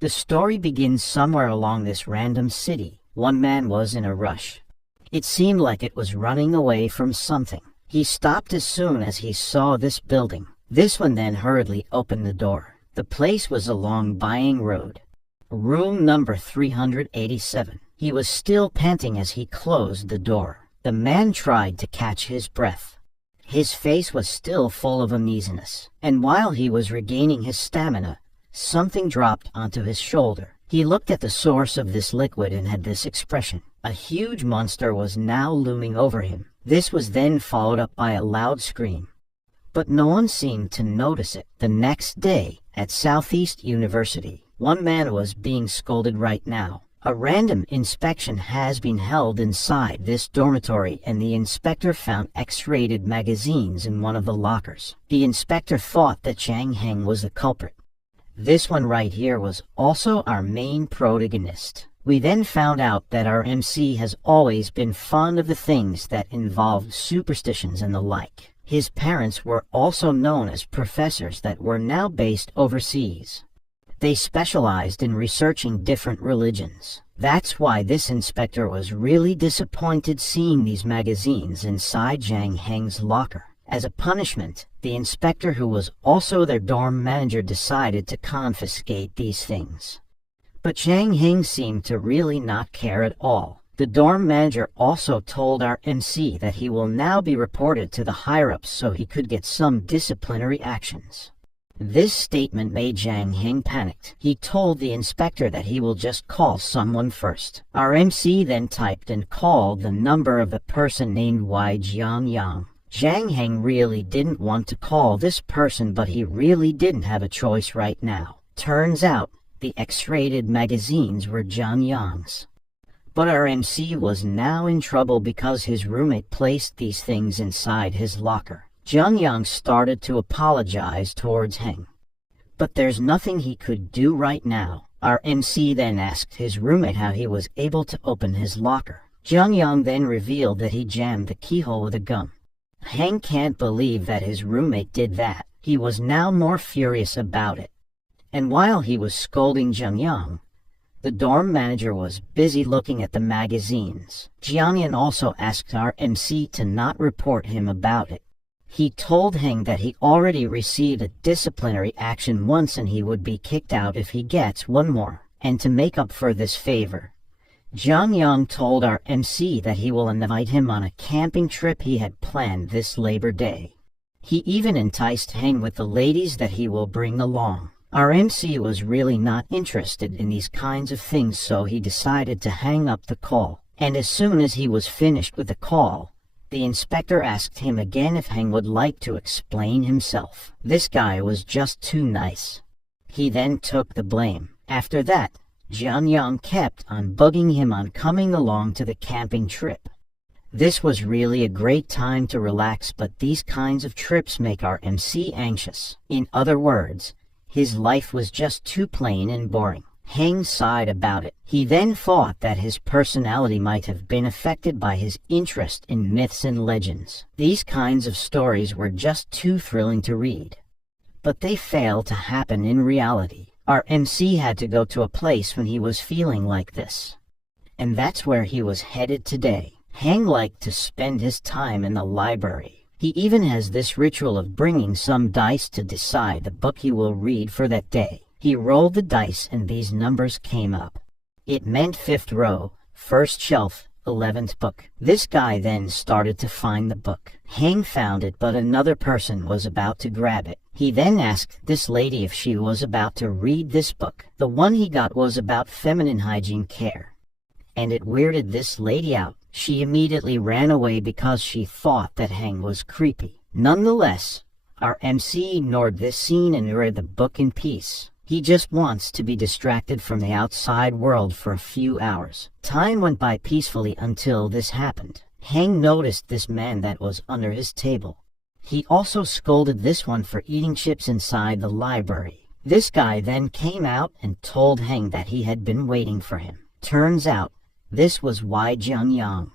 The story begins somewhere along this random city. One man was in a rush. It seemed like it was running away from something. He stopped as soon as he saw this building. This one then hurriedly opened the door. The place was a long buying road. Room number 387. He was still panting as he closed the door. The man tried to catch his breath. His face was still full of uneasiness, and while he was regaining his stamina, something dropped onto his shoulder. He looked at the source of this liquid and had this expression. A huge monster was now looming over him. This was then followed up by a loud scream. But no one seemed to notice it. The next day, at Southeast University, one man was being scolded right now. A random inspection has been held inside this dormitory, and the inspector found X-rated magazines in one of the lockers. The inspector thought that Zhang Heng was the culprit. This one right here was also our main protagonist. We then found out that our MC has always been fond of the things that involved superstitions and the like. His parents were also known as professors that were now based overseas. They specialized in researching different religions. That's why this inspector was really disappointed seeing these magazines inside Zhang Heng's locker. As a punishment, the inspector, who was also their dorm manager, decided to confiscate these things. But Zhang Heng seemed to really not care at all. The dorm manager also told our MC that he will now be reported to the higher-ups so he could get some disciplinary actions. This statement made Zhang Heng panicked. He told the inspector that he will just call someone first. Our MC then typed and called the number of the person named Jiangyang. Zhang Heng really didn't want to call this person, but he really didn't have a choice right now. Turns out, the X-rated magazines were Jiangyang's. But our MC was now in trouble because his roommate placed these things inside his locker. Jiangyang started to apologize towards Heng. But there's nothing he could do right now. Our MC then asked his roommate how he was able to open his locker. Jiangyang then revealed that he jammed the keyhole with a gum. Heng can't believe that his roommate did that. He was now more furious about it. And while he was scolding Jiangyang, the dorm manager was busy looking at the magazines. Jiangyang also asked our MC to not report him about it. He told Heng that he already received a disciplinary action once and he would be kicked out if he gets one more. And to make up for this favor, Jiangyang told our MC that he will invite him on a camping trip he had planned this Labor Day. He even enticed Heng with the ladies that he will bring along. Our MC was really not interested in these kinds of things, so he decided to hang up the call. And as soon as he was finished with the call, the inspector asked him again if Heng would like to explain himself. This guy was just too nice. He then took the blame. After that, Jiangyang kept on bugging him on coming along to the camping trip. This was really a great time to relax, but these kinds of trips make our MC anxious. In other words, his life was just too plain and boring. Heng sighed about it. He then thought that his personality might have been affected by his interest in myths and legends. These kinds of stories were just too thrilling to read. But they failed to happen in reality. Our MC had to go to a place when he was feeling like this. And that's where he was headed today. Heng liked to spend his time in the library. He even has this ritual of bringing some dice to decide the book he will read for that day. He rolled the dice and these numbers came up. It meant 5th row, 1st shelf, 11th book. This guy then started to find the book. Heng found it, but another person was about to grab it. He then asked this lady if she was about to read this book. The one he got was about feminine hygiene care. And it weirded this lady out. She immediately ran away because she thought that Heng was creepy. Nonetheless, our MC ignored this scene and read the book in peace. He just wants to be distracted from the outside world for a few hours. Time went by peacefully until this happened. Heng noticed this man that was under his table. He also scolded this one for eating chips inside the library. This guy then came out and told Heng that he had been waiting for him. Turns out, this was Jiangyang.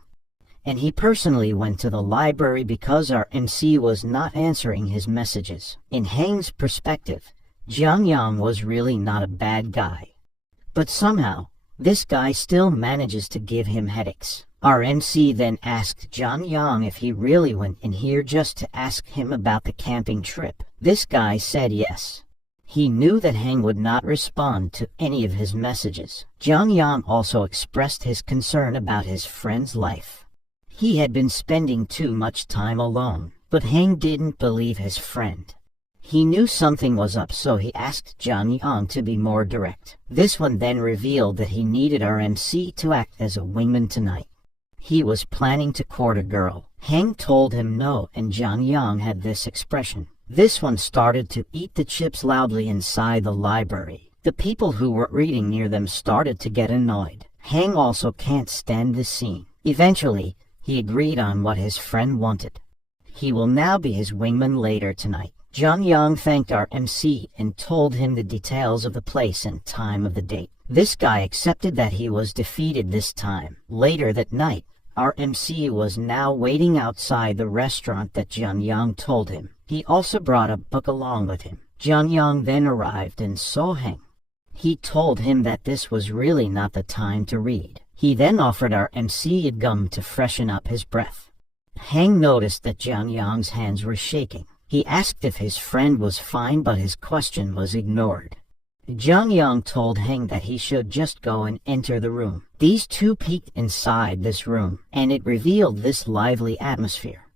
And he personally went to the library because our MC was not answering his messages. In Heng's perspective, Jiangyang was really not a bad guy. But somehow, this guy still manages to give him headaches. Our MC then asked Zhang Heng if he really went in here just to ask him about the camping trip. This guy said yes. He knew that Heng would not respond to any of his messages. Zhang Heng also expressed his concern about his friend's life. He had been spending too much time alone, but Heng didn't believe his friend. He knew something was up, so he asked Zhang Heng to be more direct. This one then revealed that he needed our MC to act as a wingman tonight. He was planning to court a girl. Heng told him no, and Zhang Heng had this expression. This one started to eat the chips loudly inside the library. The people who were reading near them started to get annoyed. Heng also can't stand this scene. Eventually, he agreed on what his friend wanted. He will now be his wingman later tonight. Zhang Heng thanked our MC and told him the details of the place and time of the date. This guy accepted that he was defeated this time. Later that night, our MC was now waiting outside the restaurant that Zhang Heng told him. He also brought a book along with him. Zhang Heng then arrived and saw Heng. He told him that this was really not the time to read. He then offered our MC a gum to freshen up his breath. Heng noticed that Zhang Heng's hands were shaking. He asked if his friend was fine, but his question was ignored. Zhang Heng told Heng that he should just go and enter the room. These two peeked inside this room, and it revealed this lively atmosphere.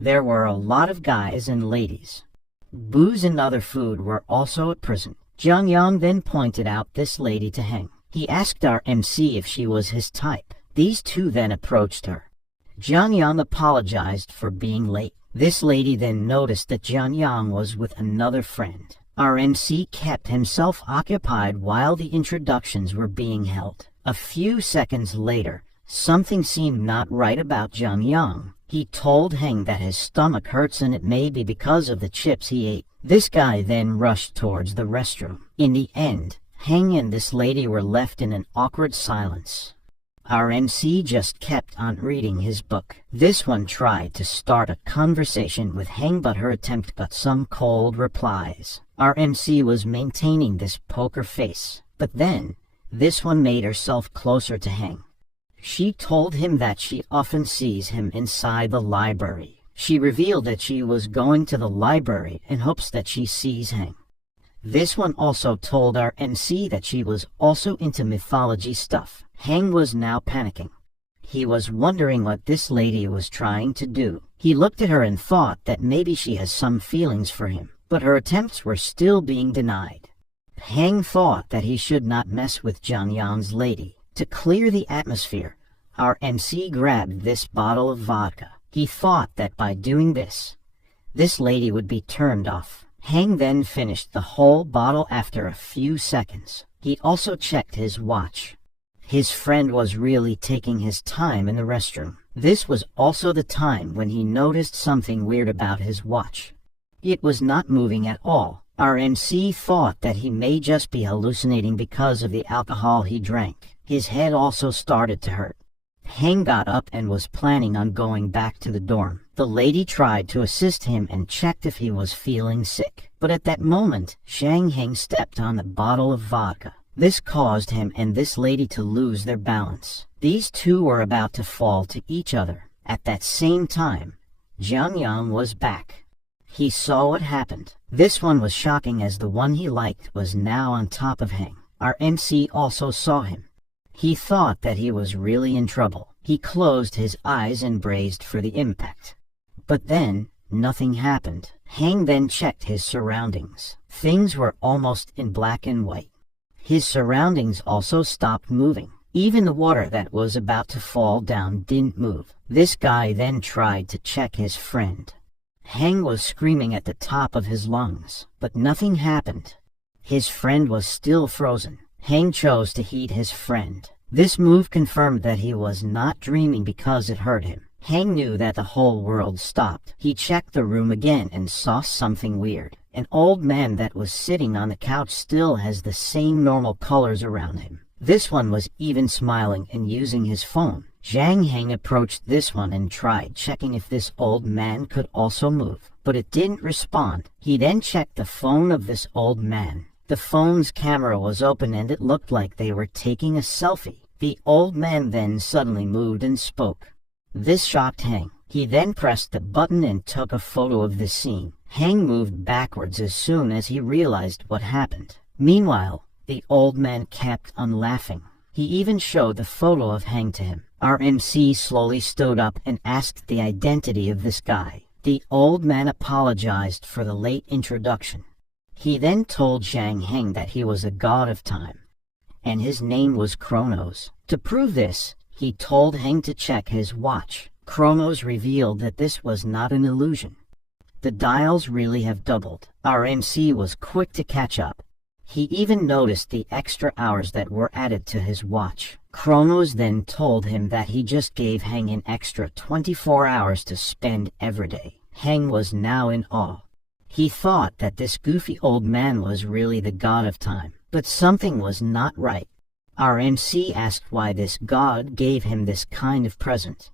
There were a lot of guys and ladies. Booze and other food were also present. Zhang Heng then pointed out this lady to Heng. He asked our MC if she was his type. These two then approached her. Zhang Heng apologized for being late. This lady then noticed that Zhang Heng was with another friend. Our MC kept himself occupied while the introductions were being held. A few seconds later, something seemed not right about Zhang Heng. He told Heng that his stomach hurts and it may be because of the chips he ate. This guy then rushed towards the restroom. In the end, Heng and this lady were left in an awkward silence. Our MC just kept on reading his book. This one tried to start a conversation with Heng, but her attempt got some cold replies. Our MC was maintaining this poker face, but then, this one made herself closer to Heng. She told him that she often sees him inside the library. She revealed that she was going to the library in hopes that she sees Heng. This one also told our MC that she was also into mythology stuff. Heng was now panicking. He was wondering what this lady was trying to do. He looked at her and thought that maybe she has some feelings for him, but her attempts were still being denied. Heng thought that he should not mess with Zhang Heng's lady. To clear the atmosphere, our MC grabbed this bottle of vodka. He thought that by doing this lady would be turned off. Heng then finished the whole bottle after a few seconds. He also checked his watch. His friend was really taking his time in the restroom. This was also the time when he noticed something weird about his watch. It was not moving at all. Our MC thought that he may just be hallucinating because of the alcohol he drank. His head also started to hurt. Heng got up and was planning on going back to the dorm. The lady tried to assist him and checked if he was feeling sick. But at that moment, Zhang Heng stepped on the bottle of vodka. This caused him and this lady to lose their balance. These two were about to fall to each other. At that same time, Zhang Heng was back. He saw what happened. This one was shocking as the one he liked was now on top of Heng. Our MC also saw him. He thought that he was really in trouble. He closed his eyes and braced for the impact. But then, nothing happened. Heng then checked his surroundings. Things were almost in black and white. His surroundings also stopped moving. Even the water that was about to fall down didn't move. This guy then tried to check his friend. Heng was screaming at the top of his lungs, but nothing happened. His friend was still frozen. Heng chose to heat his friend. This move confirmed that he was not dreaming because it hurt him. Heng knew that the whole world stopped. He checked the room again and saw something weird. An old man that was sitting on the couch still has the same normal colors around him. This one was even smiling and using his phone. Zhang Heng approached this one and tried checking if this old man could also move, but it didn't respond. He then checked the phone of this old man. The phone's camera was open and it looked like they were taking a selfie. The old man then suddenly moved and spoke. This shocked Heng. He then pressed the button and took a photo of the scene. Heng moved backwards as soon as he realized what happened. Meanwhile, the old man kept on laughing. He even showed the photo of Heng to him. Our MC slowly stood up and asked the identity of this guy. The old man apologized for the late introduction. He then told Zhang Heng that he was a god of time, and his name was Kronos. To prove this, he told Heng to check his watch. Kronos revealed that this was not an illusion. The dials really have doubled. Our MC was quick to catch up. He even noticed the extra hours that were added to his watch. Kronos then told him that he just gave Heng an extra 24 hours to spend every day. Heng was now in awe. He thought that this goofy old man was really the god of time, but something was not right. Our MC asked why this god gave him this kind of present.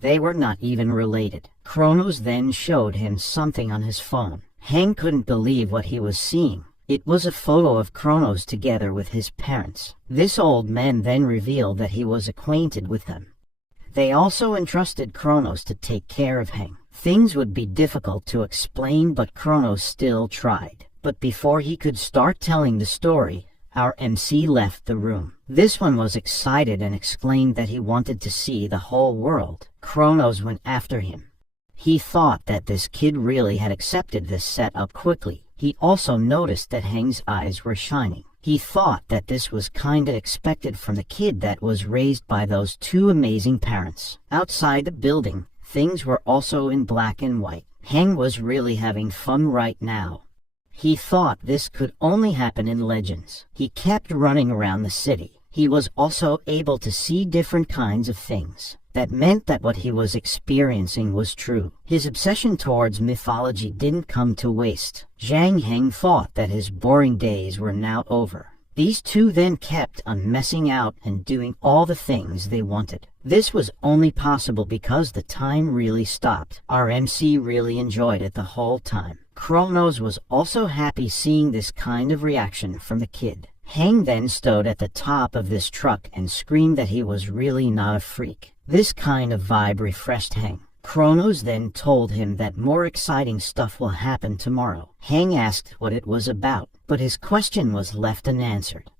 They were not even related. Kronos then showed him something on his phone. Heng couldn't believe what he was seeing. It was a photo of Kronos together with his parents. This old man then revealed that he was acquainted with them. They also entrusted Kronos to take care of Heng. Things would be difficult to explain, but Kronos still tried. But before he could start telling the story, our MC left the room. This one was excited and exclaimed that he wanted to see the whole world. Kronos went after him. He thought that this kid really had accepted this setup quickly. He also noticed that Heng's eyes were shining. He thought that this was kinda expected from the kid that was raised by those two amazing parents. Outside the building, things were also in black and white. Heng was really having fun right now. He thought this could only happen in legends. He kept running around the city. He was also able to see different kinds of things. That meant that what he was experiencing was true. His obsession towards mythology didn't come to waste. Zhang Heng thought that his boring days were now over. These two then kept on messing out and doing all the things they wanted. This was only possible because the time really stopped. Our MC really enjoyed it the whole time. Kronos was also happy seeing this kind of reaction from the kid. Heng then stood at the top of this truck and screamed that he was really not a freak. This kind of vibe refreshed Heng. Kronos then told him that more exciting stuff will happen tomorrow. Heng asked what it was about, but his question was left unanswered.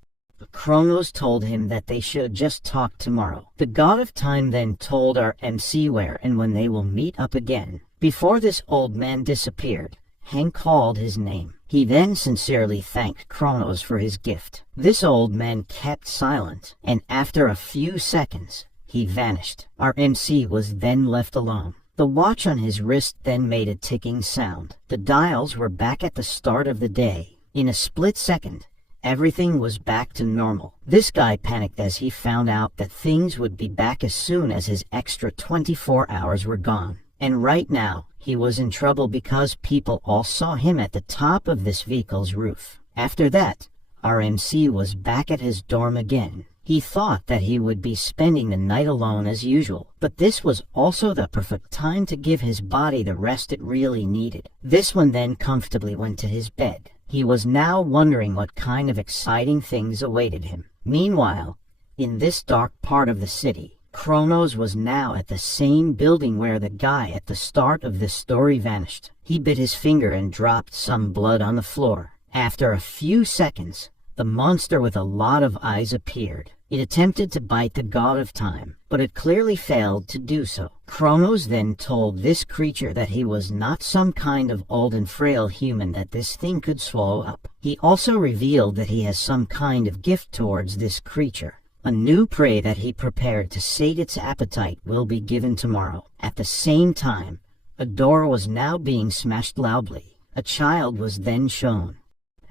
Kronos told him that they should just talk tomorrow. The god of time then told our MC where and when they will meet up again. Before this old man disappeared, Heng called his name. He then sincerely thanked Kronos for his gift. This old man kept silent, and after a few seconds, he vanished. Our MC was then left alone. The watch on his wrist then made a ticking sound. The dials were back at the start of the day. In a split second, everything was back to normal. This guy panicked as he found out that things would be back as soon as his extra 24 hours were gone. And right now, he was in trouble because people all saw him at the top of this vehicle's roof. After that, our MC was back at his dorm again. He thought that he would be spending the night alone as usual, but this was also the perfect time to give his body the rest it really needed. This one then comfortably went to his bed. He was now wondering what kind of exciting things awaited him. Meanwhile, in this dark part of the city, Kronos was now at the same building where the guy at the start of this story vanished. He bit his finger and dropped some blood on the floor. After a few seconds, the monster with a lot of eyes appeared. It attempted to bite the god of time, but it clearly failed to do so. Kronos then told this creature that he was not some kind of old and frail human that this thing could swallow up. He also revealed that he has some kind of gift towards this creature. A new prey that he prepared to sate its appetite will be given tomorrow. At the same time, a door was now being smashed loudly. A child was then shown.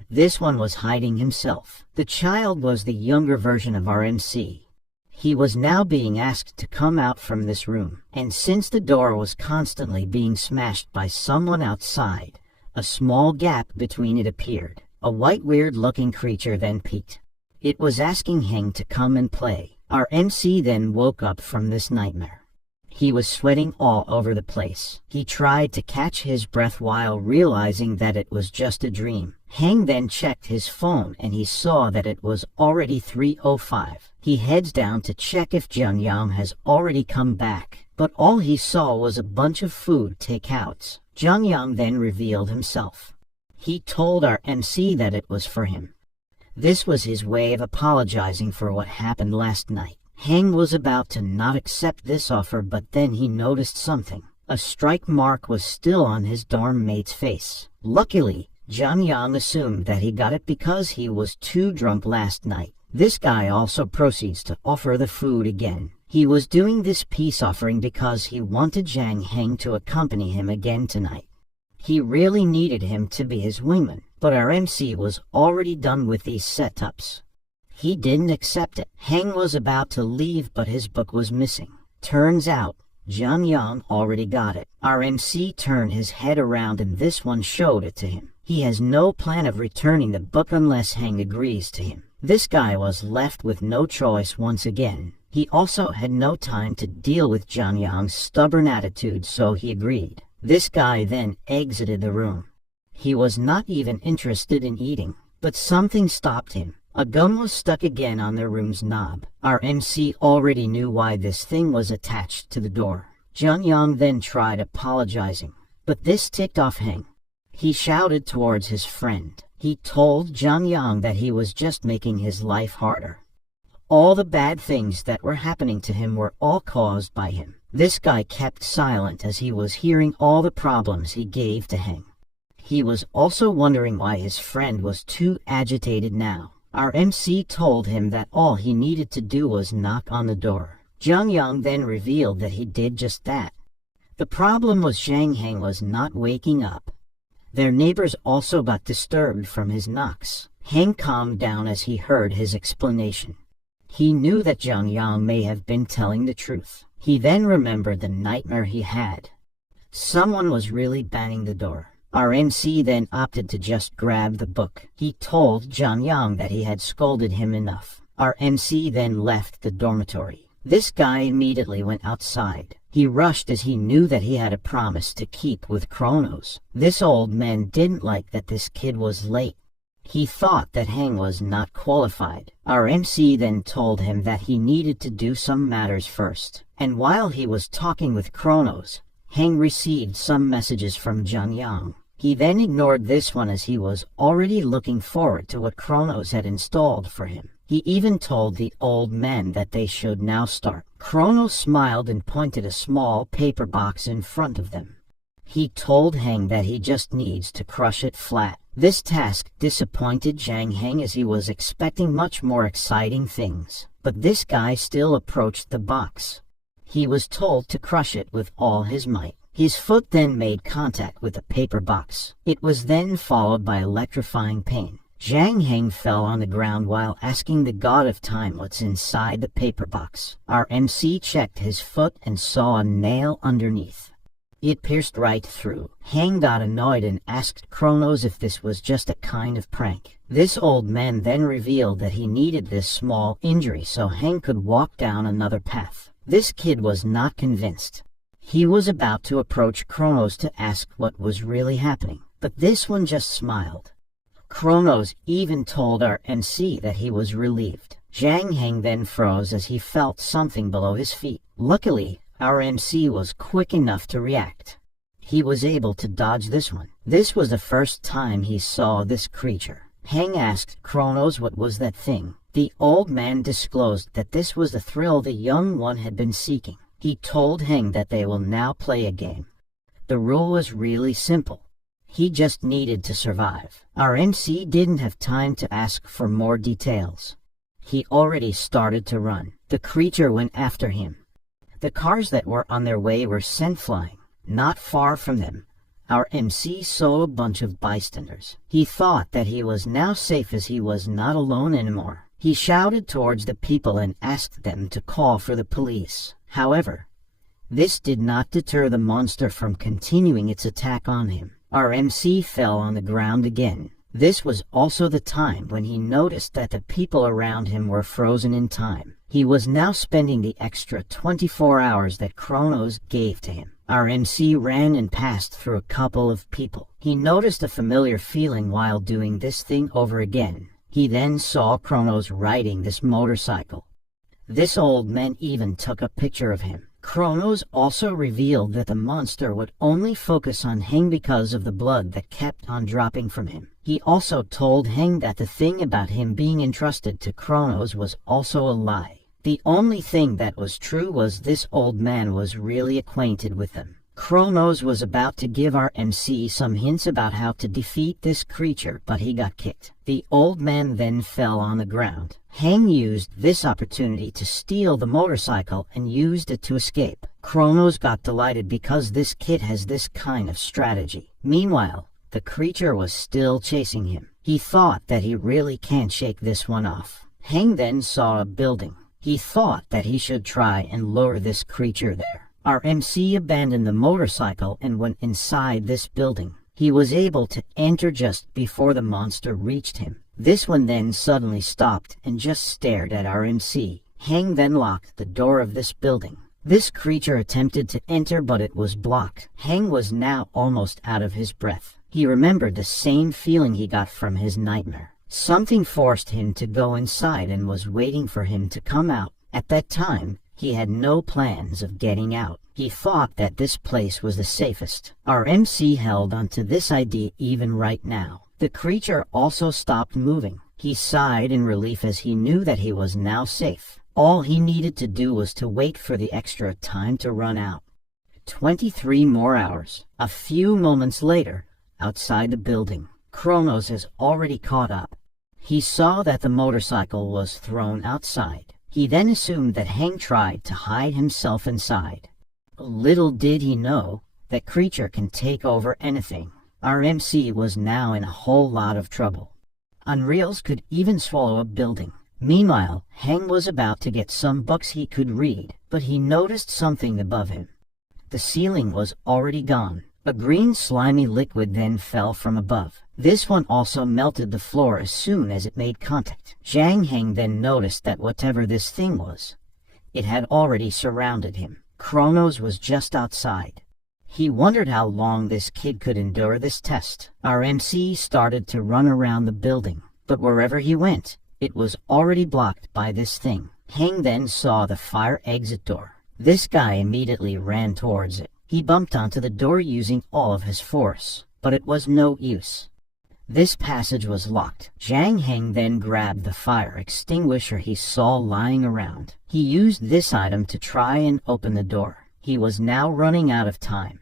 This one was hiding himself. The child was the younger version of our MC. He was now being asked to come out from this room, and since the door was constantly being smashed by someone outside, a small gap between it appeared. A white weird-looking creature then peeked. It was asking Heng to come and play. Our MC then woke up from this nightmare. He was sweating all over the place. He tried to catch his breath while realizing that it was just a dream. Heng then checked his phone and he saw that it was already 3:05. He heads down to check if Zhang Yang has already come back, but all he saw was a bunch of food takeouts. Zhang Yang then revealed himself. He told our MC that it was for him. This was his way of apologizing for what happened last night. Heng was about to not accept this offer, but then he noticed something. A strike mark was still on his dorm mate's face. Luckily, Zhang Yang assumed that he got it because he was too drunk last night. This guy also proceeds to offer the food again. He was doing this peace offering because he wanted Zhang Heng to accompany him again tonight. He really needed him to be his wingman, but our MC was already done with these setups. He didn't accept it. Heng was about to leave, but his book was missing. Turns out, Zhang Yang already got it. Our MC turned his head around and this one showed it to him. He has no plan of returning the book unless Heng agrees to him. This guy was left with no choice once again. He also had no time to deal with Zhang Yang's stubborn attitude, so he agreed. This guy then exited the room. He was not even interested in eating, but something stopped him. A gum was stuck again on their room's knob. Our MC already knew why this thing was attached to the door. Zhang Yang then tried apologizing, but this ticked off Heng. He shouted towards his friend. He told Zhang Yang that he was just making his life harder. All the bad things that were happening to him were all caused by him. This guy kept silent as he was hearing all the problems he gave to Heng. He was also wondering why his friend was too agitated now. Our MC told him that all he needed to do was knock on the door. Zhang Yang then revealed that he did just that. The problem was Zhang Heng was not waking up. Their neighbors also got disturbed from his knocks. Heng calmed down as he heard his explanation. He knew that Zhang Yang may have been telling the truth. He then remembered the nightmare he had. Someone was really banging the door. Our MC then opted to just grab the book. He told Zhang Yang that he had scolded him enough. Our MC then left the dormitory. This guy immediately went outside. He rushed as he knew that he had a promise to keep with Kronos. This old man didn't like that this kid was late. He thought that Heng was not qualified. Our MC then told him that he needed to do some matters first. And while he was talking with Kronos, Heng received some messages from Zhang Yang. He then ignored this one as he was already looking forward to what Kronos had installed for him. He even told the old man that they should now start. Kronos smiled and pointed a small paper box in front of them. He told Heng that he just needs to crush it flat. This task disappointed Zhang Heng as he was expecting much more exciting things. But this guy still approached the box. He was told to crush it with all his might. His foot then made contact with the paper box. It was then followed by electrifying pain. Zhang Heng fell on the ground while asking the god of time what's inside the paper box. Our MC checked his foot and saw a nail underneath. It pierced right through. Heng got annoyed and asked Kronos if this was just a kind of prank. This old man then revealed that he needed this small injury so Heng could walk down another path. This kid was not convinced. He was about to approach Kronos to ask what was really happening, but this one just smiled. Kronos even told our MC that he was relieved. Zhang Heng then froze as he felt something below his feet. Luckily, our MC was quick enough to react. He was able to dodge this one. This was the first time he saw this creature. Heng asked Kronos what was that thing. The old man disclosed that this was the thrill the young one had been seeking. He told Heng that they will now play a game. The rule was really simple. He just needed to survive. Our MC didn't have time to ask for more details. He already started to run. The creature went after him. The cars that were on their way were sent flying. Not far from them, our MC saw a bunch of bystanders. He thought that he was now safe as he was not alone anymore. He shouted towards the people and asked them to call for the police. However, this did not deter the monster from continuing its attack on him. Our MC fell on the ground again. This was also the time when he noticed that the people around him were frozen in time. He was now spending the extra 24 hours that Kronos gave to him. Our MC ran and passed through a couple of people. He noticed a familiar feeling while doing this thing over again. He then saw Kronos riding this motorcycle. This old man even took a picture of him. Kronos also revealed that the monster would only focus on Heng because of the blood that kept on dropping from him. He also told Heng that the thing about him being entrusted to Kronos was also a lie. The only thing that was true was this old man was really acquainted with them. Kronos was about to give our MC some hints about how to defeat this creature, but he got kicked. The old man then fell on the ground. Heng used this opportunity to steal the motorcycle and used it to escape. Kronos got delighted because this kid has this kind of strategy. Meanwhile, the creature was still chasing him. He thought that he really can't shake this one off. Heng then saw a building. He thought that he should try and lure this creature there. Our MC abandoned the motorcycle and went inside this building. He was able to enter just before the monster reached him. This one then suddenly stopped and just stared at our MC. Heng then locked the door of this building. This creature attempted to enter, but it was blocked. Heng was now almost out of his breath. He remembered the same feeling he got from his nightmare. Something forced him to go inside and was waiting for him to come out. At that time, he had no plans of getting out. He thought that this place was the safest. Our MC held onto this idea even right now. The creature also stopped moving. He sighed in relief as he knew that he was now safe. All he needed to do was to wait for the extra time to run out. 23 more hours. A few moments later, outside the building, Kronos has already caught up. He saw that the motorcycle was thrown outside. He then assumed that Heng tried to hide himself inside. Little did he know that creature can take over anything. Our MC was now in a whole lot of trouble. Unreals could even swallow a building. Meanwhile, Heng was about to get some books he could read, but he noticed something above him. The ceiling was already gone. A green slimy liquid then fell from above. This one also melted the floor as soon as it made contact. Zhang Heng then noticed that whatever this thing was, it had already surrounded him. Kronos was just outside. He wondered how long this kid could endure this test. Our MC started to run around the building, but wherever he went, it was already blocked by this thing. Heng then saw the fire exit door. This guy immediately ran towards it. He bumped onto the door using all of his force, but it was no use. This passage was locked. Zhang Heng then grabbed the fire extinguisher he saw lying around. He used this item to try and open the door. He was now running out of time.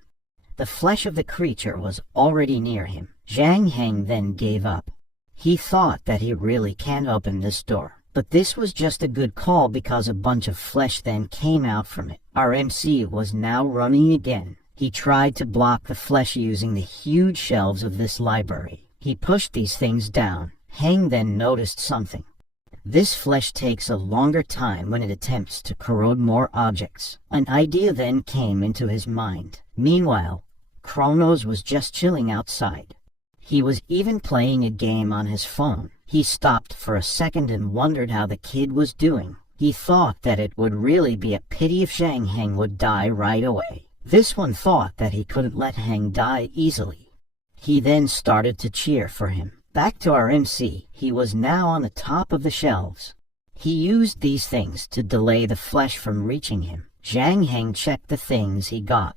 The flesh of the creature was already near him. Zhang Heng then gave up. He thought that he really can't open this door. But this was just a good call because a bunch of flesh then came out from it. Our MC was now running again. He tried to block the flesh using the huge shelves of this library. He pushed these things down. Heng then noticed something. This flesh takes a longer time when it attempts to corrode more objects. An idea then came into his mind. Meanwhile, Kronos was just chilling outside. He was even playing a game on his phone. He stopped for a second and wondered how the kid was doing. He thought that it would really be a pity if Zhang Heng would die right away. This one thought that he couldn't let Heng die easily. He then started to cheer for him. Back to our MC, he was now on the top of the shelves. He used these things to delay the flesh from reaching him. Zhang Heng checked the things he got.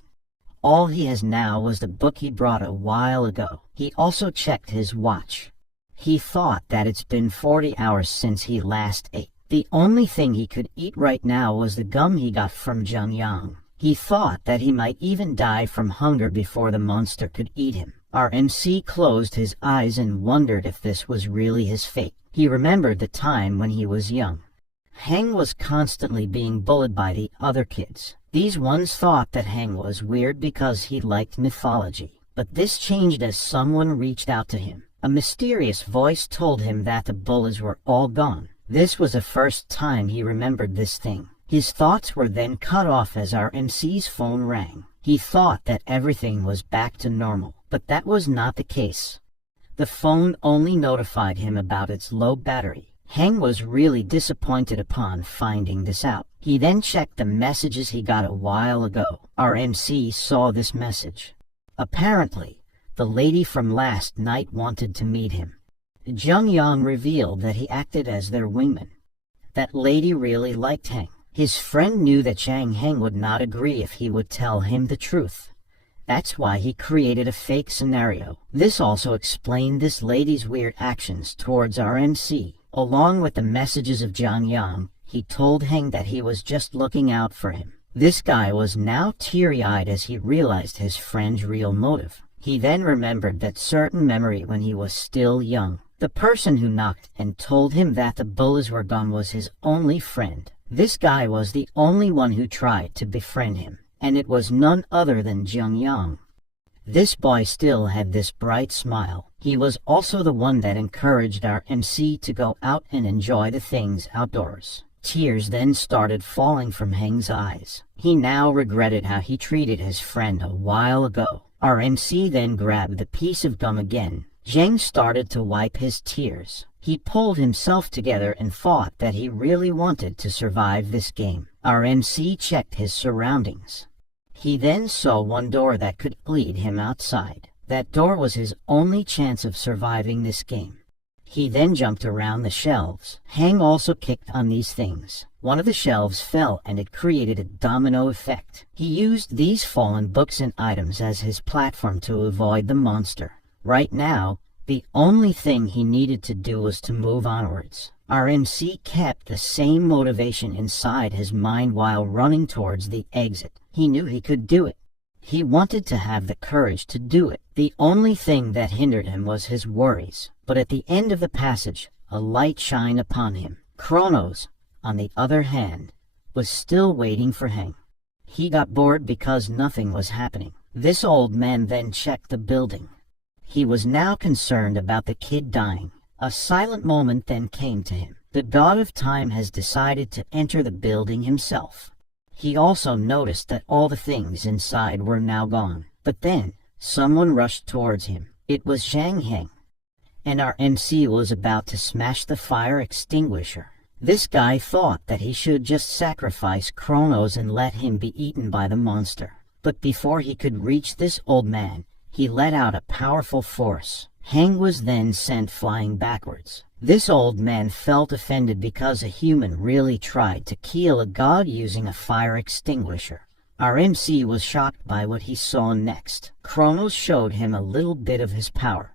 All he has now was the book he brought a while ago. He also checked his watch. He thought that it's been 40 hours since he last ate. The only thing he could eat right now was the gum he got from Zhang Yang. He thought that he might even die from hunger before the monster could eat him. Our MC closed his eyes and wondered if this was really his fate. He remembered the time when he was young. Heng was constantly being bullied by the other kids. These ones thought that Heng was weird because he liked mythology. But this changed as someone reached out to him. A mysterious voice told him that the bullies were all gone. This was the first time he remembered this thing. His thoughts were then cut off as our MC's phone rang. He thought that everything was back to normal, but that was not the case. The phone only notified him about its low battery. Heng was really disappointed upon finding this out. He then checked the messages he got a while ago. Our MC saw this message. Apparently, the lady from last night wanted to meet him. Zhang Heng revealed that he acted as their wingman. That lady really liked Heng. His friend knew that Zhang Heng would not agree if he would tell him the truth. That's why he created a fake scenario. This also explained this lady's weird actions towards our MC. Along with the messages of Zhang Heng, he told Heng that he was just looking out for him. This guy was now teary-eyed as he realized his friend's real motive. He then remembered that certain memory when he was still young. The person who knocked and told him that the bullies were gone was his only friend. This guy was the only one who tried to befriend him, and it was none other than Zhang Heng. This boy still had this bright smile. He was also the one that encouraged our MC to go out and enjoy the things outdoors. Tears then started falling from Heng's eyes. He now regretted how he treated his friend a while ago. Our MC then grabbed the piece of gum again. Zhang started to wipe his tears. He pulled himself together and thought that he really wanted to survive this game. Our MC checked his surroundings. He then saw one door that could lead him outside. That door was his only chance of surviving this game. He then jumped around the shelves. Heng also kicked on these things. One of the shelves fell and it created a domino effect. He used these fallen books and items as his platform to avoid the monster. Right now, the only thing he needed to do was to move onwards. Our MC kept the same motivation inside his mind while running towards the exit. He knew he could do it. He wanted to have the courage to do it. The only thing that hindered him was his worries. But at the end of the passage, a light shined upon him. Kronos, on the other hand, was still waiting for Heng. He got bored because nothing was happening. This old man then checked the building. He was now concerned about the kid dying. A silent moment then came to him. The god of time has decided to enter the building himself. He also noticed that all the things inside were now gone. But then, someone rushed towards him. It was Zhang Heng. And our MC was about to smash the fire extinguisher. This guy thought that he should just sacrifice Kronos and let him be eaten by the monster. But before he could reach this old man, he let out a powerful force. Heng was then sent flying backwards. This old man felt offended because a human really tried to kill a god using a fire extinguisher. Our MC was shocked by what he saw next. Kronos showed him a little bit of his power.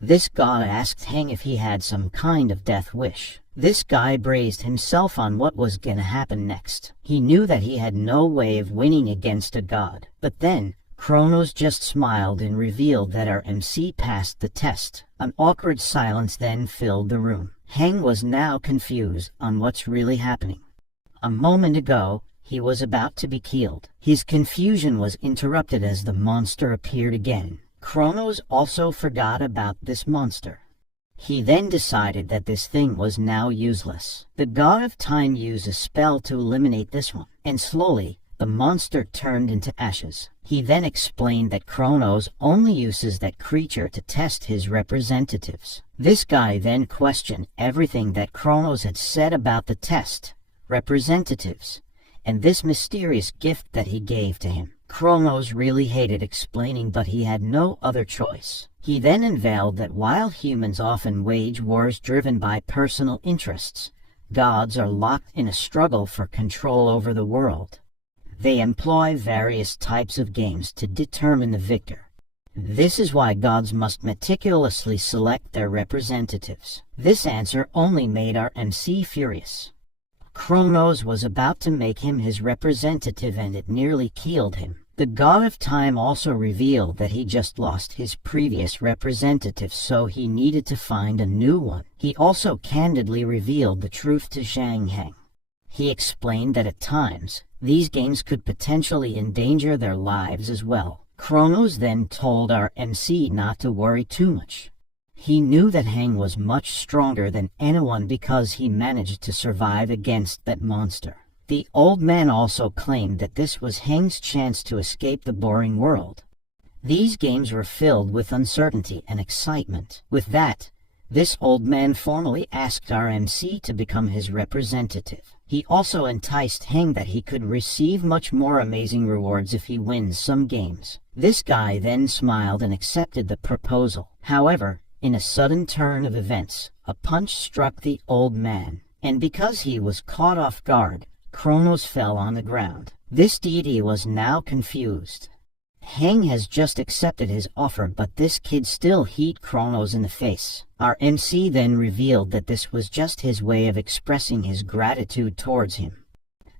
This god asked Heng if he had some kind of death wish. This guy braced himself on what was gonna happen next. He knew that he had no way of winning against a god. But then, Kronos just smiled and revealed that our MC passed the test. An awkward silence then filled the room. Heng was now confused on what's really happening. A moment ago, he was about to be killed. His confusion was interrupted as the monster appeared again. Kronos also forgot about this monster. He then decided that this thing was now useless. The god of time used a spell to eliminate this one, and slowly, the monster turned into ashes. He then explained that Kronos only uses that creature to test his representatives. This guy then questioned everything that Kronos had said about the test, representatives, and this mysterious gift that he gave to him. Kronos really hated explaining, but he had no other choice. He then unveiled that while humans often wage wars driven by personal interests, gods are locked in a struggle for control over the world. They employ various types of games to determine the victor. This is why gods must meticulously select their representatives. This answer only made our MC furious. Kronos was about to make him his representative and it nearly killed him. The god of time also revealed that he just lost his previous representative, so he needed to find a new one. He also candidly revealed the truth to Zhang Heng. He explained that at times, these games could potentially endanger their lives as well. Kronos then told our MC not to worry too much. He knew that Heng was much stronger than anyone because he managed to survive against that monster. The old man also claimed that this was Heng's chance to escape the boring world. These games were filled with uncertainty and excitement. With that, this old man formally asked our MC to become his representative. He also enticed Heng that he could receive much more amazing rewards if he wins some games. This guy then smiled and accepted the proposal. However, in a sudden turn of events, a punch struck the old man, and because he was caught off guard, Kronos fell on the ground. This deity was now confused. Heng has just accepted his offer, but this kid still hit Kronos in the face. Our MC then revealed that this was just his way of expressing his gratitude towards him.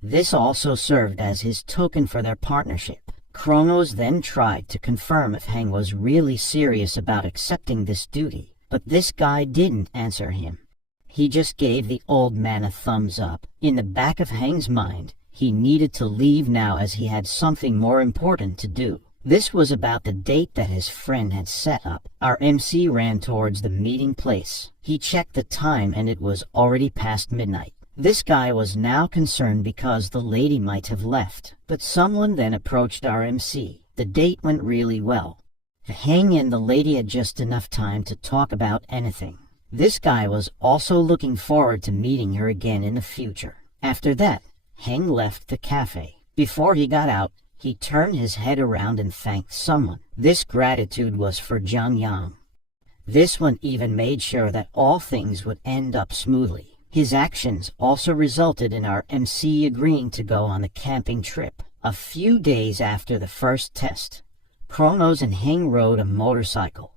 This also served as his token for their partnership. Kronos then tried to confirm if Heng was really serious about accepting this duty, but this guy didn't answer him. He just gave the old man a thumbs up. In the back of Heng's mind, he needed to leave now as he had something more important to do. This was about the date that his friend had set up. Our MC ran towards the meeting place. He checked the time and it was already past midnight. This guy was now concerned because the lady might have left, but someone then approached our MC. The date went really well. Heng and the lady had just enough time to talk about anything. This guy was also looking forward to meeting her again in the future. After that, Heng left the cafe. Before he got out, he turned his head around and thanked someone. This gratitude was for Zhang Heng. This one even made sure that all things would end up smoothly. His actions also resulted in our MC agreeing to go on the camping trip. A few days after the first test, Kronos and Heng rode a motorcycle.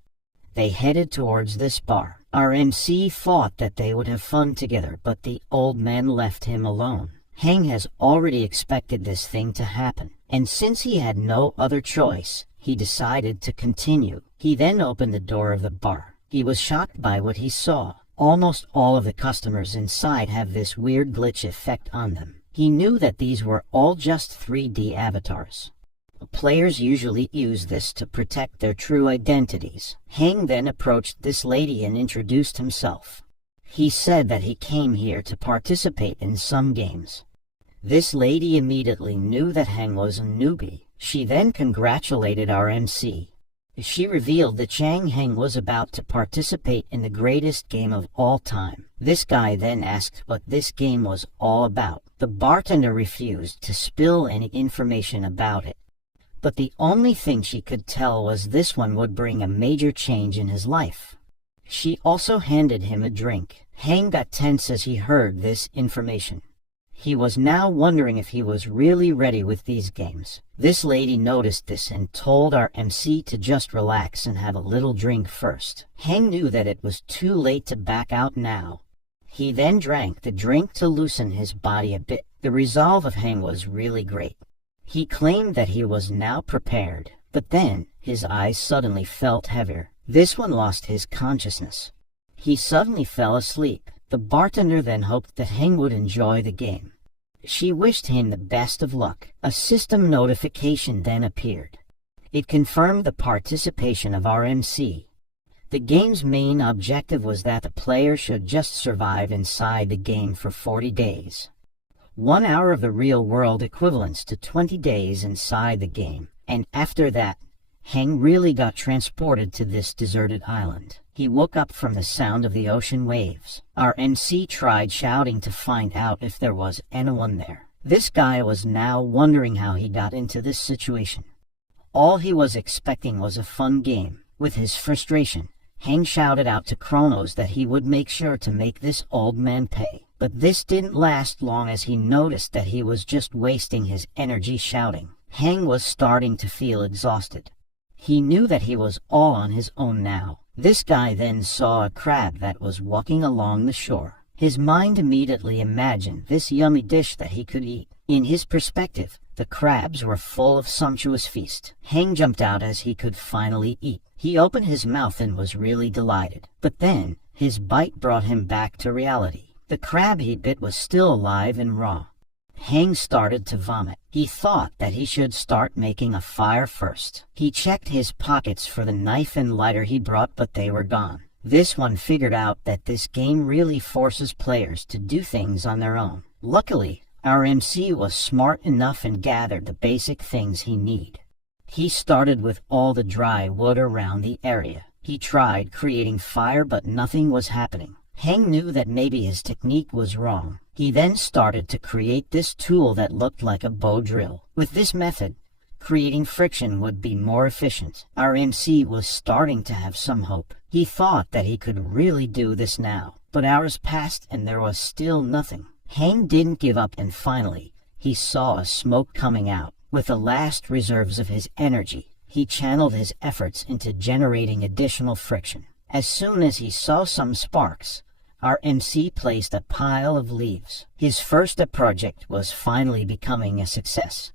They headed towards this bar. Our MC thought that they would have fun together, but the old man left him alone. Heng has already expected this thing to happen, and since he had no other choice, he decided to continue. He then opened the door of the bar. He was shocked by what he saw. Almost all of the customers inside have this weird glitch effect on them. He knew that these were all just 3D avatars. Players usually use this to protect their true identities. Heng then approached this lady and introduced himself. He said that he came here to participate in some games. This lady immediately knew that Heng was a newbie. She then congratulated our MC. She revealed that Zhang Heng was about to participate in the greatest game of all time. This guy then asked what this game was all about. The bartender refused to spill any information about it, but the only thing she could tell was this one would bring a major change in his life. She also handed him a drink. Heng got tense as he heard this information. He was now wondering if he was really ready with these games. This lady noticed this and told our MC to just relax and have a little drink first. Heng knew that it was too late to back out now. He then drank the drink to loosen his body a bit. The resolve of Heng was really great. He claimed that he was now prepared, but then his eyes suddenly felt heavier. This one lost his consciousness. He suddenly fell asleep. The bartender then hoped that Heng would enjoy the game. She wished him the best of luck. A system notification then appeared. It confirmed the participation of our MC. The game's main objective was that the player should just survive inside the game for 40 days. 1 hour of the real world equivalents to 20 days inside the game, and after that, Heng really got transported to this deserted island. He woke up from the sound of the ocean waves. Our MC tried shouting to find out if there was anyone there. This guy was now wondering how he got into this situation. All he was expecting was a fun game. With his frustration, Heng shouted out to Kronos that he would make sure to make this old man pay. But this didn't last long as he noticed that he was just wasting his energy shouting. Heng was starting to feel exhausted. He knew that he was all on his own now. This guy then saw a crab that was walking along the shore. His mind immediately imagined this yummy dish that he could eat. In his perspective, the crabs were full of sumptuous feast. Heng jumped out as he could finally eat. He opened his mouth and was really delighted. But then, his bite brought him back to reality. The crab he bit was still alive and raw. Heng started to vomit. He thought that he should start making a fire first. He checked his pockets for the knife and lighter he brought, but they were gone. This one figured out that this game really forces players to do things on their own. Luckily, our MC was smart enough and gathered the basic things he needed. He started with all the dry wood around the area. He tried creating fire, but nothing was happening. Heng knew that maybe his technique was wrong. He then started to create this tool that looked like a bow drill. With this method, creating friction would be more efficient. Our MC was starting to have some hope. He thought that he could really do this now. But hours passed and there was still nothing. Heng didn't give up, and finally, he saw a smoke coming out. With the last reserves of his energy, he channeled his efforts into generating additional friction. As soon as he saw some sparks, our MC placed a pile of leaves. His first project was finally becoming a success.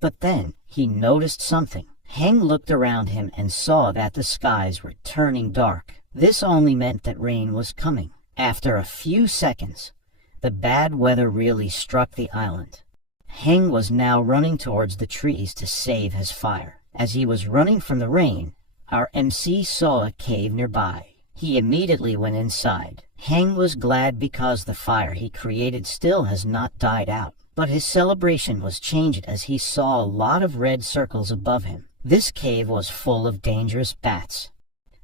But then, he noticed something. Heng looked around him and saw that the skies were turning dark. This only meant that rain was coming. After a few seconds, the bad weather really struck the island. Heng was now running towards the trees to save his fire. As he was running from the rain, our MC saw a cave nearby. He immediately went inside. Heng was glad because the fire he created still has not died out. But his celebration was changed as he saw a lot of red circles above him. This cave was full of dangerous bats.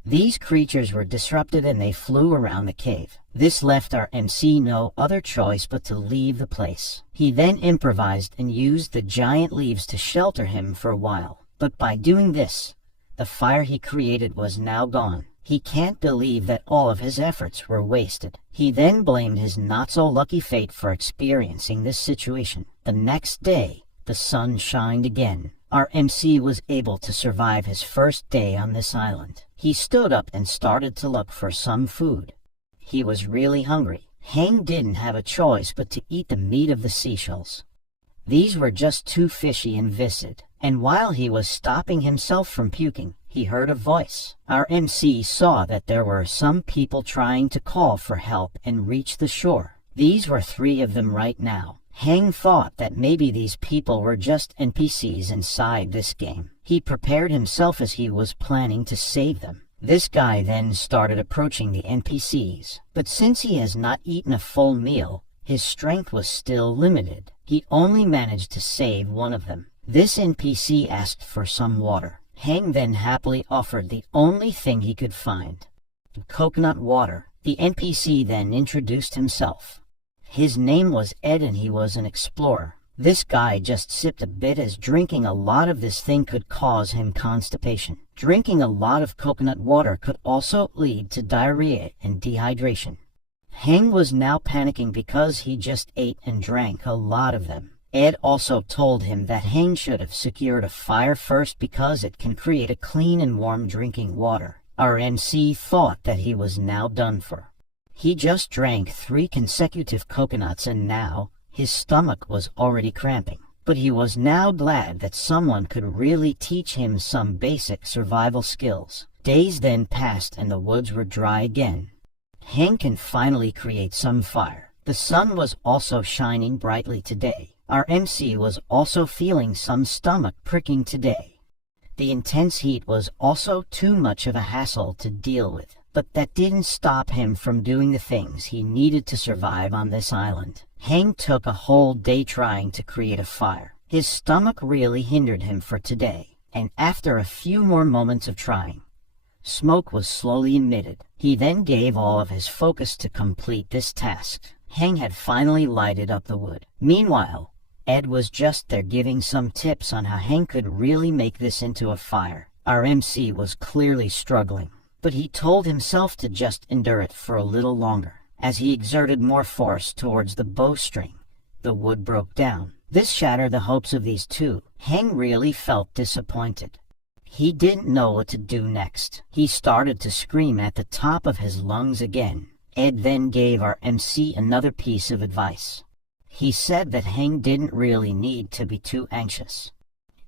These creatures were disrupted and they flew around the cave. This left our MC no other choice but to leave the place. He then improvised and used the giant leaves to shelter him for a while. But by doing this, the fire he created was now gone. He can't believe that all of his efforts were wasted. He then blamed his not-so-lucky fate for experiencing this situation. The next day, the sun shined again. Our MC was able to survive his first day on this island. He stood up and started to look for some food. He was really hungry. Heng didn't have a choice but to eat the meat of the seashells. These were just too fishy and viscid. And while he was stopping himself from puking, he heard a voice. Our MC saw that there were some people trying to call for help and reach the shore. These were 3 of them right now. Heng thought that maybe these people were just NPCs inside this game. He prepared himself as he was planning to save them. This guy then started approaching the NPCs. But since he has not eaten a full meal, his strength was still limited. He only managed to save one of them. This NPC asked for some water. Heng then happily offered the only thing he could find: coconut water. The NPC then introduced himself. His name was Ed and he was an explorer. This guy just sipped a bit as drinking a lot of this thing could cause him constipation. Drinking a lot of coconut water could also lead to diarrhea and dehydration. Heng was now panicking because he just ate and drank a lot of them. Ed also told him that Heng should have secured a fire first because it can create a clean and warm drinking water. Our MC thought that he was now done for. He just drank 3 consecutive coconuts and now his stomach was already cramping. But he was now glad that someone could really teach him some basic survival skills. Days then passed and the woods were dry again. Heng can finally create some fire. The sun was also shining brightly today. Our MC was also feeling some stomach pricking today. The intense heat was also too much of a hassle to deal with, but that didn't stop him from doing the things he needed to survive on this island. Heng took a whole day trying to create a fire. His stomach really hindered him for today, and after a few more moments of trying, smoke was slowly emitted. He then gave all of his focus to complete this task. Heng had finally lighted up the wood. Meanwhile, Ed was just there giving some tips on how Heng could really make this into a fire. Our MC was clearly struggling, but he told himself to just endure it for a little longer. As he exerted more force towards the bowstring, the wood broke down. This shattered the hopes of these 2. Heng really felt disappointed. He didn't know what to do next. He started to scream at the top of his lungs again. Ed then gave our MC another piece of advice. He said that Heng didn't really need to be too anxious.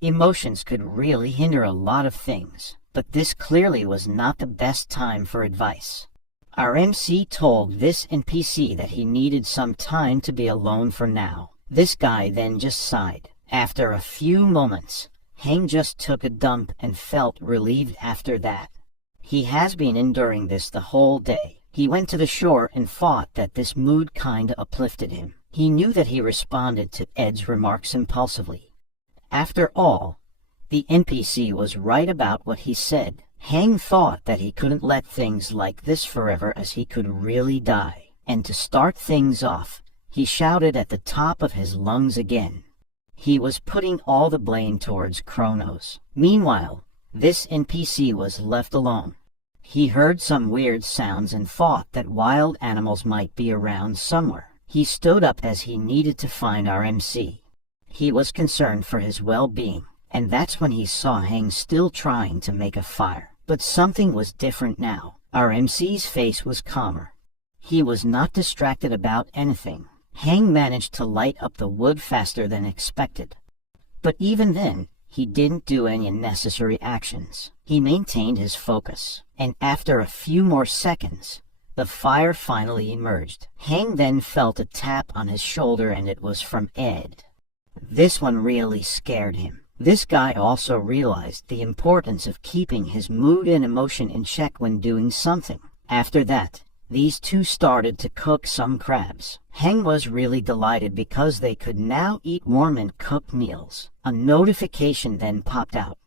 Emotions could really hinder a lot of things, but this clearly was not the best time for advice. Our MC told this NPC that he needed some time to be alone for now. This guy then just sighed. After a few moments, Heng just took a dump and felt relieved after that. He has been enduring this the whole day. He went to the shore and thought that this mood kinda uplifted him. He knew that he responded to Ed's remarks impulsively. After all, the NPC was right about what he said. Heng thought that he couldn't let things like this forever, as he could really die. And to start things off, he shouted at the top of his lungs again. He was putting all the blame towards Kronos. Meanwhile, this NPC was left alone. He heard some weird sounds and thought that wild animals might be around somewhere. He stood up as he needed to find our MC. He was concerned for his well-being, and that's when he saw Heng still trying to make a fire. But something was different now. Our MC's face was calmer. He was not distracted about anything. Heng managed to light up the wood faster than expected. But even then, he didn't do any unnecessary actions. He maintained his focus, and after a few more seconds, the fire finally emerged. Heng then felt a tap on his shoulder, and it was from Ed. This one really scared him. This guy also realized the importance of keeping his mood and emotion in check when doing something. After that, these two started to cook some crabs. Heng was really delighted because they could now eat warm and cooked meals. A notification then popped out.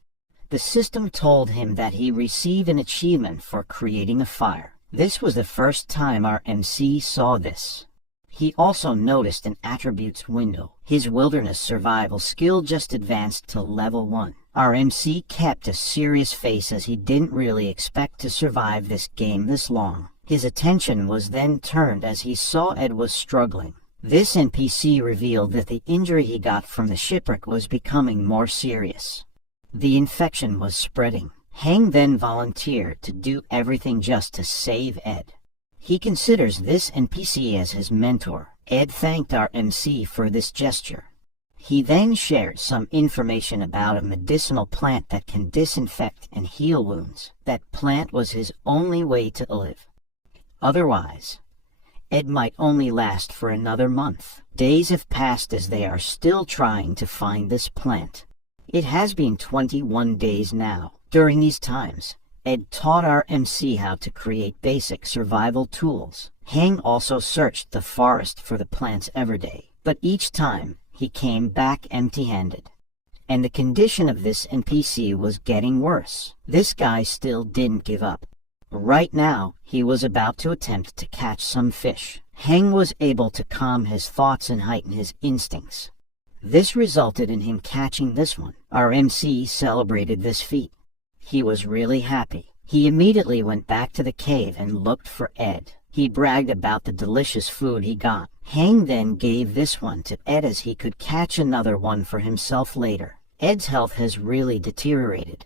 The system told him that he received an achievement for creating a fire. This was the first time our MC saw this. He also noticed an attributes window. His wilderness survival skill just advanced to level 1. Our MC kept a serious face as he didn't really expect to survive this game this long. His attention was then turned as he saw Ed was struggling. This NPC revealed that the injury he got from the shipwreck was becoming more serious. The infection was spreading. Heng then volunteered to do everything just to save Ed. He considers this NPC as his mentor. Ed thanked our MC for this gesture. He then shared some information about a medicinal plant that can disinfect and heal wounds. That plant was his only way to live. Otherwise, Ed might only last for another month. Days have passed as they are still trying to find this plant. It has been 21 days now. During these times, Ed taught our MC how to create basic survival tools. Heng also searched the forest for the plants every day, but each time he came back empty-handed. And the condition of this NPC was getting worse. This guy still didn't give up. Right now, he was about to attempt to catch some fish. Heng was able to calm his thoughts and heighten his instincts. This resulted in him catching this one. Our MC celebrated this feat. He was really happy. He immediately went back to the cave and looked for Ed. He bragged about the delicious food he got. Heng then gave this one to Ed as he could catch another one for himself later. Ed's health has really deteriorated,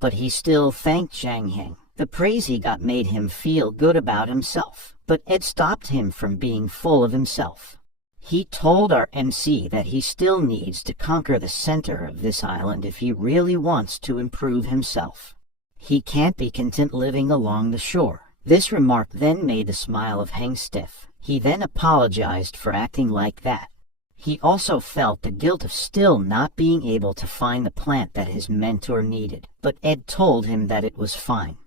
but he still thanked Zhang Heng. The praise he got made him feel good about himself, but Ed stopped him from being full of himself. He told our MC that he still needs to conquer the center of this island if he really wants to improve himself. He can't be content living along the shore. This remark then made the smile of Heng stiff. He then apologized for acting like that. He also felt the guilt of still not being able to find the plant that his mentor needed, but Ed told him that it was fine.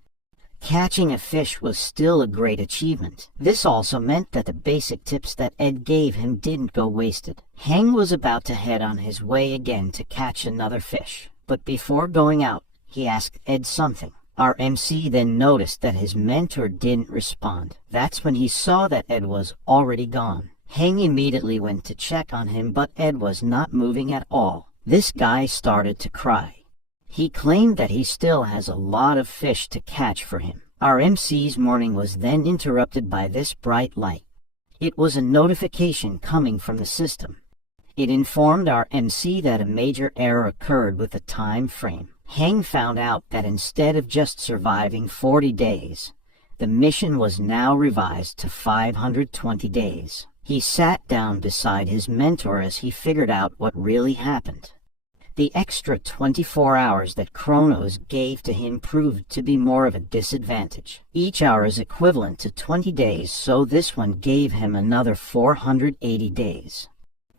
Catching a fish was still a great achievement. This also meant that the basic tips that Ed gave him didn't go wasted. Heng was about to head on his way again to catch another fish, but before going out, he asked Ed something. Our MC then noticed that his mentor didn't respond. That's when he saw that Ed was already gone. Heng immediately went to check on him, but Ed was not moving at all. This guy started to cry. He claimed that he still has a lot of fish to catch for him. Our MC's morning was then interrupted by this bright light. It was a notification coming from the system. It informed our MC that a major error occurred with the time frame. Heng found out that instead of just surviving 40 days, the mission was now revised to 520 days. He sat down beside his mentor as he figured out what really happened. The extra 24 hours that Kronos gave to him proved to be more of a disadvantage. Each hour is equivalent to 20 days, so this one gave him another 480 days.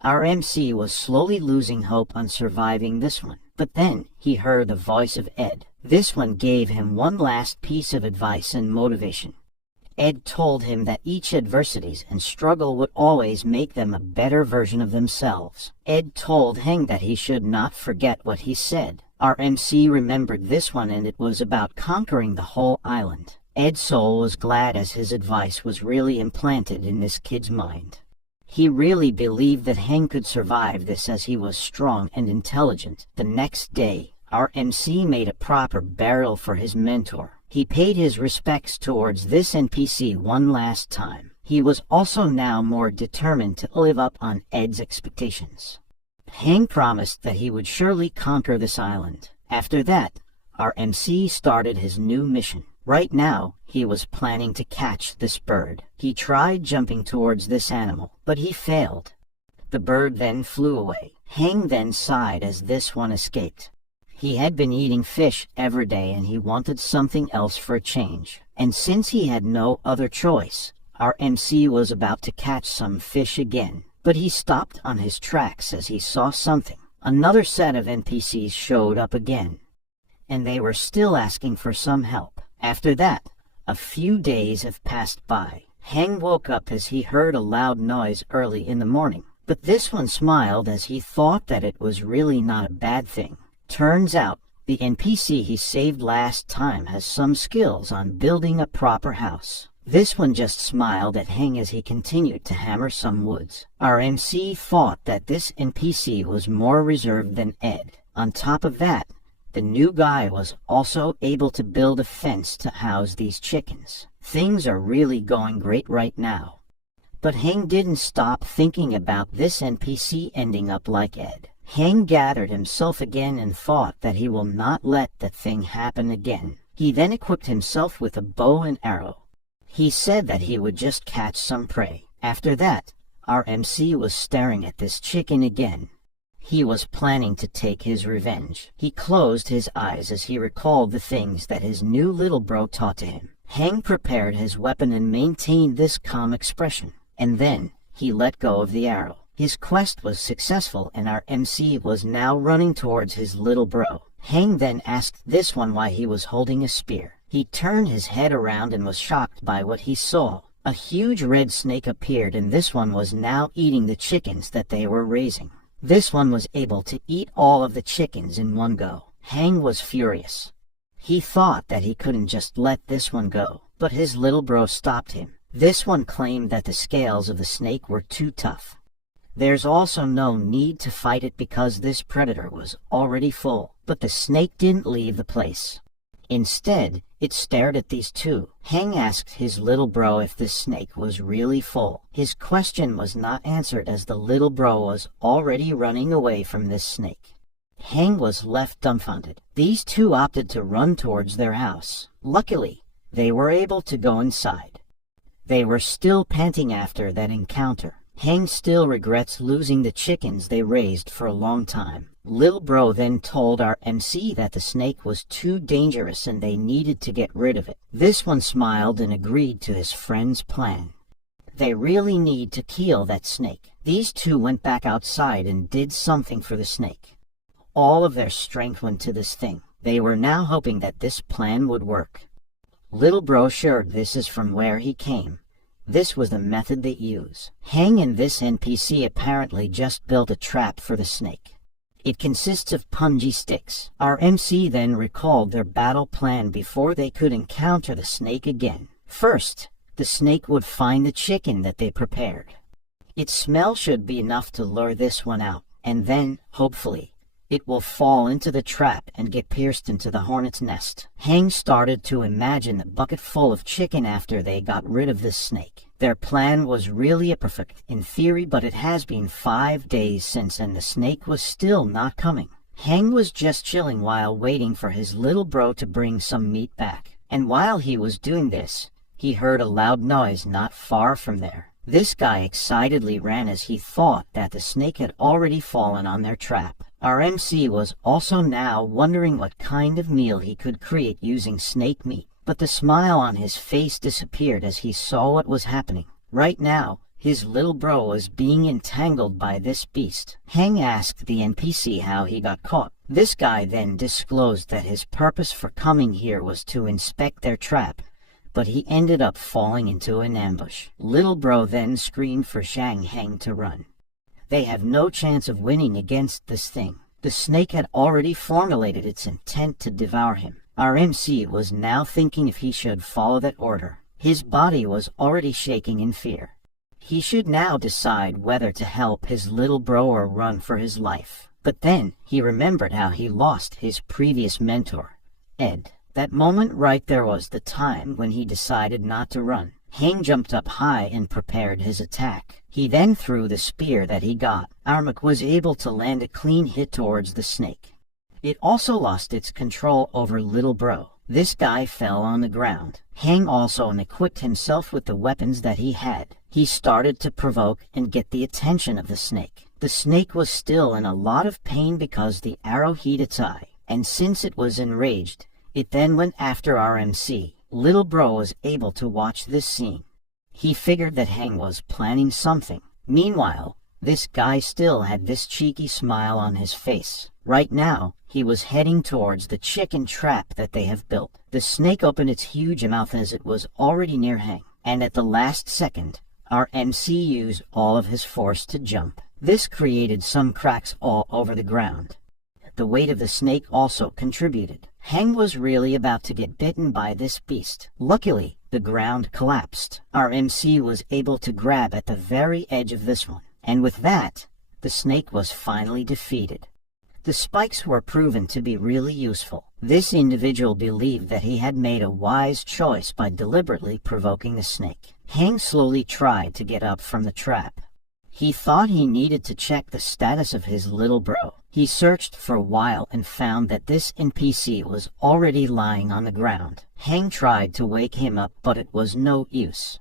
Our MC was slowly losing hope on surviving this one, but then he heard the voice of Ed. This one gave him one last piece of advice and motivation. Ed told him that each adversities and struggle would always make them a better version of themselves. Ed told Heng that he should not forget what he said. Our MC remembered this one, and it was about conquering the whole island. Ed's soul was glad as his advice was really implanted in this kid's mind. He really believed that Heng could survive this as he was strong and intelligent. The next day, our MC made a proper burial for his mentor. He paid his respects towards this NPC one last time. He was also now more determined to live up on Ed's expectations. Heng promised that he would surely conquer this island. After that, our MC started his new mission. Right now, he was planning to catch this bird. He tried jumping towards this animal, but he failed. The bird then flew away. Heng then sighed as this one escaped. He had been eating fish every day and he wanted something else for a change. And since he had no other choice, our MC was about to catch some fish again. But he stopped on his tracks as he saw something. Another set of NPCs showed up again, and they were still asking for some help. After that, a few days have passed by. Heng woke up as he heard a loud noise early in the morning. But this one smiled as he thought that it was really not a bad thing. Turns out, the NPC he saved last time has some skills on building a proper house. This one just smiled at Heng as he continued to hammer some woods. Our MC thought that this NPC was more reserved than Ed. On top of that, the new guy was also able to build a fence to house these chickens. Things are really going great right now. But Heng didn't stop thinking about this NPC ending up like Ed. Heng gathered himself again and thought that he will not let that thing happen again. He then equipped himself with a bow and arrow. He said that he would just catch some prey. After that, our MC was staring at this chicken again. He was planning to take his revenge. He closed his eyes as he recalled the things that his new little bro taught to him. Heng prepared his weapon and maintained this calm expression. And then, he let go of the arrow. His quest was successful and our MC was now running towards his little bro. Heng then asked this one why he was holding a spear. He turned his head around and was shocked by what he saw. A huge red snake appeared and this one was now eating the chickens that they were raising. This one was able to eat all of the chickens in one go. Heng was furious. He thought that he couldn't just let this one go, but his little bro stopped him. This one claimed that the scales of the snake were too tough. There's also no need to fight it because this predator was already full, but the snake didn't leave the place. Instead, it stared at these two. Heng asked his little bro if this snake was really full. His question was not answered as the little bro was already running away from this snake. Heng was left dumbfounded. These two opted to run towards their house. Luckily, they were able to go inside. They were still panting after that encounter. Heng still regrets losing the chickens they raised for a long time. Lil Bro then told our MC that the snake was too dangerous and they needed to get rid of it. This one smiled and agreed to his friend's plan. They really need to kill that snake. These two went back outside and did something for the snake. All of their strength went to this thing. They were now hoping that this plan would work. Little Bro shared this is from where he came. This was the method they use. Heng and this NPC apparently just built a trap for the snake. It consists of punji sticks. Our MC then recalled their battle plan before they could encounter the snake again. First, the snake would find the chicken that they prepared. Its smell should be enough to lure this one out, and then, hopefully, it will fall into the trap and get pierced into the hornet's nest. Heng started to imagine the bucket full of chicken after they got rid of this snake. Their plan was really perfect in theory, but it has been 5 days since and the snake was still not coming. Heng was just chilling while waiting for his little bro to bring some meat back. And while he was doing this, he heard a loud noise not far from there. This guy excitedly ran as he thought that the snake had already fallen on their trap. Our MC was also now wondering what kind of meal he could create using snake meat, but the smile on his face disappeared as he saw what was happening. Right now, his little bro was being entangled by this beast. Heng asked the NPC how he got caught. This guy then disclosed that his purpose for coming here was to inspect their trap, but he ended up falling into an ambush. Little bro then screamed for Zhang Heng to run. They have no chance of winning against this thing. The snake had already formulated its intent to devour him. Our MC was now thinking if he should follow that order. His body was already shaking in fear. He should now decide whether to help his little bro or run for his life. But then he remembered how he lost his previous mentor, Ed. That moment right there was the time when he decided not to run. Heng jumped up high and prepared his attack. He then threw the spear that he got. Armak was able to land a clean hit towards the snake. It also lost its control over little bro. This guy fell on the ground. Heng also equipped himself with the weapons that he had. He started to provoke and get the attention of the snake. The snake was still in a lot of pain because the arrow hit its eye, and since it was enraged, it then went after our MC. Little bro was able to watch this scene. He figured that Heng was planning something. Meanwhile, this guy still had this cheeky smile on his face. Right now, he was heading towards the chicken trap that they have built. The snake opened its huge mouth as it was already near Heng, and at the last second, our MC used all of his force to jump. This created some cracks all over the ground. The weight of the snake also contributed. Heng was really about to get bitten by this beast. Luckily, the ground collapsed. Our MC was able to grab at the very edge of this one, and with that, the snake was finally defeated. The spikes were proven to be really useful. This individual believed that he had made a wise choice by deliberately provoking the snake. Heng slowly tried to get up from the trap. He thought he needed to check the status of his little bro. He searched for a while and found that this NPC was already lying on the ground. Heng tried to wake him up, but it was no use.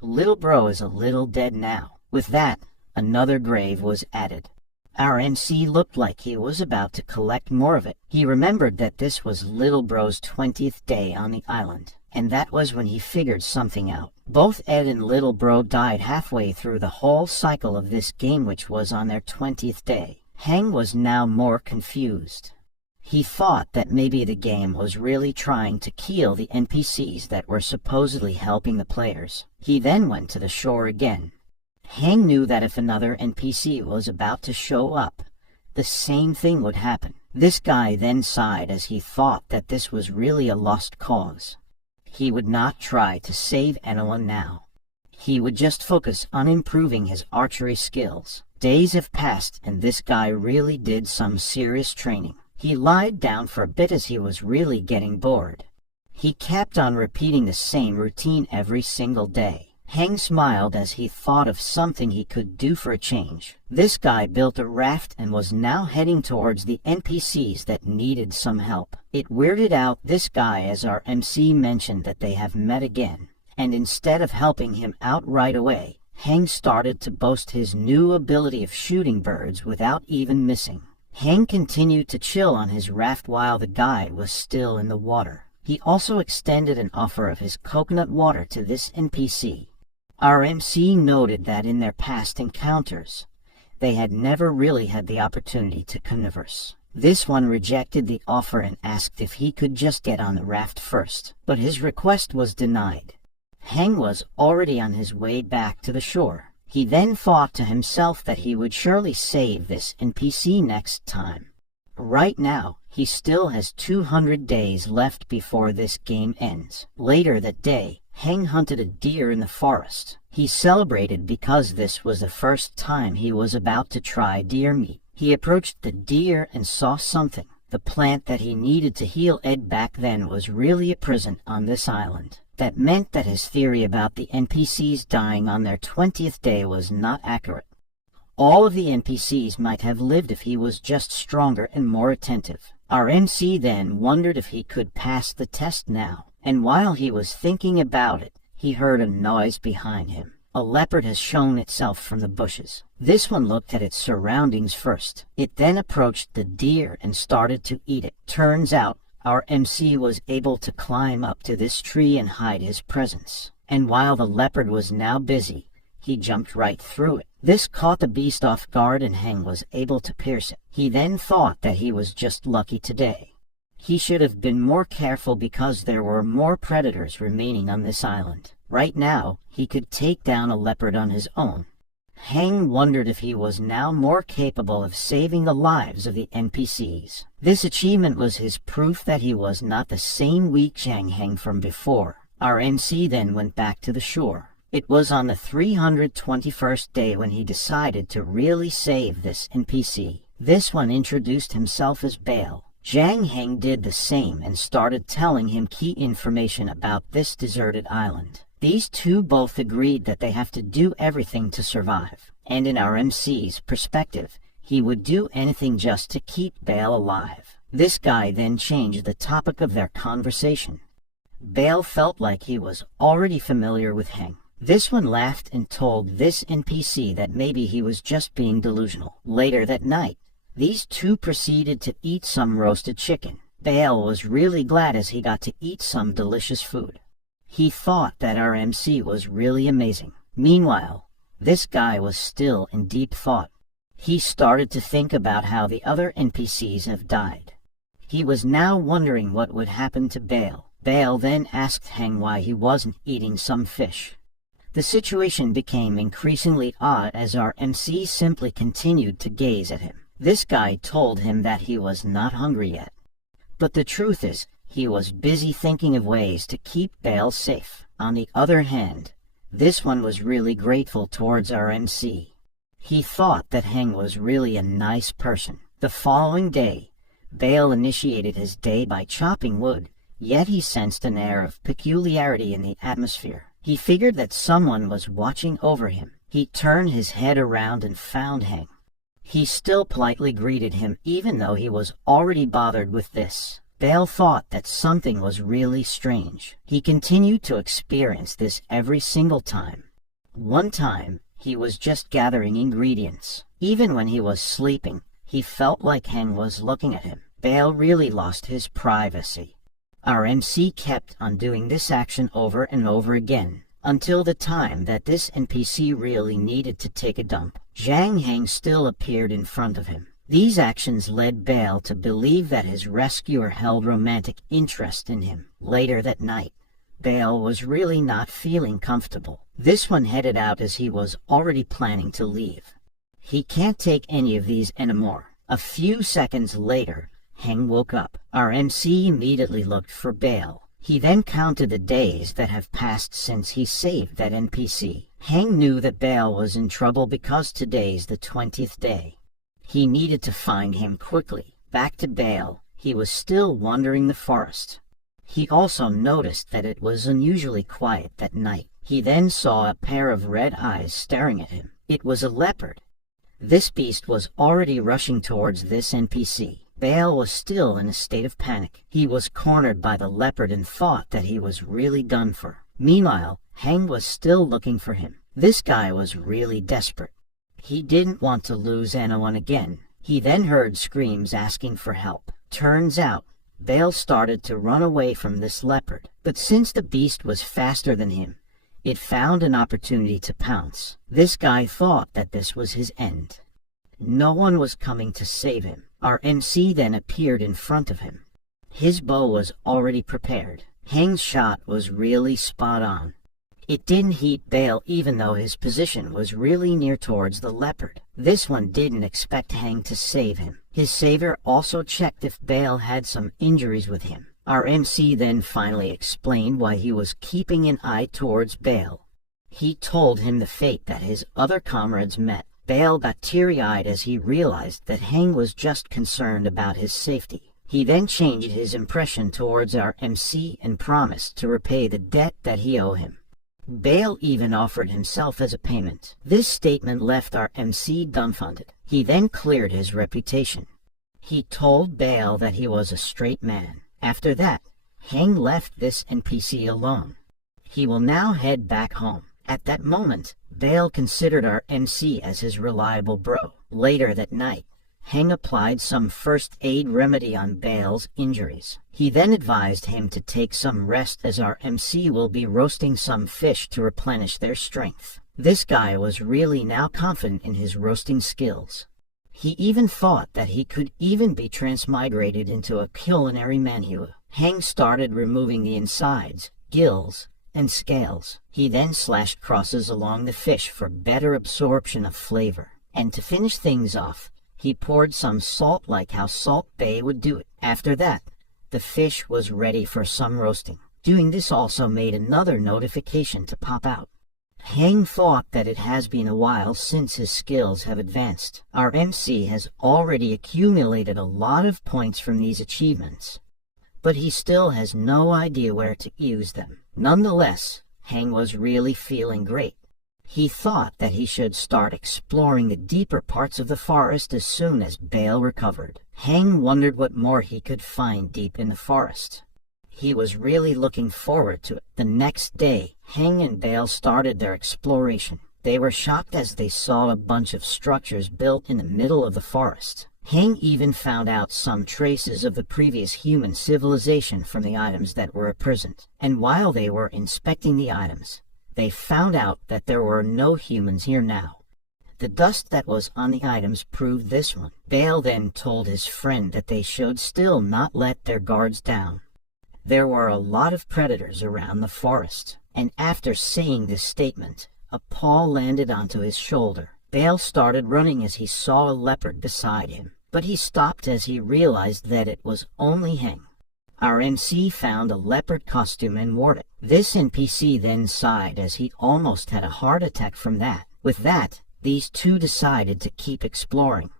Little bro is a little dead now. With that, another grave was added. Our MC looked like he was about to collect more of it. He remembered that this was little bro's 20th day on the island, and that was when he figured something out. Both Ed and little bro died halfway through the whole cycle of this game, which was on their 20th day. Heng was now more confused. He thought that maybe the game was really trying to kill the NPCs that were supposedly helping the players. He then went to the shore again. Heng knew that if another NPC was about to show up, the same thing would happen. This guy then sighed as he thought that this was really a lost cause. He would not try to save anyone now. He would just focus on improving his archery skills. Days have passed and this guy really did some serious training. He lied down for a bit as he was really getting bored. He kept on repeating the same routine every single day. Heng smiled as he thought of something he could do for a change. This guy built a raft and was now heading towards the NPCs that needed some help. It weirded out this guy as our MC mentioned that they have met again, and instead of helping him out right away, Heng started to boast his new ability of shooting birds without even missing. Heng continued to chill on his raft while the guy was still in the water. He also extended an offer of his coconut water to this NPC. Our MC noted that in their past encounters, they had never really had the opportunity to converse. This one rejected the offer and asked if he could just get on the raft first, but his request was denied. Heng was already on his way back to the shore. He then thought to himself that he would surely save this NPC next time. Right now, he still has 200 days left before this game ends. Later that day, Heng hunted a deer in the forest. He celebrated because this was the first time he was about to try deer meat. He approached the deer and saw something. The plant that he needed to heal Ed back then was really present on this island. That meant that his theory about the NPCs dying on their 20th day was not accurate. All of the NPCs might have lived if he was just stronger and more attentive. Our MC then wondered if he could pass the test now. And while he was thinking about it, he heard a noise behind him. A leopard has shown itself from the bushes. This one looked at its surroundings first. It then approached the deer and started to eat it. Turns out, our MC was able to climb up to this tree and hide his presence. And while the leopard was now busy, he jumped right through it. This caught the beast off guard and Heng was able to pierce it. He then thought that he was just lucky today. He should have been more careful because there were more predators remaining on this island. Right now, he could take down a leopard on his own. Heng wondered if he was now more capable of saving the lives of the NPCs. This achievement was his proof that he was not the same weak Zhang Heng from before. Our MC then went back to the shore. It was on the 321st day when he decided to really save this NPC. This one introduced himself as Bale. Zhang Heng did the same and started telling him key information about this deserted island. These two both agreed that they have to do everything to survive, and in our MC's perspective, he would do anything just to keep Bale alive. This guy then changed the topic of their conversation. Bale felt like he was already familiar with Heng. This one laughed and told this NPC that maybe he was just being delusional. Later that night, these two proceeded to eat some roasted chicken. Bale was really glad as he got to eat some delicious food. He thought that our MC was really amazing. Meanwhile, this guy was still in deep thought. He started to think about how the other NPCs have died. He was now wondering what would happen to Bale. Bale then asked Heng why he wasn't eating some fish. The situation became increasingly odd as our MC simply continued to gaze at him. This guy told him that he was not hungry yet. But the truth is, he was busy thinking of ways to keep Bale safe. On the other hand, this one was really grateful towards our MC. He thought that Heng was really a nice person. The following day, Bale initiated his day by chopping wood, yet he sensed an air of peculiarity in the atmosphere. He figured that someone was watching over him. He turned his head around and found Heng. He still politely greeted him even though he was already bothered with this. Bale thought that something was really strange. He continued to experience this every single time. One time, he was just gathering ingredients. Even when he was sleeping, he felt like Heng was looking at him. Bale really lost his privacy. Our MC kept on doing this action over and over again, until the time that this NPC really needed to take a dump. Zhang Heng still appeared in front of him. These actions led Bale to believe that his rescuer held romantic interest in him. Later that night, Bale was really not feeling comfortable. This one headed out as he was already planning to leave. He can't take any of these anymore. A few seconds later, Heng woke up. Our MC immediately looked for Bale. He then counted the days that have passed since he saved that NPC. Heng knew that Bale was in trouble because today's the 20th day. He needed to find him quickly. Back to Bale, he was still wandering the forest. He also noticed that it was unusually quiet that night. He then saw a pair of red eyes staring at him. It was a leopard. This beast was already rushing towards this NPC. Bale was still in a state of panic. He was cornered by the leopard and thought that he was really done for. Meanwhile, Heng was still looking for him. This guy was really desperate. He didn't want to lose anyone again. He then heard screams asking for help. Turns out, Bale started to run away from this leopard. But since the beast was faster than him, it found an opportunity to pounce. This guy thought that this was his end. No one was coming to save him. Our MC then appeared in front of him. His bow was already prepared. Heng's shot was really spot on. It didn't hit Bale even though his position was really near towards the leopard. This one didn't expect Heng to save him. His savior also checked if Bale had some injuries with him. Our MC then finally explained why he was keeping an eye towards Bale. He told him the fate that his other comrades met. Bale got teary-eyed as he realized that Heng was just concerned about his safety. He then changed his impression towards our MC and promised to repay the debt that he owed him. Bale even offered himself as a payment. This statement left our MC dumbfounded. He then cleared his reputation. He told Bale that he was a straight man. After that, Heng left this NPC alone. He will now head back home. At that moment, Bale considered our MC as his reliable bro. Later that night, Heng applied some first aid remedy on Bale's injuries. He then advised him to take some rest as our MC will be roasting some fish to replenish their strength. This guy was really now confident in his roasting skills. He even thought that he could even be transmigrated into a culinary manhwa. Heng started removing the insides, gills, and scales. He then slashed crosses along the fish for better absorption of flavor. And to finish things off, he poured some salt like how Salt Bae would do it. After that, the fish was ready for some roasting. Doing this also made another notification to pop out. Heng thought that it has been a while since his skills have advanced. Our MC has already accumulated a lot of points from these achievements, but he still has no idea where to use them. Nonetheless, Heng was really feeling great. He thought that he should start exploring the deeper parts of the forest as soon as Bale recovered. Heng wondered what more he could find deep in the forest. He was really looking forward to it. The next day, Heng and Bale started their exploration. They were shocked as they saw a bunch of structures built in the middle of the forest. Heng even found out some traces of the previous human civilization from the items that were present. And while they were inspecting the items, they found out that there were no humans here now. The dust that was on the items proved this one. Bale then told his friend that they should still not let their guards down. There were a lot of predators around the forest, and after saying this statement, a paw landed onto his shoulder. Bale started running as he saw a leopard beside him, but he stopped as he realized that it was only Heng. Our MC found a leopard costume and wore it. This NPC then sighed as he almost had a heart attack from that. With that, these two decided to keep exploring.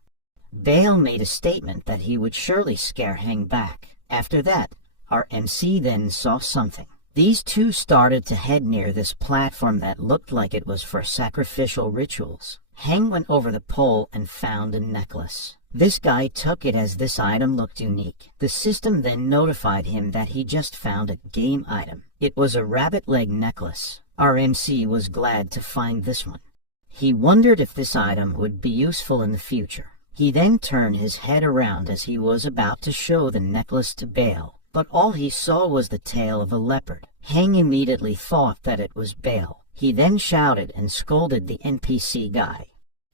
Bale made a statement that he would surely scare Heng back. After that, our MC then saw something. These two started to head near this platform that looked like it was for sacrificial rituals. Heng went over the pole and found a necklace. This guy took it as this item looked unique. The system then notified him that he just found a game item. It was a rabbit leg necklace. Our MC was glad to find this one. He wondered if this item would be useful in the future. He then turned his head around as he was about to show the necklace to Bale, but all he saw was the tail of a leopard. Heng immediately thought that it was Bale. He then shouted and scolded the NPC guy.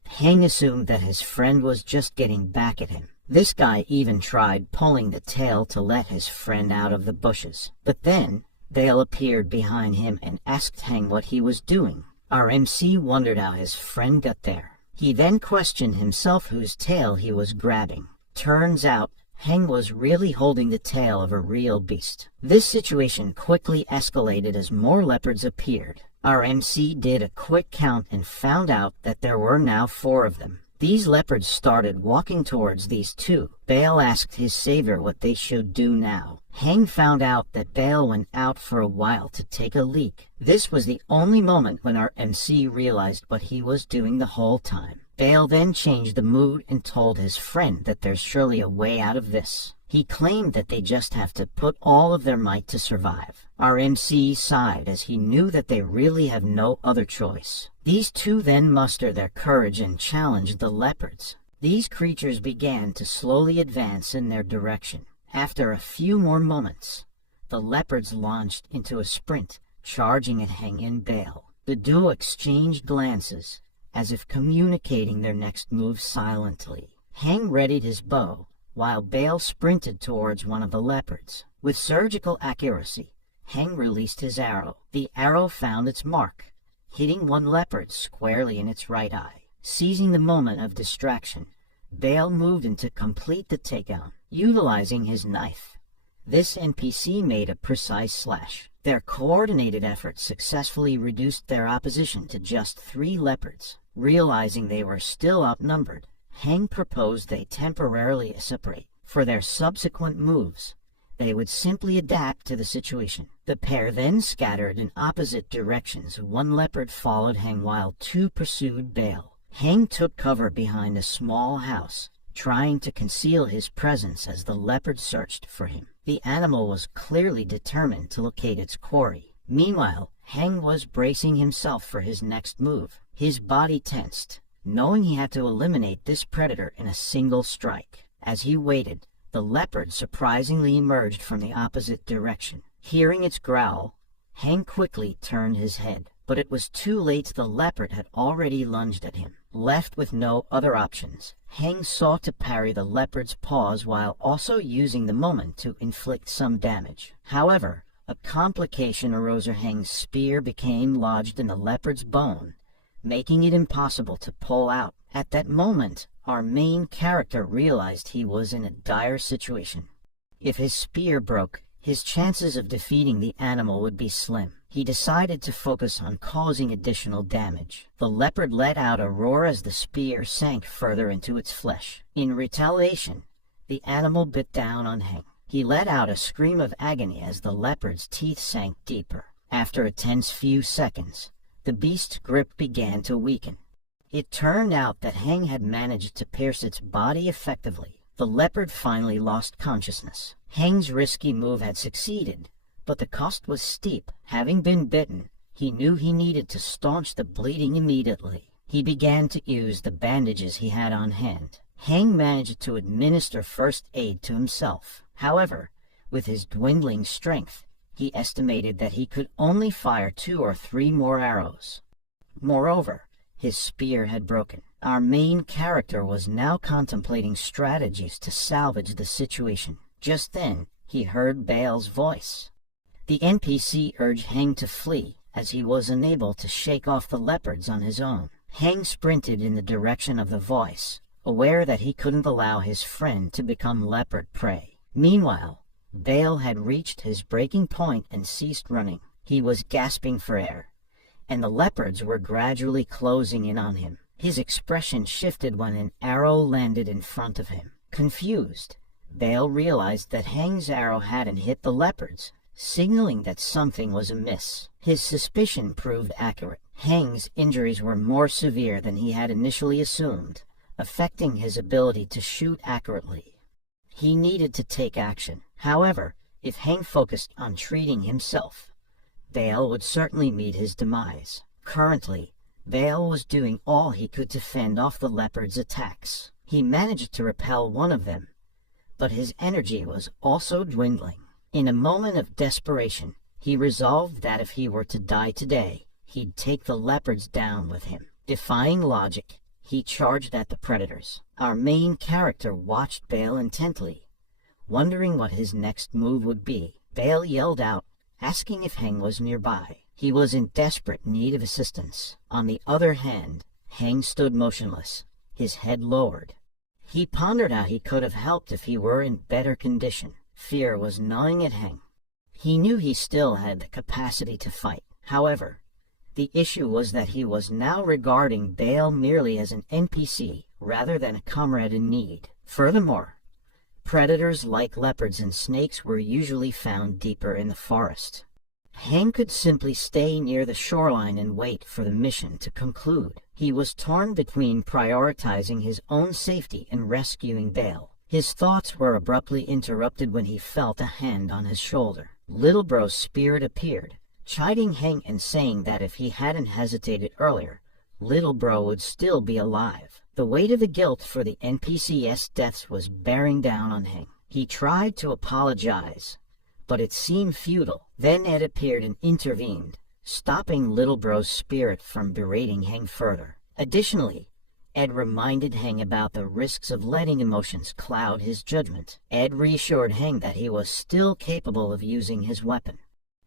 Heng assumed that his friend was just getting back at him. This guy even tried pulling the tail to let his friend out of the bushes. But then, Bale appeared behind him and asked Heng what he was doing. Our MC wondered how his friend got there. He then questioned himself whose tail he was grabbing. Turns out, Heng was really holding the tail of a real beast. This situation quickly escalated as more leopards appeared. Our MC did a quick count and found out that there were now 4 of them. These leopards started walking towards these two. Bale asked his savior what they should do now. Heng found out that Bale went out for a while to take a leak. This was the only moment when our MC realized what he was doing the whole time. Bale then changed the mood and told his friend that there's surely a way out of this. He claimed that they just have to put all of their might to survive. Our MC sighed as he knew that they really have no other choice. These two then mustered their courage and challenged the leopards. These creatures began to slowly advance in their direction. After a few more moments, the leopards launched into a sprint, charging at Heng and Bale. The duo exchanged glances, as if communicating their next move silently. Heng readied his bow, while Bale sprinted towards one of the leopards. With surgical accuracy, Heng released his arrow. The arrow found its mark, hitting one leopard squarely in its right eye. Seizing the moment of distraction, Bale moved in to complete the takedown, utilizing his knife. This NPC made a precise slash. Their coordinated efforts successfully reduced their opposition to just 3 leopards. Realizing they were still outnumbered, Heng proposed they temporarily separate. For their subsequent moves, they would simply adapt to the situation. The pair then scattered in opposite directions. 1 leopard followed Heng while 2 pursued Bale. Heng took cover behind a small house, trying to conceal his presence as the leopard searched for him. The animal was clearly determined to locate its quarry. Meanwhile, Heng was bracing himself for his next move. His body tensed, knowing he had to eliminate this predator in a single strike. As he waited, the leopard surprisingly emerged from the opposite direction. Hearing its growl, Heng quickly turned his head, but it was too late. The leopard had already lunged at him. Left with no other options, Heng sought to parry the leopard's paws while also using the moment to inflict some damage. However, a complication arose. Heng's spear became lodged in the leopard's bone, making it impossible to pull out. At that moment, our main character realized he was in a dire situation. If his spear broke, his chances of defeating the animal would be slim. He decided to focus on causing additional damage. The leopard let out a roar as the spear sank further into its flesh. In retaliation, the animal bit down on Heng. He let out a scream of agony as the leopard's teeth sank deeper. After a tense few seconds, the beast's grip began to weaken. It turned out that Heng had managed to pierce its body effectively. The leopard finally lost consciousness. Heng's risky move had succeeded, but the cost was steep. Having been bitten, he knew he needed to staunch the bleeding immediately. He began to use the bandages he had on hand. Heng managed to administer first aid to himself. However, with his dwindling strength, he estimated that he could only fire 2 or 3 more arrows. Moreover, his spear had broken. Our main character was now contemplating strategies to salvage the situation. Just then, he heard Bale's voice. The NPC urged Heng to flee, as he was unable to shake off the leopards on his own. Heng sprinted in the direction of the voice, aware that he couldn't allow his friend to become leopard prey. Meanwhile, Bale had reached his breaking point and ceased running. He was gasping for air, and the leopards were gradually closing in on him. His expression shifted when an arrow landed in front of him. Confused, Bale realized that Heng's arrow hadn't hit the leopards, signaling that something was amiss. His suspicion proved accurate. Heng's injuries were more severe than he had initially assumed, affecting his ability to shoot accurately. He needed to take action. However, if Heng focused on treating himself, Bale would certainly meet his demise. Currently, Bale was doing all he could to fend off the leopard's attacks. He managed to repel one of them, but his energy was also dwindling. In a moment of desperation, he resolved that if he were to die today, he'd take the leopards down with him. Defying logic, he charged at the predators. Our main character watched Bale intently, wondering what his next move would be. Bale yelled out, asking if Heng was nearby. He was in desperate need of assistance. On the other hand, Heng stood motionless, his head lowered. He pondered how he could have helped if he were in better condition. Fear was gnawing at Heng. He knew he still had the capacity to fight. However, the issue was that he was now regarding Bale merely as an NPC rather than a comrade in need. Furthermore, predators like leopards and snakes were usually found deeper in the forest. Heng could simply stay near the shoreline and wait for the mission to conclude. He was torn between prioritizing his own safety and rescuing Bale. His thoughts were abruptly interrupted when he felt a hand on his shoulder. Little Bro's spirit appeared, chiding Heng and saying that if he hadn't hesitated earlier, Little Bro would still be alive. The weight of the guilt for the NPC's deaths was bearing down on Heng. He tried to apologize, but it seemed futile. Then Ed appeared and intervened, stopping Little Bro's spirit from berating Heng further. Additionally, Ed reminded Heng about the risks of letting emotions cloud his judgment. Ed reassured Heng that he was still capable of using his weapon.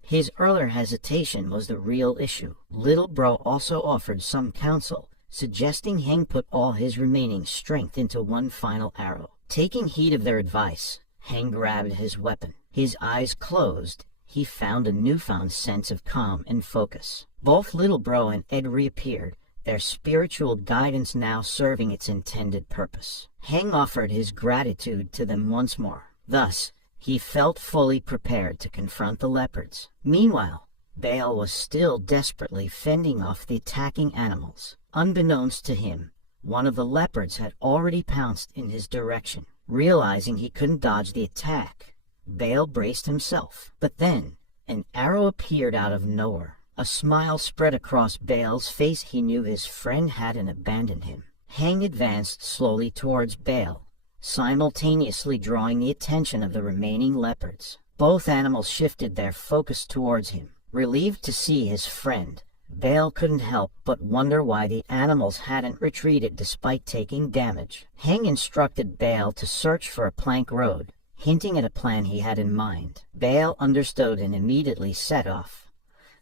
His earlier hesitation was the real issue. Little Bro also offered some counsel, suggesting Heng put all his remaining strength into one final arrow. Taking heed of their advice, Heng grabbed his weapon. His eyes closed, he found a newfound sense of calm and focus. Both Little Bro and Ed reappeared, their spiritual guidance now serving its intended purpose. Heng offered his gratitude to them once more. Thus, he felt fully prepared to confront the leopards. Meanwhile, Bale was still desperately fending off the attacking animals. Unbeknownst to him, one of the leopards had already pounced in his direction. Realizing he couldn't dodge the attack, Bale braced himself. But then, an arrow appeared out of nowhere. A smile spread across Bale's face. He knew his friend hadn't abandoned him. Heng advanced slowly towards Bale, simultaneously drawing the attention of the remaining leopards. Both animals shifted their focus towards him. Relieved to see his friend, Bale couldn't help but wonder why the animals hadn't retreated despite taking damage. Heng instructed Bale to search for a plank road, hinting at a plan he had in mind. Bale understood and immediately set off,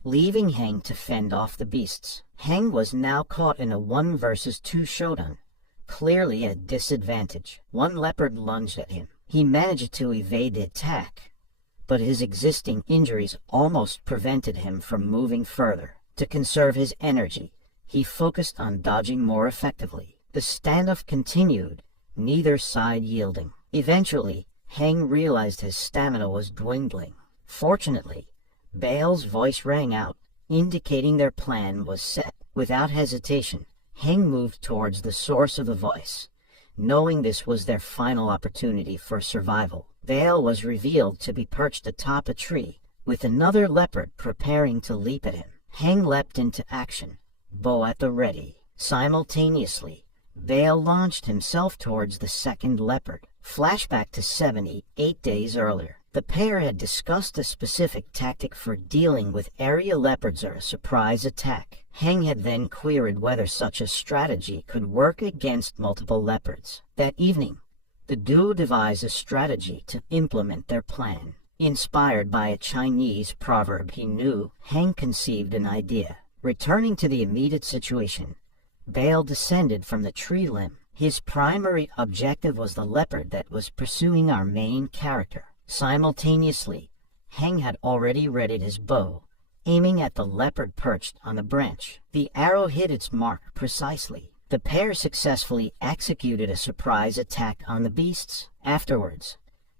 leaving Heng to fend off the beasts. Heng was now caught in a 1 versus 2 showdown, clearly at a disadvantage. One leopard lunged at him. He managed to evade the attack, but his existing injuries almost prevented him from moving further. To conserve his energy, he focused on dodging more effectively. The standoff continued, neither side yielding. Eventually, Heng realized his stamina was dwindling. Fortunately, Bale's voice rang out, indicating their plan was set. Without hesitation, Heng moved towards the source of the voice, knowing this was their final opportunity for survival. Bale was revealed to be perched atop a tree, with another leopard preparing to leap at him. Heng leapt into action, bow at the ready. Simultaneously, Bale launched himself towards the second leopard. Flashback to 78 days earlier. The pair had discussed a specific tactic for dealing with area leopards or a surprise attack. Heng had then queried whether such a strategy could work against multiple leopards. That evening, the duo devised a strategy to implement their plan. Inspired by a Chinese proverb he knew, Heng conceived an idea. Returning to the immediate situation, Bale descended from the tree limb. His primary objective was the leopard that was pursuing our main character. Simultaneously, Heng had already readied his bow, aiming at the leopard perched on the branch. The arrow hit its mark precisely. The pair successfully executed a surprise attack on the beasts. Afterwards,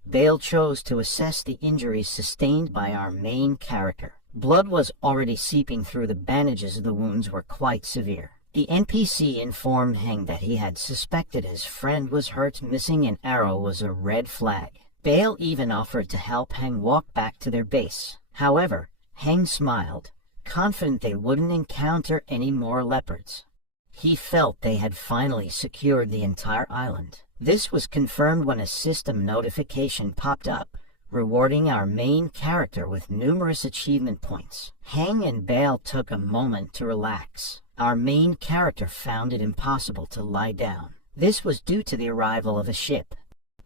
Bale chose to assess the injuries sustained by our main character. Blood was already seeping through the bandages. The wounds were quite severe. The NPC informed Heng that he had suspected his friend was hurt. Missing an arrow was a red flag. Bale even offered to help Heng walk back to their base. However, Heng smiled, confident they wouldn't encounter any more leopards. He felt they had finally secured the entire island. This was confirmed when a system notification popped up, rewarding our main character with numerous achievement points. Heng and Bale took a moment to relax. Our main character found it impossible to lie down. This was due to the arrival of a ship.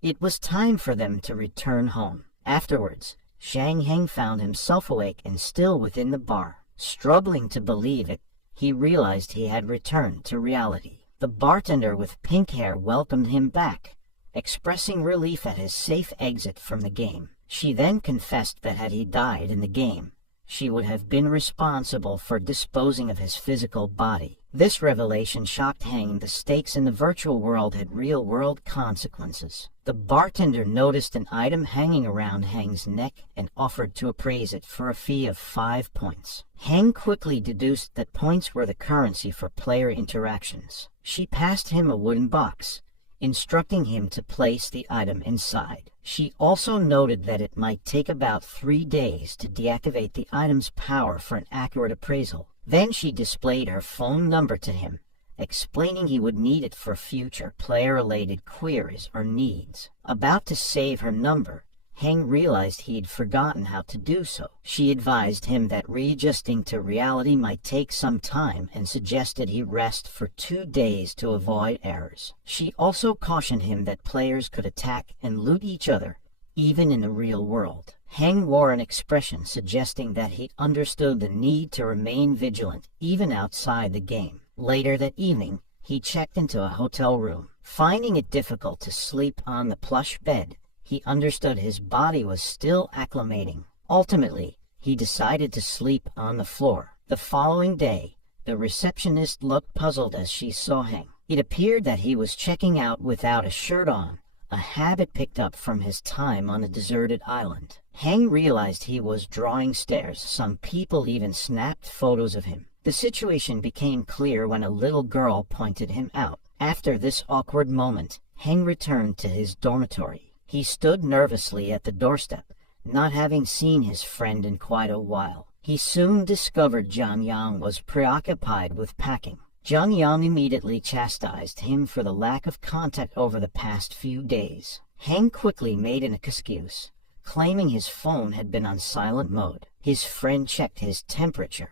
It was time for them to return home. Afterwards, Zhang Heng found himself awake and still within the bar. Struggling to believe it, he realized he had returned to reality. The bartender with pink hair welcomed him back, expressing relief at his safe exit from the game. She then confessed that had he died in the game, she would have been responsible for disposing of his physical body. This revelation shocked Heng. The stakes in the virtual world had real-world consequences. The bartender noticed an item hanging around Heng's neck and offered to appraise it for a fee of 5 points. Heng quickly deduced that points were the currency for player interactions. She passed him a wooden box, instructing him to place the item inside. She also noted that it might take about 3 days to deactivate the item's power for an accurate appraisal. Then she displayed her phone number to him, explaining he would need it for future player-related queries or needs. About to save her number, Heng realized he'd forgotten how to do so. She advised him that readjusting to reality might take some time and suggested he rest for 2 days to avoid errors. She also cautioned him that players could attack and loot each other, even in the real world. Heng wore an expression suggesting that he understood the need to remain vigilant even outside the game. Later that evening, he checked into a hotel room. Finding it difficult to sleep on the plush bed, he understood his body was still acclimating. Ultimately, he decided to sleep on the floor. The following day, the receptionist looked puzzled as she saw Heng. It appeared that he was checking out without a shirt on, a habit picked up from his time on a deserted island. Heng realized he was drawing stares. Some people even snapped photos of him. The situation became clear when a little girl pointed him out. After this awkward moment, Heng returned to his dormitory. He stood nervously at the doorstep, not having seen his friend in quite a while. He soon discovered Zhang Yang was preoccupied with packing. Zhang Yang immediately chastised him for the lack of contact over the past few days. Heng quickly made an excuse, claiming his phone had been on silent mode. His friend checked his temperature,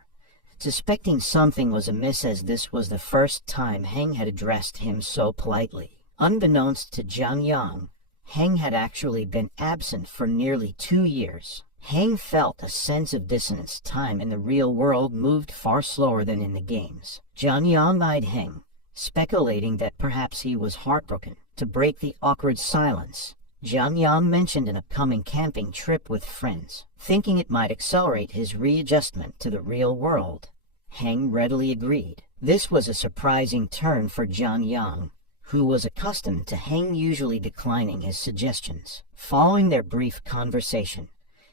suspecting something was amiss as this was the first time Heng had addressed him so politely. Unbeknownst to Zhang Yang, Heng had actually been absent for nearly 2 years. Heng felt a sense of dissonance. Time in the real world moved far slower than in the games. Zhang Yang eyed Heng, speculating that perhaps he was heartbroken. To break the awkward silence, Zhang Yang mentioned an upcoming camping trip with friends, thinking it might accelerate his readjustment to the real world. Heng readily agreed. This was a surprising turn for Zhang Yang, who was accustomed to Heng usually declining his suggestions. Following their brief conversation,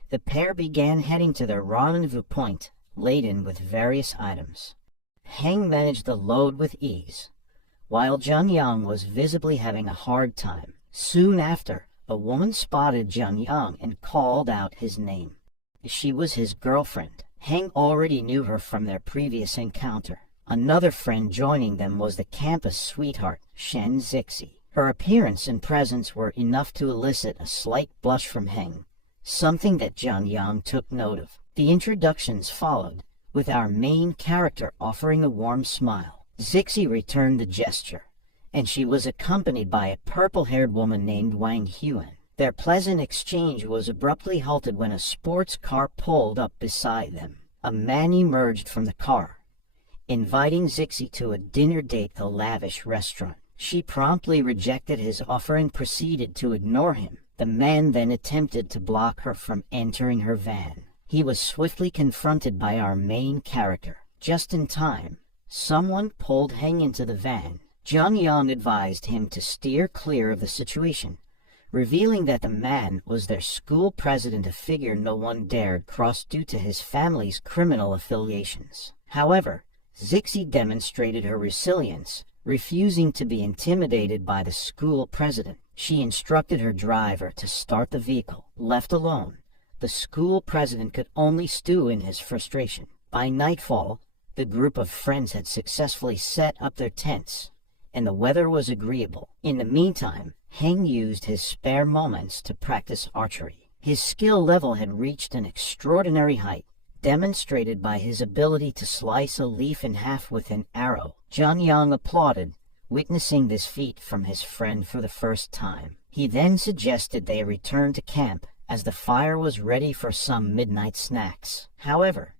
the pair began heading to their rendezvous point, laden with various items. Heng managed the load with ease, while Zhang Yang was visibly having a hard time. Soon after, a woman spotted Zhang Yang and called out his name. She was his girlfriend. Heng already knew her from their previous encounter. Another friend joining them was the campus sweetheart, Shen Zixi. Her appearance and presence were enough to elicit a slight blush from Heng, something that Zhang Yang took note of. The introductions followed, with our main character offering a warm smile. Zixi returned the gesture, and she was accompanied by a purple-haired woman named Wang Huan. Their pleasant exchange was abruptly halted when a sports car pulled up beside them. A man emerged from the car, inviting Zixi to a dinner date at a lavish restaurant. She promptly rejected his offer and proceeded to ignore him. The man then attempted to block her from entering her van. He was swiftly confronted by our main character. Just in time, someone pulled Heng into the van. Zhang Yang advised him to steer clear of the situation, revealing that the man was their school president, a figure no one dared cross due to his family's criminal affiliations. However, Zixi demonstrated her resilience, refusing to be intimidated by the school president. She instructed her driver to start the vehicle. Left alone, the school president could only stew in his frustration. By nightfall, the group of friends had successfully set up their tents, and the weather was agreeable. In the meantime, Heng used his spare moments to practice archery. His skill level had reached an extraordinary height, demonstrated by his ability to slice a leaf in half with an arrow. Zhang Yang applauded, witnessing this feat from his friend for the first time. He then suggested they return to camp, as the fire was ready for some midnight snacks. However,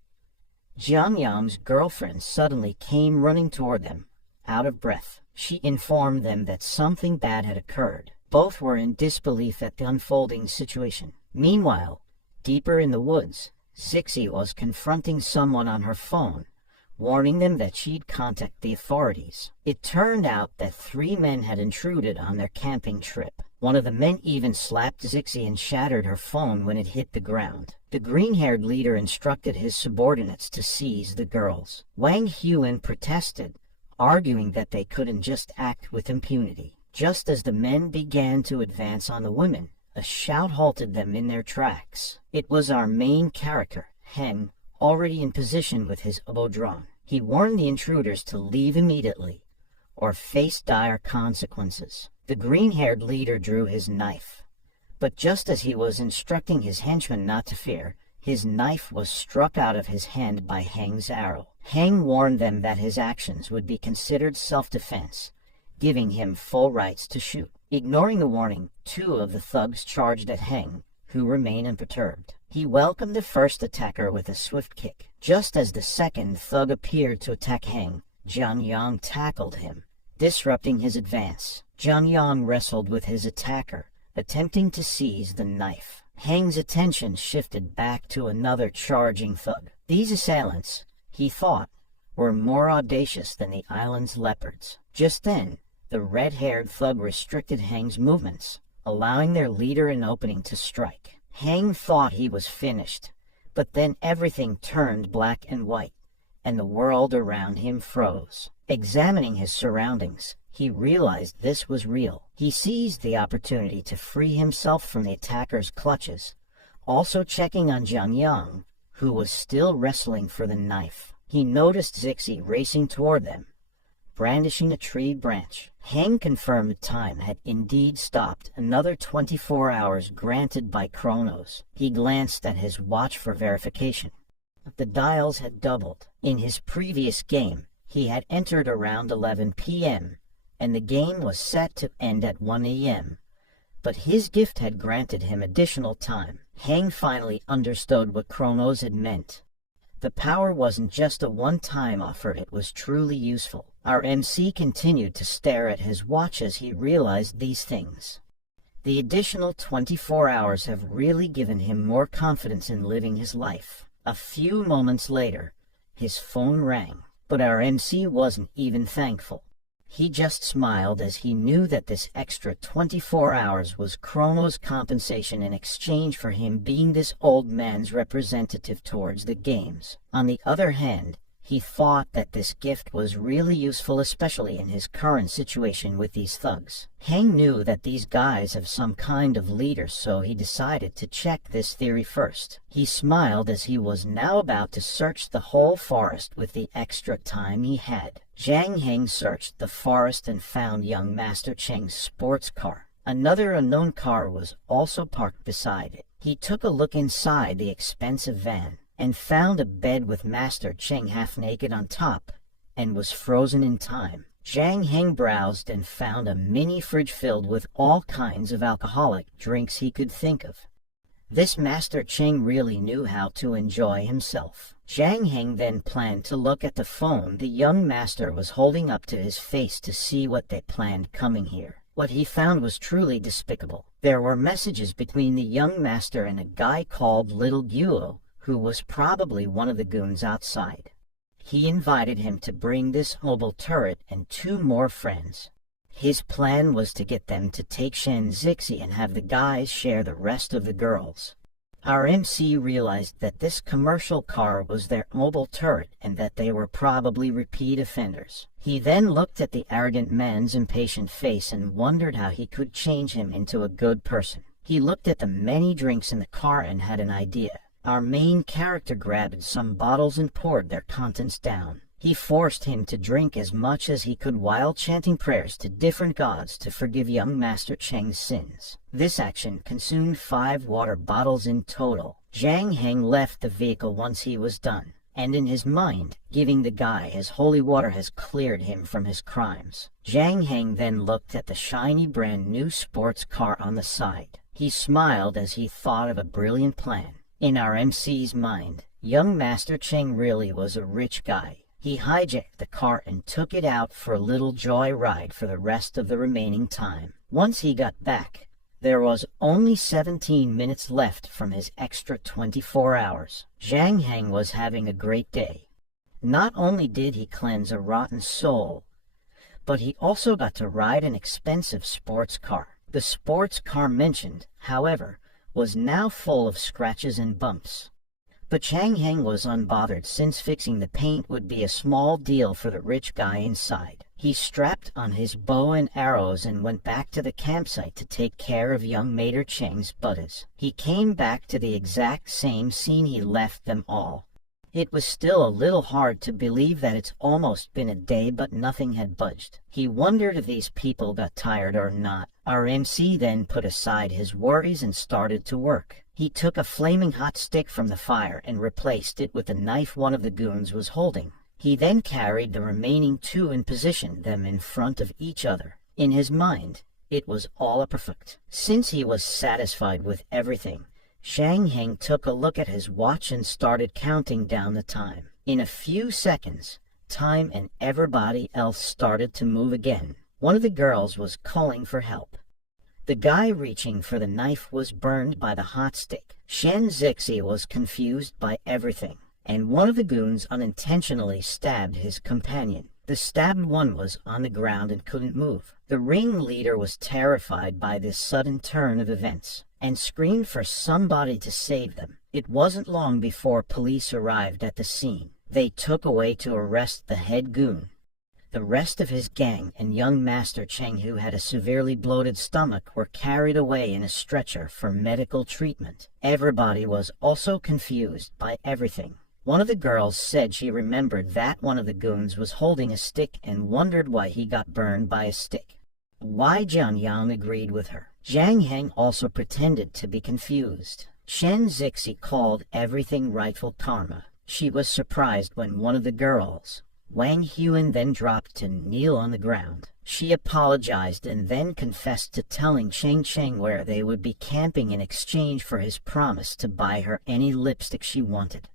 Zhang Yang's girlfriend suddenly came running toward them, out of breath. She informed them that something bad had occurred. Both were in disbelief at the unfolding situation. Meanwhile, deeper in the woods, Zixi was confronting someone on her phone, warning them that she'd contact the authorities. It turned out that 3 men had intruded on their camping trip. One of the men even slapped Zixi and shattered her phone when it hit the ground. The green-haired leader instructed his subordinates to seize the girls. Wang Huan protested, arguing that they couldn't just act with impunity. Just as the men began to advance on the women, a shout halted them in their tracks. It was our main character, Heng, already in position with his bow drawn. He warned the intruders to leave immediately, or face dire consequences. The green-haired leader drew his knife, but just as he was instructing his henchmen not to fear, his knife was struck out of his hand by Heng's arrow. Heng warned them that his actions would be considered self-defense, giving him full rights to shoot. Ignoring the warning, 2 of the thugs charged at Heng, who remained unperturbed. He welcomed the first attacker with a swift kick. Just as the second thug appeared to attack Heng, Zhang Yang tackled him, disrupting his advance. Zhang Yang wrestled with his attacker, attempting to seize the knife. Heng's attention shifted back to another charging thug. These assailants, he thought, were more audacious than the island's leopards. Just then, the red-haired thug restricted Heng's movements, allowing their leader an opening to strike. Heng thought he was finished, but then everything turned black and white, and the world around him froze. Examining his surroundings, he realized this was real. He seized the opportunity to free himself from the attacker's clutches, also checking on Zhang Yang, who was still wrestling for the knife. He noticed Zixi racing toward them, brandishing a tree branch. Heng confirmed time had indeed stopped, another 24 hours granted by Chronos. He glanced at his watch for verification. The dials had doubled. In his previous game, he had entered around 11 p.m., and the game was set to end at 1 a.m. But his gift had granted him additional time. Heng finally understood what Chronos had meant. The power wasn't just a one-time offer, it was truly useful. Our MC continued to stare at his watch as he realized these things. The additional 24 hours have really given him more confidence in living his life. A few moments later, his phone rang, but our MC wasn't even thankful. He just smiled as he knew that this extra 24 hours was Chronos' compensation in exchange for him being this old man's representative towards the games. On the other hand, he thought that this gift was really useful, especially in his current situation with these thugs. Heng knew that these guys have some kind of leader, so he decided to check this theory first. He smiled as he was now about to search the whole forest with the extra time he had. Zhang Heng searched the forest and found young Master Cheng's sports car. Another unknown car was also parked beside it. He took a look inside the expensive van and found a bed with Master Cheng half naked on top and was frozen in time. Zhang Heng browsed and found a mini fridge filled with all kinds of alcoholic drinks he could think of. This Master Cheng really knew how to enjoy himself. Zhang Heng then planned to look at the phone the young master was holding up to his face to see what they planned coming here. What he found was truly despicable. There were messages between the young master and a guy called Little Guo, who was probably one of the goons outside. He invited him to bring this mobile turret and 2 more friends. His plan was to get them to take Shen Zixi and have the guys share the rest of the girls. Our MC realized that this commercial car was their mobile turret and that they were probably repeat offenders. He then looked at the arrogant man's impatient face and wondered how he could change him into a good person. He looked at the many drinks in the car and had an idea. Our main character grabbed some bottles and poured their contents down. He forced him to drink as much as he could while chanting prayers to different gods to forgive young Master Cheng's sins. This action consumed 5 water bottles in total. Zhang Heng left the vehicle once he was done, and in his mind, giving the guy his holy water has cleared him from his crimes. Zhang Heng then looked at the shiny brand new sports car on the side. He smiled as he thought of a brilliant plan. In our MC's mind, young Master Cheng really was a rich guy. He hijacked the car and took it out for a little joy ride for the rest of the remaining time. Once he got back, there was only 17 minutes left from his extra 24 hours. Zhang Heng was having a great day. Not only did he cleanse a rotten soul, but he also got to ride an expensive sports car. The sports car mentioned, however, was now full of scratches and bumps. But Zhang Heng was unbothered since fixing the paint would be a small deal for the rich guy inside. He strapped on his bow and arrows and went back to the campsite to take care of young Mater Cheng's buddies. He came back to the exact same scene he left them all. It was still a little hard to believe that it's almost been a day, but nothing had budged. He wondered if these people got tired or not. Our MC then put aside his worries and started to work. He took a flaming hot stick from the fire and replaced it with the knife one of the goons was holding. He then carried the remaining 2 and positioned them in front of each other. In his mind, it was all perfect. Since he was satisfied with everything, Zhang Heng took a look at his watch and started counting down the time. In a few seconds, time and everybody else started to move again. One of the girls was calling for help. The guy reaching for the knife was burned by the hot stick. Shen Zixi was confused by everything, and one of the goons unintentionally stabbed his companion. The stabbed one was on the ground and couldn't move. The ringleader was terrified by this sudden turn of events and screamed for somebody to save them. It wasn't long before police arrived at the scene. They took away to arrest the head goon. The rest of his gang and young Master Cheng, who had a severely bloated stomach, were carried away in a stretcher for medical treatment. Everybody was also confused by everything. One of the girls said she remembered that one of the goons was holding a stick and wondered why he got burned by a stick. Wai Jianyang agreed with her. Zhang Heng also pretended to be confused. Shen Zixi called everything rightful karma. She was surprised when one of the girls, Wang Huan, then dropped to kneel on the ground. She apologized and then confessed to telling Cheng Cheng where they would be camping in exchange for his promise to buy her any lipstick she wanted.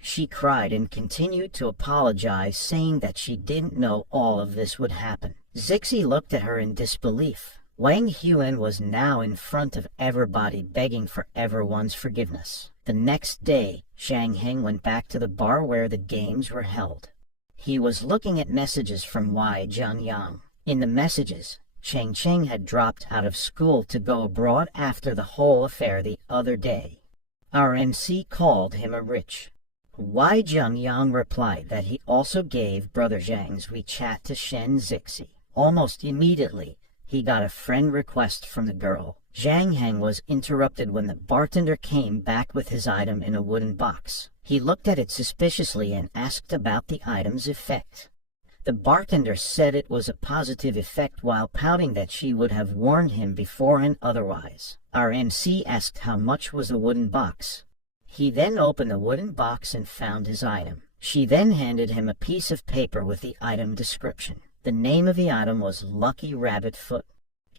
She cried and continued to apologize, saying that she didn't know all of this would happen. Zixi looked at her in disbelief. Wang Huan was now in front of everybody begging for everyone's forgiveness. The next day, Zhang Heng went back to the bar where the games were held. He was looking at messages from Wei Zhengyang. In the messages, Cheng Cheng had dropped out of school to go abroad after the whole affair the other day. Our MC called him a rich. Wei Zhengyang replied that he also gave Brother Zhang's WeChat to Shen Zixi. Almost immediately, he got a friend request from the girl. Zhang Heng was interrupted when the bartender came back with his item in a wooden box. He looked at it suspiciously and asked about the item's effect. The bartender said it was a positive effect while pouting that she would have warned him before and otherwise. Our MC asked how much was the wooden box. He then opened the wooden box and found his item. She then handed him a piece of paper with the item description. The name of the item was Lucky Rabbit Foot.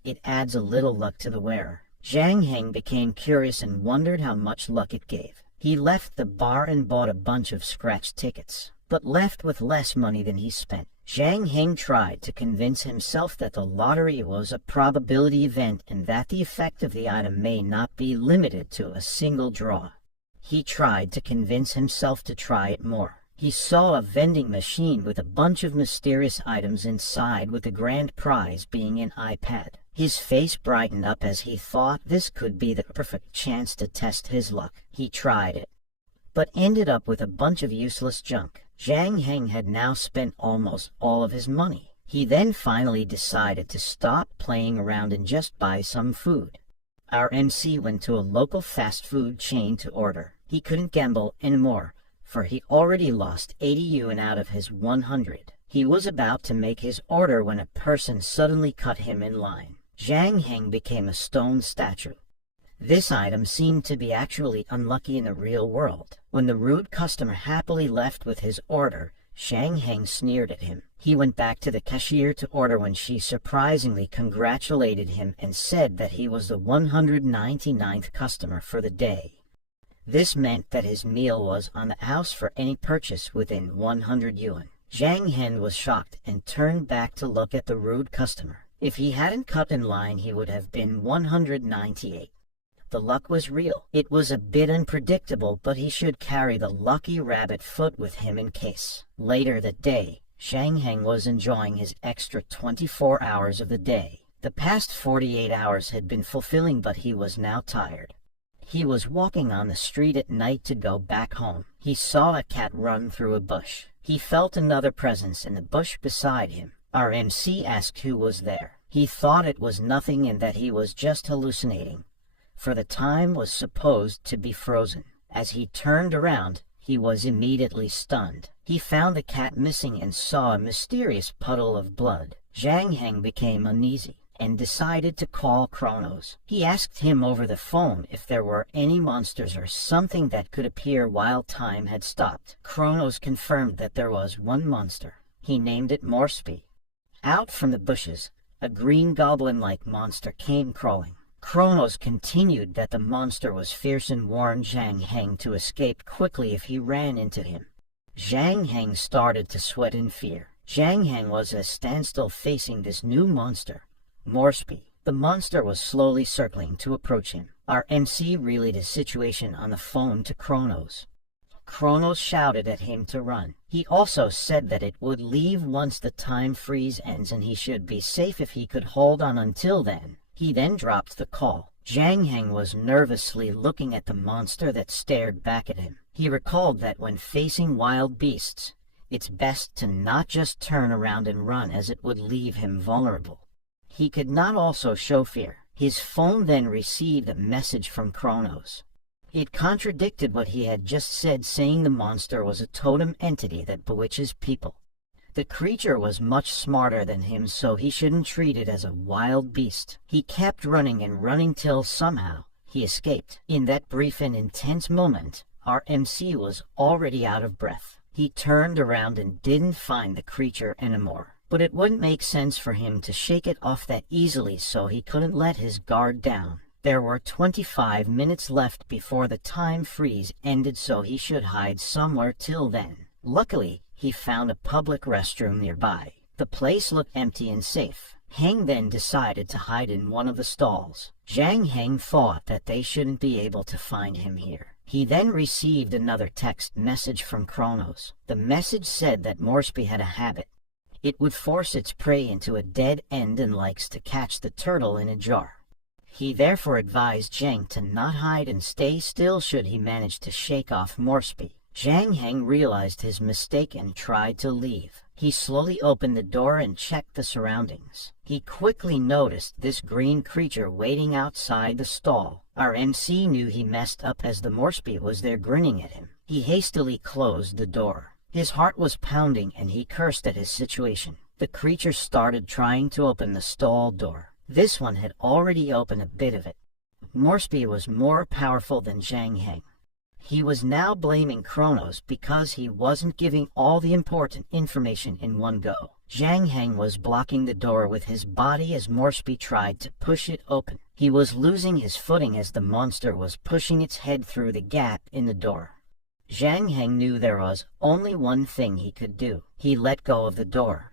It adds a little luck to the wearer. Zhang Heng became curious and wondered how much luck it gave. He left the bar and bought a bunch of scratch tickets, but left with less money than he spent. Zhang Heng tried to convince himself that the lottery was a probability event and that the effect of the item may not be limited to a single draw. He tried to convince himself to try it more. He saw a vending machine with a bunch of mysterious items inside, with the grand prize being an iPad. His face brightened up as he thought this could be the perfect chance to test his luck. He tried it, but ended up with a bunch of useless junk. Zhang Heng had now spent almost all of his money. He then finally decided to stop playing around and just buy some food. Our MC went to a local fast food chain to order. He couldn't gamble anymore, for he already lost 80 yuan out of his 100. He was about to make his order when a person suddenly cut him in line. Zhang Heng became a stone statue. This item seemed to be actually unlucky in the real world. When the rude customer happily left with his order, Zhang Heng sneered at him. He went back to the cashier to order when she surprisingly congratulated him and said that he was the 199th customer for the day. This meant that his meal was on the house for any purchase within 100 yuan. Zhang Heng was shocked and turned back to look at the rude customer. If he hadn't cut in line, he would have been 198. The luck was real. It was a bit unpredictable, but he should carry the lucky rabbit foot with him in case. Later that day, Zhang Heng was enjoying his extra 24 hours of the day. The past 48 hours had been fulfilling, but he was now tired. He was walking on the street at night to go back home. He saw a cat run through a bush. He felt another presence in the bush beside him. Our MC asked who was there. He thought it was nothing and that he was just hallucinating, for the time was supposed to be frozen. As he turned around, he was immediately stunned. He found the cat missing and saw a mysterious puddle of blood. Zhang Heng became uneasy and decided to call Kronos. He asked him over the phone if there were any monsters or something that could appear while time had stopped. Kronos confirmed that there was one monster. He named it Morsby. Out from the bushes, a green goblin-like monster came crawling. Kronos continued that the monster was fierce and warned Zhang Heng to escape quickly if he ran into him. Zhang Heng started to sweat in fear. Zhang Heng was at a standstill facing this new monster, Morsby. The monster was slowly circling to approach him. Our MC relayed his situation on the phone to Kronos. Kronos shouted at him to run. He also said that it would leave once the time freeze ends and he should be safe if he could hold on until then. He then dropped the call. Zhang Heng was nervously looking at the monster that stared back at him. He recalled that when facing wild beasts, it's best to not just turn around and run, as it would leave him vulnerable. He could not also show fear. His phone then received a message from Kronos. It contradicted what he had just said, saying the monster was a totem entity that bewitches people. The creature was much smarter than him, so he shouldn't treat it as a wild beast. He kept running and running till somehow he escaped. In that brief and intense moment, Our MC was already out of breath. He turned around and didn't find the creature anymore. But it wouldn't make sense for him to shake it off that easily, so he couldn't let his guard down. There were 25 minutes left before the time freeze ended, so he should hide somewhere till then. Luckily, he found a public restroom nearby. The place looked empty and safe. Heng then decided to hide in one of the stalls. Zhang Heng thought that they shouldn't be able to find him here. He then received another text message from Kronos. The message said that Moresby had a habit. It would force its prey into a dead end and likes to catch the turtle in a jar. He therefore advised Zhang to not hide and stay still should he manage to shake off Moresby. Zhang Heng realized his mistake and tried to leave. He slowly opened the door and checked the surroundings. He quickly noticed this green creature waiting outside the stall. Our MC knew he messed up as the Moresby was there grinning at him. He hastily closed the door. His heart was pounding and he cursed at his situation. The creature started trying to open the stall door. This one had already opened a bit of it. Moresby was more powerful than Zhang Heng. He was now blaming Kronos because he wasn't giving all the important information in one go. Zhang Heng was blocking the door with his body as Moresby tried to push it open. He was losing his footing as the monster was pushing its head through the gap in the door. Zhang Heng knew there was only one thing he could do. He let go of the door,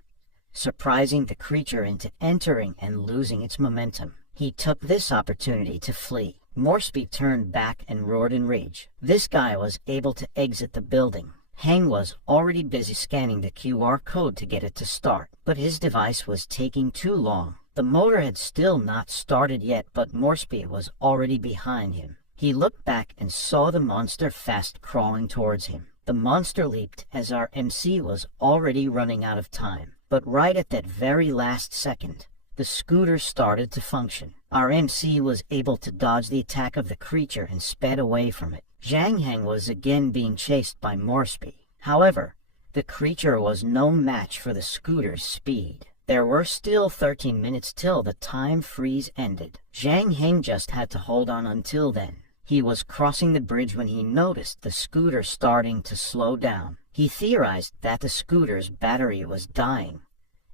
surprising the creature into entering and losing its momentum. He took this opportunity to flee. Moresby turned back and roared in rage. This guy was able to exit the building. Heng was already busy scanning the QR code to get it to start, but his device was taking too long. The motor had still not started yet, but Moresby was already behind him. He looked back and saw the monster fast crawling towards him. The monster leaped as our MC was already running out of time. But right at that very last second, the scooter started to function. Our MC was able to dodge the attack of the creature and sped away from it. Zhang Heng was again being chased by Moresby. However, the creature was no match for the scooter's speed. There were still 13 minutes till the time freeze ended. Zhang Heng just had to hold on until then. He was crossing the bridge when he noticed the scooter starting to slow down. He theorized that the scooter's battery was dying,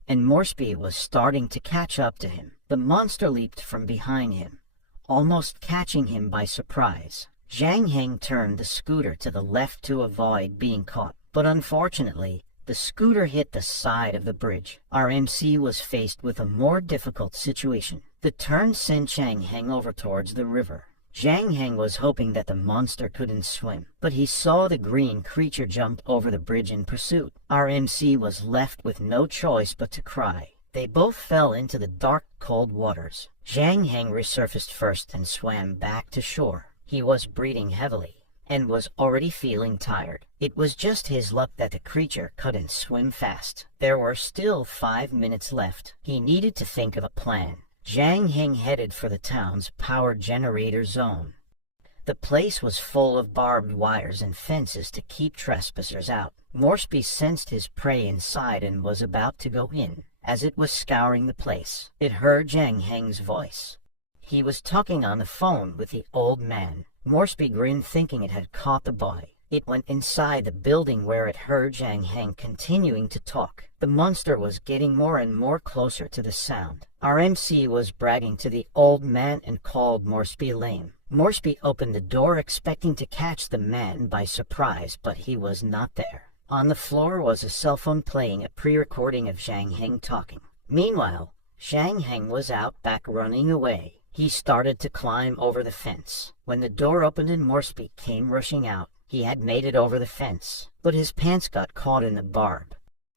and Moresby was starting to catch up to him. The monster leaped from behind him, almost catching him by surprise. Zhang Heng turned the scooter to the left to avoid being caught, but unfortunately, the scooter hit the side of the bridge. Our MC was faced with a more difficult situation. The turn sent Zhang Heng over towards the river. Zhang Heng was hoping that the monster couldn't swim, but he saw the green creature jump over the bridge in pursuit. Our MC was left with no choice but to cry. They both fell into the dark, cold waters. Zhang Heng resurfaced first and swam back to shore. He was breathing heavily and was already feeling tired. It was just his luck that the creature couldn't swim fast. There were still 5 minutes left. He needed to think of a plan. Zhang Heng headed for the town's power generator zone. The place was full of barbed wires and fences to keep trespassers out. Moresby sensed his prey inside and was about to go in. As it was scouring the place, it heard Zhang Heng's voice. He was talking on the phone with the old man. Moresby grinned, thinking it had caught the boy. It went inside the building where it heard Zhang Heng continuing to talk. The monster was getting more and more closer to the sound. Our MC was bragging to the old man and called Moresby lame. Moresby opened the door expecting to catch the man by surprise, but he was not there. On the floor was a cell phone playing a pre-recording of Zhang Heng talking. Meanwhile, Zhang Heng was out back running away. He started to climb over the fence. When the door opened and Moresby came rushing out, he had made it over the fence, but his pants got caught in the barb.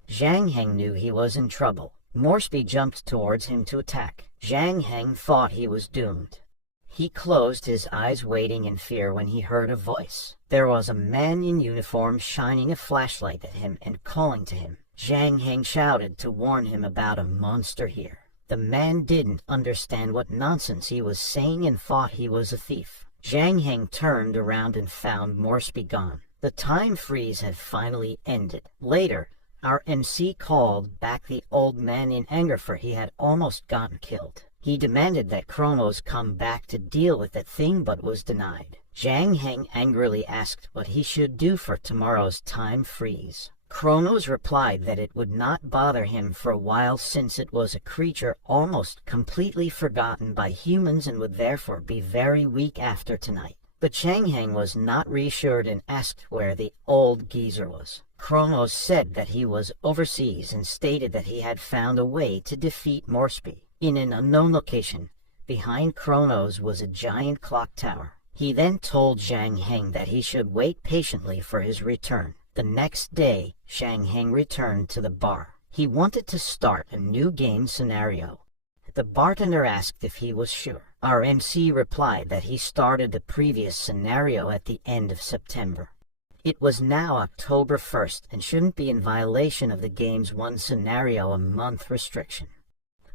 Zhang Heng knew he was in trouble. Moresby jumped towards him to attack. Zhang Heng thought he was doomed. He closed his eyes, waiting in fear when he heard a voice. There was a man in uniform shining a flashlight at him and calling to him. Zhang Heng shouted to warn him about a monster here. The man didn't understand what nonsense he was saying and thought he was a thief. Zhang Heng turned around and found Moresby gone. The time freeze had finally ended. Later, our MC called back the old man in anger, for he had almost gotten killed. He demanded that Kronos come back to deal with that thing, but was denied. Zhang Heng angrily asked what he should do for tomorrow's time freeze. Kronos replied that it would not bother him for a while since it was a creature almost completely forgotten by humans and would therefore be very weak after tonight. But Zhang Heng was not reassured and asked where the old geezer was. Kronos said that he was overseas and stated that he had found a way to defeat Morsby. In an unknown location, behind Kronos was a giant clock tower. He then told Zhang Heng that he should wait patiently for his return. The next day, Zhang Heng returned to the bar. He wanted to start a new game scenario. The bartender asked if he was sure. Our MC replied that he started the previous scenario at the end of September. It was now October 1st and shouldn't be in violation of the game's one scenario a month restriction.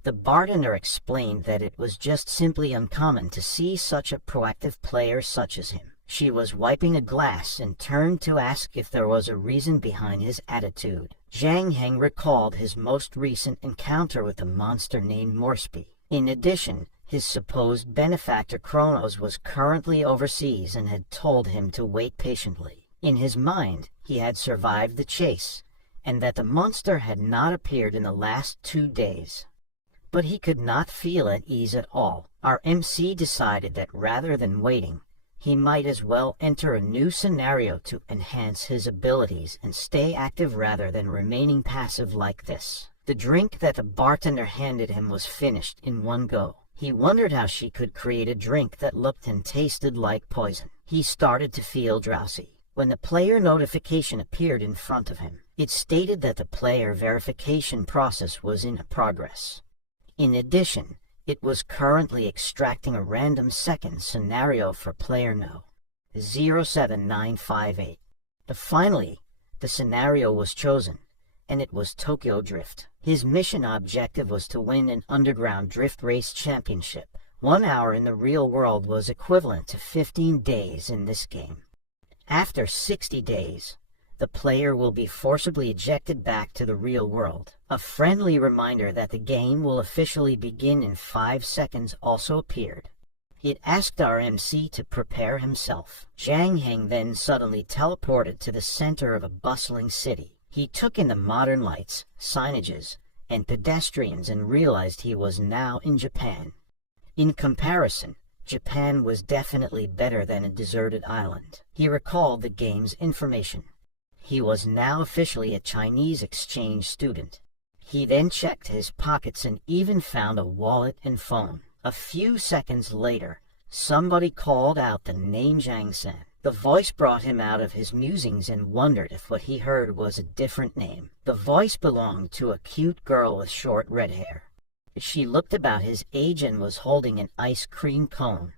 The bartender explained that it was just simply uncommon to see such a proactive player such as him. She was wiping a glass and turned to ask if there was a reason behind his attitude. Zhang Heng recalled his most recent encounter with a monster named Morsby. In addition, his supposed benefactor Kronos was currently overseas and had told him to wait patiently. In his mind, he had survived the chase, and that the monster had not appeared in the last 2 days. But he could not feel at ease at all. Our MC decided that rather than waiting, he might as well enter a new scenario to enhance his abilities and stay active rather than remaining passive like this. The drink that the bartender handed him was finished in one go. He wondered how she could create a drink that looked and tasted like poison. He started to feel drowsy when the player notification appeared in front of him. It stated that the player verification process was in progress. In addition, it was currently extracting a random second scenario for player No. 07958. Finally, the scenario was chosen, and it was Tokyo Drift. His mission objective was to win an underground drift race championship. 1 hour in the real world was equivalent to 15 days in this game. After 60 days, the player will be forcibly ejected back to the real world. A friendly reminder that the game will officially begin in 5 seconds also appeared. It asked our MC to prepare himself. Zhang Heng then suddenly teleported to the center of a bustling city. He took in the modern lights, signages, and pedestrians and realized he was now in Japan. In comparison, Japan was definitely better than a deserted island. He recalled the game's information. He was now officially a Chinese exchange student. He then checked his pockets and even found a wallet and phone. A few seconds later, somebody called out the name Zhang San. The voice brought him out of his musings and wondered if what he heard was a different name. The voice belonged to a cute girl with short red hair. She looked about his age and was holding an ice cream cone.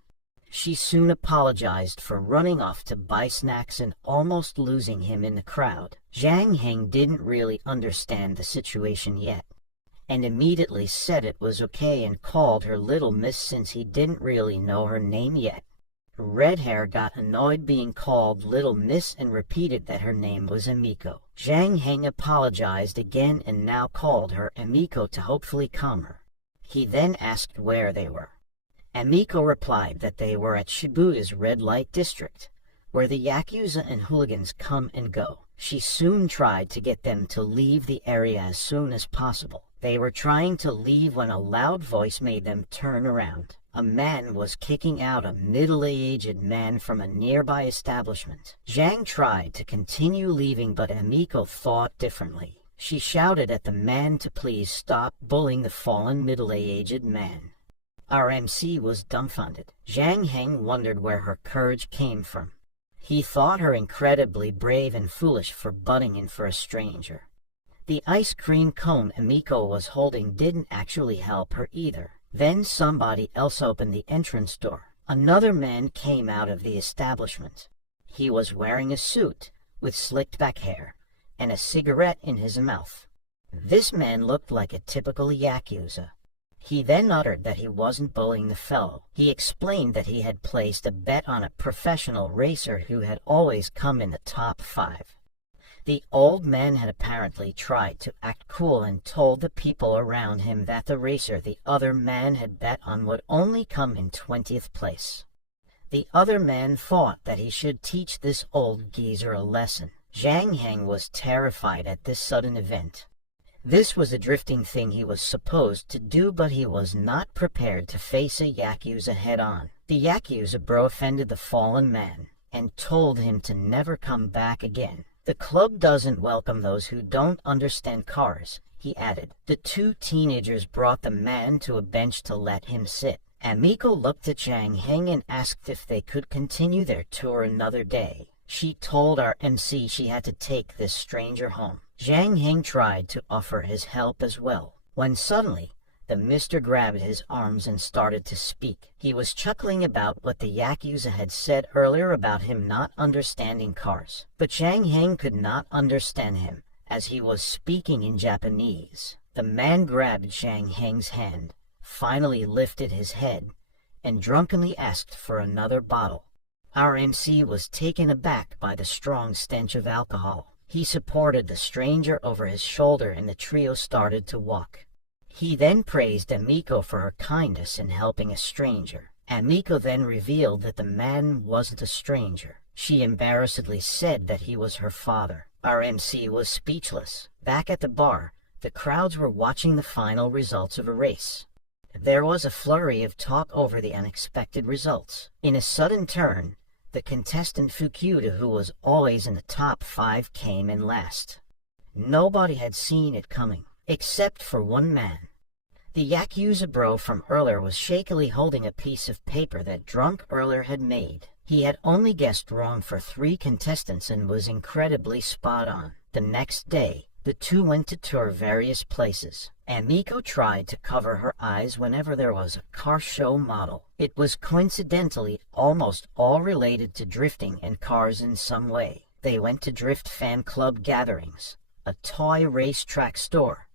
She soon apologized for running off to buy snacks and almost losing him in the crowd. Zhang Heng didn't really understand the situation yet, and immediately said it was okay and called her Little Miss since he didn't really know her name yet. Red Hair got annoyed being called Little Miss and repeated that her name was Emiko. Zhang Heng apologized again and now called her Emiko to hopefully calm her. He then asked where they were. Emiko replied that they were at Shibuya's red light district, where the Yakuza and hooligans come and go. She soon tried to get them to leave the area as soon as possible. They were trying to leave when a loud voice made them turn around. A man was kicking out a middle-aged man from a nearby establishment. Zhang tried to continue leaving, but Emiko thought differently. She shouted at the man to please stop bullying the fallen middle-aged man. Our MC was dumbfounded. Zhang Heng wondered where her courage came from. He thought her incredibly brave and foolish for butting in for a stranger. The ice cream cone Emiko was holding didn't actually help her either. Then somebody else opened the entrance door. Another man came out of the establishment. He was wearing a suit with slicked back hair and a cigarette in his mouth. This man looked like a typical Yakuza. He then uttered that he wasn't bullying the fellow. He explained that he had placed a bet on a professional racer who had always come in the top 5. The old man had apparently tried to act cool and told the people around him that the racer the other man had bet on would only come in 20th place. The other man thought that he should teach this old geezer a lesson. Zhang Heng was terrified at this sudden event. This was a drifting thing he was supposed to do, but he was not prepared to face a Yakuza head-on. The Yakuza bro offended the fallen man and told him to never come back again. The club doesn't welcome those who don't understand cars, he added. The two teenagers brought the man to a bench to let him sit. Amiko looked at Zhang Heng and asked if they could continue their tour another day. She told our MC she had to take this stranger home. Zhang Heng tried to offer his help as well, when suddenly the mister grabbed his arms and started to speak. He was chuckling about what the Yakuza had said earlier about him not understanding cars. But Zhang Heng could not understand him, as he was speaking in Japanese. The man grabbed Zhang Heng's hand, finally lifted his head, and drunkenly asked for another bottle. Our MC was taken aback by the strong stench of alcohol. He supported the stranger over his shoulder and the trio started to walk. He then praised Amiko for her kindness in helping a stranger. Amiko then revealed that the man wasn't a stranger. She embarrassedly said that he was her father. Our MC was speechless. Back at the bar, the crowds were watching the final results of a race. There was a flurry of talk over the unexpected results. In a sudden turn, the contestant Fukuda, who was always in the top 5, came in last. Nobody had seen it coming, except for one man. The Yakuza bro from earlier was shakily holding a piece of paper that drunk earlier had made. He had only guessed wrong for 3 contestants and was incredibly spot on. The next day, the two went to tour various places. Amiko tried to cover her eyes whenever there was a car show model. It was coincidentally almost all related to drifting and cars in some way. They went to drift fan club gatherings, a toy racetrack store,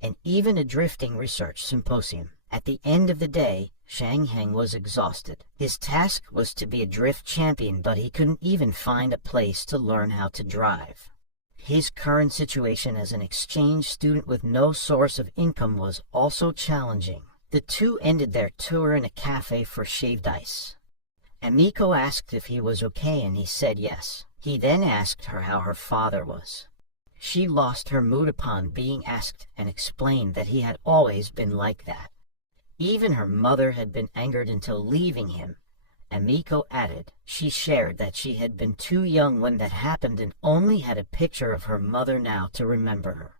and even a drifting research symposium. At the end of the day, Zhang Heng was exhausted. His task was to be a drift champion, but he couldn't even find a place to learn how to drive. His current situation as an exchange student with no source of income was also challenging. The two ended their tour in a cafe for shaved ice. Amiko asked if he was okay and he said yes. He then asked her how her father was. She lost her mood upon being asked and explained that he had always been like that. Even her mother had been angered until leaving him. Amiko added she shared that she had been too young when that happened and only had a picture of her mother now to remember her.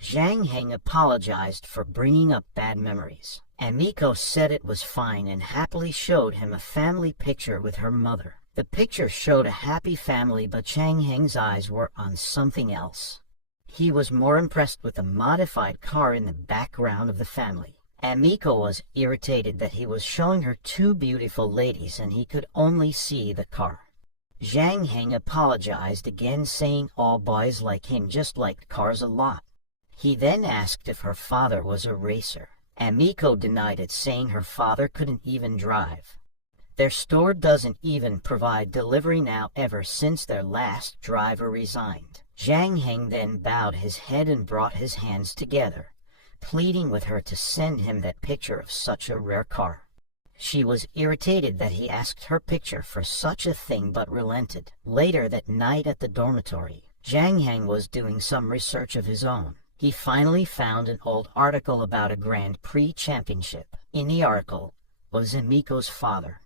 Zhang Heng apologized for bringing up bad memories. Amiko said it was fine and happily showed him a family picture with her mother. The picture showed a happy family, but Zhang Heng's eyes were on something else. He was more impressed with the modified car in the background of the family. Amiko was irritated that he was showing her 2 beautiful ladies and he could only see the car. Zhang Heng apologized again, saying all boys like him just liked cars a lot. He then asked if her father was a racer. Amiko denied it, saying her father couldn't even drive. Their store doesn't even provide delivery now ever since their last driver resigned. Zhang Heng then bowed his head and brought his hands together, pleading with her to send him that picture of such a rare car. She was irritated that he asked her picture for such a thing but relented. Later that night at the dormitory, Zhang Heng was doing some research of his own. He finally found an old article about a Grand Prix championship. In the article was Amiko's father.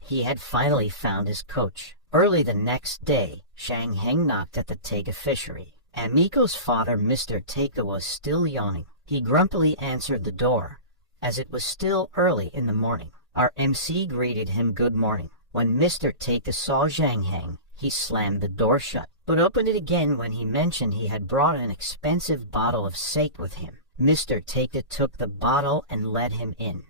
He had finally found his coach. Early the next day, Zhang Heng knocked at the Taiga fishery. Amiko's father, Mr. Taiga, was still yawning. He grumpily answered the door, as it was still early in the morning. Our MC greeted him good morning. When Mr. Taiga saw Zhang Heng, he slammed the door shut, but opened it again when he mentioned he had brought an expensive bottle of sake with him. Mr. Taiga took the bottle and let him in.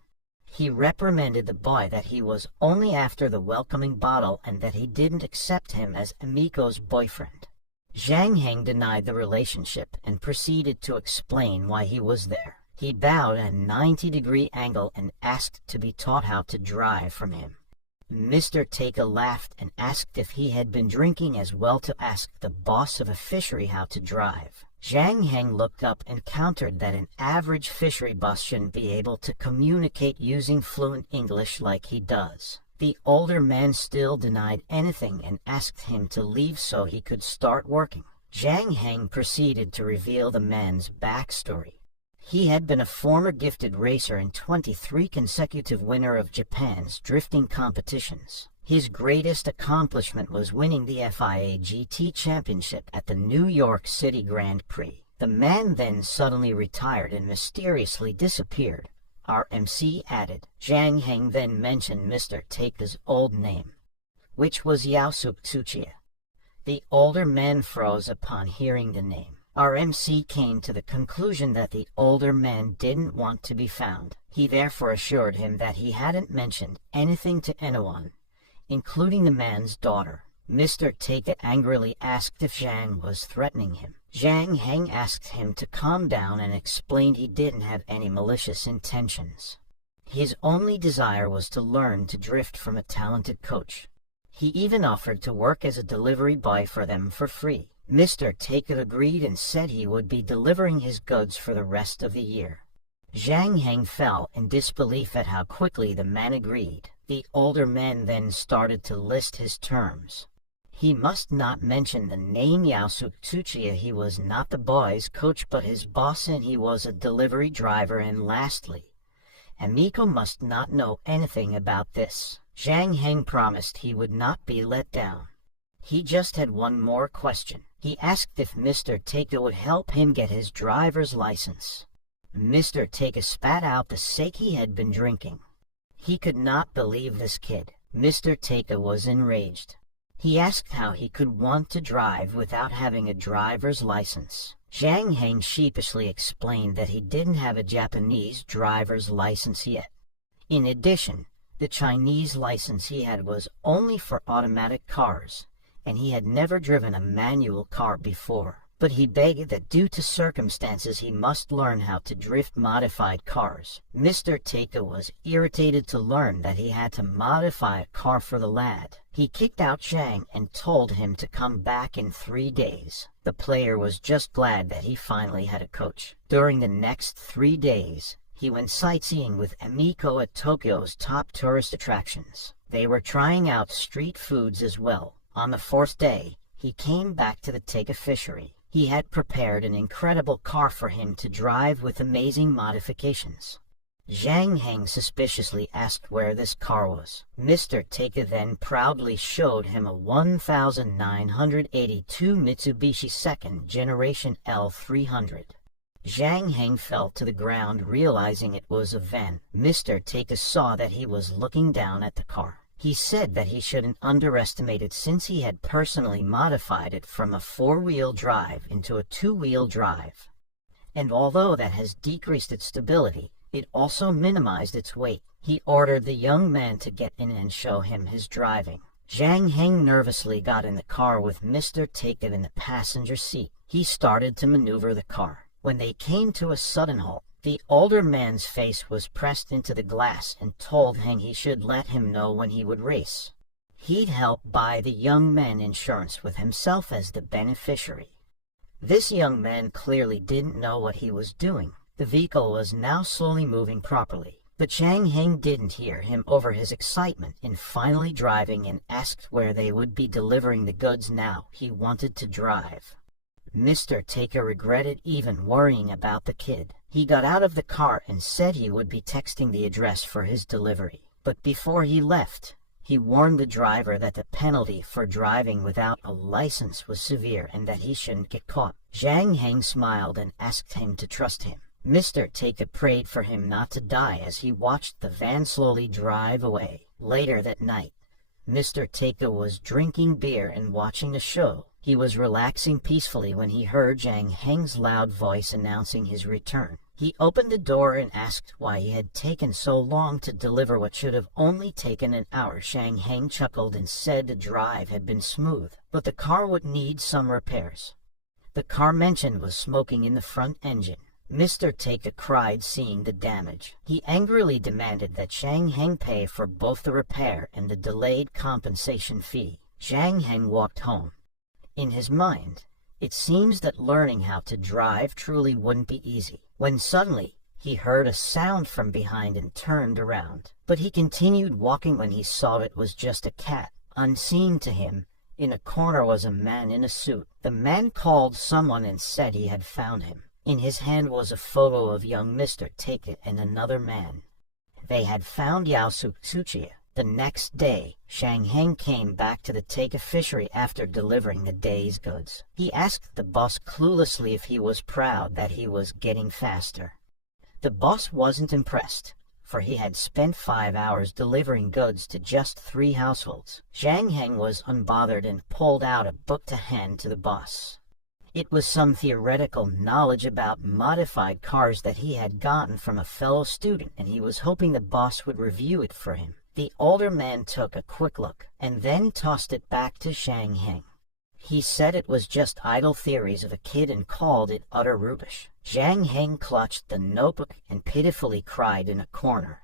He reprimanded the boy that he was only after the welcoming bottle and that he didn't accept him as Amiko's boyfriend. Zhang Heng denied the relationship and proceeded to explain why he was there. He bowed at a 90-degree angle and asked to be taught how to drive from him. Mr. Taiga laughed and asked if he had been drinking as well to ask the boss of a fishery how to drive. Zhang Heng looked up and countered that an average fishery boss shouldn't be able to communicate using fluent English like he does. The older man still denied anything and asked him to leave so he could start working. Zhang Heng proceeded to reveal the man's backstory. He had been a former gifted racer and 23 consecutive winner of Japan's drifting competitions. His greatest accomplishment was winning the FIA GT Championship at the New York City Grand Prix. The man then suddenly retired and mysteriously disappeared, our MC added. Zhang Heng then mentioned Mr. Take's old name, which was Yaosuk Tsuchiya. The older man froze upon hearing the name. Our MC came to the conclusion that the older man didn't want to be found. He therefore assured him that he hadn't mentioned anything to anyone, including the man's daughter. Mr. Take angrily asked if Zhang was threatening him. Zhang Heng asked him to calm down and explained he didn't have any malicious intentions. His only desire was to learn to drift from a talented coach. He even offered to work as a delivery boy for them for free. Mr. Take agreed and said he would be delivering his goods for the rest of the year. Zhang Heng fell in disbelief at how quickly the man agreed. The older man then started to list his terms. He must not mention the name Yaosuk Tsuchiya. He was not the boy's coach but his boss, and he was a delivery driver. And lastly, Amiko must not know anything about this. Zhang Heng promised he would not be let down. He just had one more question. He asked if Mr. Take would help him get his driver's license. Mr. Take spat out the sake he had been drinking. He could not believe this kid. Mr. Take was enraged. He asked how he could want to drive without having a driver's license. Zhang Heng sheepishly explained that he didn't have a Japanese driver's license yet. In addition, the Chinese license he had was only for automatic cars, and he had never driven a manual car before. But he begged that due to circumstances he must learn how to drift modified cars. Mr. Take was irritated to learn that he had to modify a car for the lad. He kicked out Zhang and told him to come back in 3 days. The player was just glad that he finally had a coach. During the next 3 days, he went sightseeing with Amiko at Tokyo's top tourist attractions. They were trying out street foods as well. On the 4th day, he came back to the Take fishery. He had prepared an incredible car for him to drive with amazing modifications. Zhang Heng suspiciously asked where this car was. Mr. Take then proudly showed him a 1982 Mitsubishi 2nd Generation L300. Zhang Heng fell to the ground realizing it was a van. Mr. Take saw that he was looking down at the car. He said that he shouldn't underestimate it since he had personally modified it from a 4-wheel drive into a 2-wheel drive. And although that has decreased its stability, it also minimized its weight. He ordered the young man to get in and show him his driving. Zhang Heng nervously got in the car with Mr. Take in the passenger seat. He started to maneuver the car. When they came to a sudden halt, the older man's face was pressed into the glass and told Heng he should let him know when he would race. He'd help buy the young man insurance with himself as the beneficiary. This young man clearly didn't know what he was doing. The vehicle was now slowly moving properly, but Zhang Heng didn't hear him over his excitement in finally driving and asked where they would be delivering the goods now. He wanted to drive. Mr. Take regretted even worrying about the kid. He got out of the car and said he would be texting the address for his delivery. But before he left, he warned the driver that the penalty for driving without a license was severe and that he shouldn't get caught. Zhang Heng smiled and asked him to trust him. Mr. Take prayed for him not to die as he watched the van slowly drive away. Later that night, Mr. Take was drinking beer and watching a show. He was relaxing peacefully when he heard Zhang Heng's loud voice announcing his return. He opened the door and asked why he had taken so long to deliver what should have only taken an hour. Zhang Heng chuckled and said the drive had been smooth, but the car would need some repairs. The car mentioned was smoking in the front engine. Mr. Take cried seeing the damage. He angrily demanded that Zhang Heng pay for both the repair and the delayed compensation fee. Zhang Heng walked home. In his mind, it seems that learning how to drive truly wouldn't be easy, when suddenly he heard a sound from behind and turned around. But he continued walking when he saw it was just a cat. Unseen to him, in a corner was a man in a suit. The man called someone and said he had found him. In his hand was a photo of young Mr. Take-It and another man. They had found Yao Tsuchiya. The next day, Zhang Heng came back to the Take-It fishery after delivering the day's goods. He asked the boss cluelessly if he was proud that he was getting faster. The boss wasn't impressed, for he had spent 5 hours delivering goods to just 3 households. Zhang Heng was unbothered and pulled out a book to hand to the boss. It was some theoretical knowledge about modified cars that he had gotten from a fellow student, and he was hoping the boss would review it for him. The older man took a quick look, and then tossed it back to Zhang Heng. He said it was just idle theories of a kid and called it utter rubbish. Zhang Heng clutched the notebook and pitifully cried in a corner.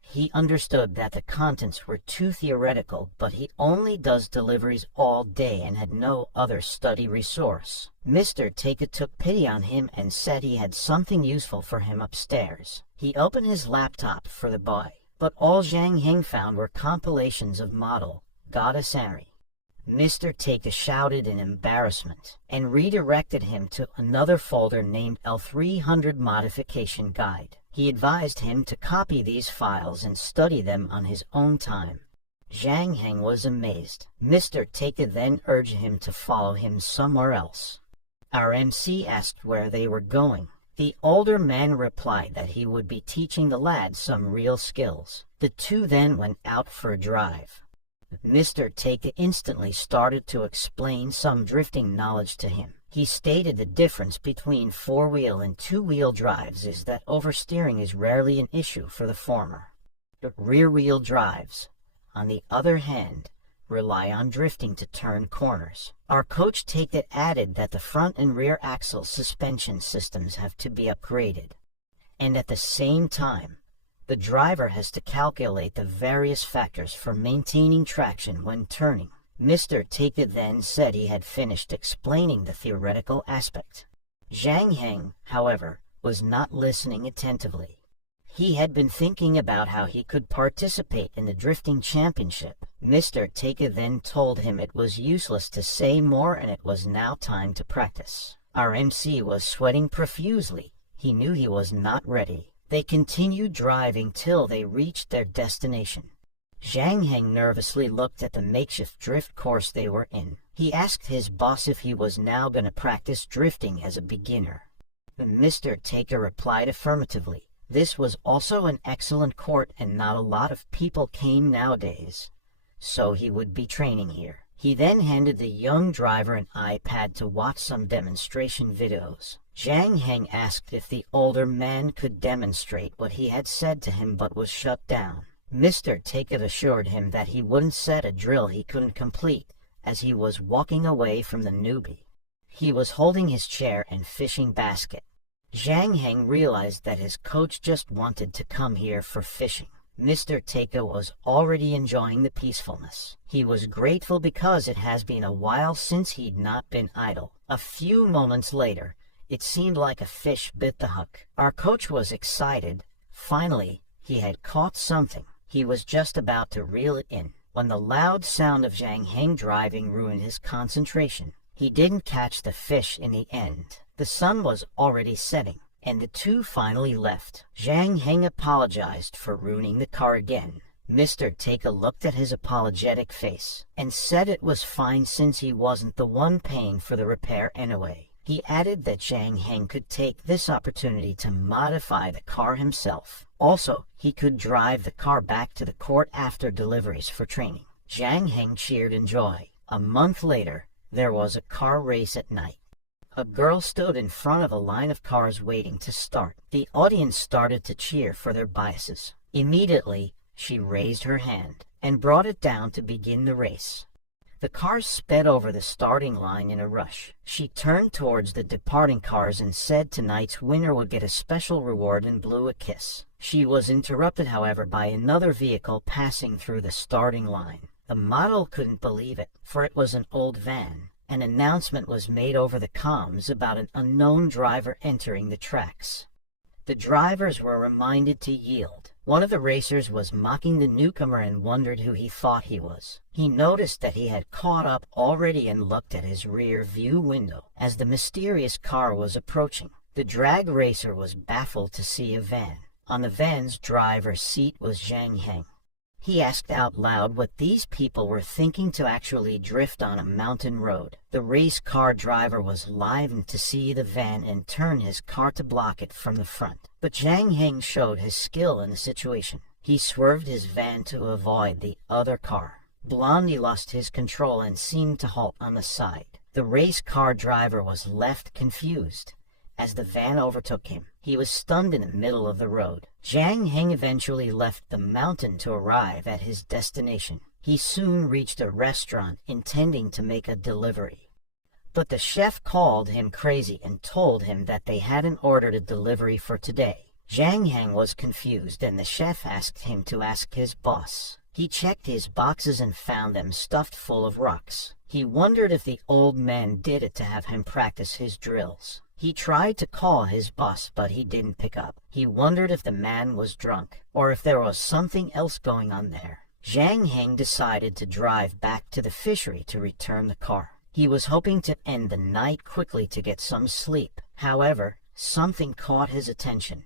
He understood that the contents were too theoretical, but he only does deliveries all day and had no other study resource. Mr. Take-It took pity on him and said he had something useful for him upstairs. He opened his laptop for the boy, but all Zhang Heng found were compilations of model Goddess Ari. Mr. Take-It shouted in embarrassment and redirected him to another folder named L300 Modification Guide. He advised him to copy these files and study them on his own time. Zhang Heng was amazed. Mr. Take-It then urged him to follow him somewhere else. Our MC asked where they were going. The older man replied that he would be teaching the lad some real skills. The two then went out for a drive. Mr. Take-It instantly started to explain some drifting knowledge to him. He stated the difference between 4-wheel and 2-wheel drives is that oversteering is rarely an issue for the former. The rear-wheel drives, on the other hand, rely on drifting to turn corners. Our coach Take-It added that the front and rear axle suspension systems have to be upgraded, and at the same time, the driver has to calculate the various factors for maintaining traction when turning. Mr. Take-It then said he had finished explaining the theoretical aspect. Zhang Heng, however, was not listening attentively. He had been thinking about how he could participate in the drifting championship. Mr. Take-It then told him it was useless to say more and it was now time to practice. Our MC was sweating profusely. He knew he was not ready. They continued driving till they reached their destination. Zhang Heng nervously looked at the makeshift drift course they were in. He asked his boss if he was now going to practice drifting as a beginner. Mr. Take-It replied affirmatively. This was also an excellent court and not a lot of people came nowadays, so he would be training here. He then handed the young driver an iPad to watch some demonstration videos. Zhang Heng asked if the older man could demonstrate what he had said to him but was shut down. Mr. Take-It assured him that he wouldn't set a drill he couldn't complete, as he was walking away from the newbie. He was holding his chair and fishing basket. Zhang Heng realized that his coach just wanted to come here for fishing. Mr. Take-It was already enjoying the peacefulness. He was grateful because it has been a while since he'd not been idle. A few moments later, it seemed like a fish bit the hook. Our coach was excited. Finally, he had caught something. He was just about to reel it in, when the loud sound of Zhang Heng driving ruined his concentration. He didn't catch the fish in the end. The sun was already setting, and the two finally left. Zhang Heng apologized for ruining the car again. Mr. Take-It looked at his apologetic face, and said it was fine since he wasn't the one paying for the repair anyway. He added that Zhang Heng could take this opportunity to modify the car himself. Also, he could drive the car back to the court after deliveries for training. Zhang Heng cheered in joy. A month later, there was a car race at night. A girl stood in front of a line of cars waiting to start. The audience started to cheer for their biases. Immediately, she raised her hand and brought it down to begin the race. The cars sped over the starting line in a rush. She turned towards the departing cars and said tonight's winner would get a special reward and blew a kiss. She was interrupted, however, by another vehicle passing through the starting line. The model couldn't believe it, for it was an old van. An announcement was made over the comms about an unknown driver entering the tracks. The drivers were reminded to yield. One of the racers was mocking the newcomer and wondered who he thought he was. He noticed that he had caught up already and looked at his rear view window as the mysterious car was approaching. The drag racer was baffled to see a van. On the van's driver's seat was Zhang Heng. He asked out loud what these people were thinking to actually drift on a mountain road. The race car driver was livened to see the van and turn his car to block it from the front. But Zhang Heng showed his skill in the situation. He swerved his van to avoid the other car. Blondie lost his control and seemed to halt on the side. The race car driver was left confused. As the van overtook him, he was stunned in the middle of the road. Zhang Heng eventually left the mountain to arrive at his destination. He soon reached a restaurant intending to make a delivery. But the chef called him crazy and told him that they hadn't ordered a delivery for today. Zhang Heng was confused and the chef asked him to ask his boss. He checked his boxes and found them stuffed full of rocks. He wondered if the old man did it to have him practice his drills. He tried to call his boss, but he didn't pick up. He wondered if the man was drunk, or if there was something else going on there. Zhang Heng decided to drive back to the fishery to return the car. He was hoping to end the night quickly to get some sleep. However, something caught his attention.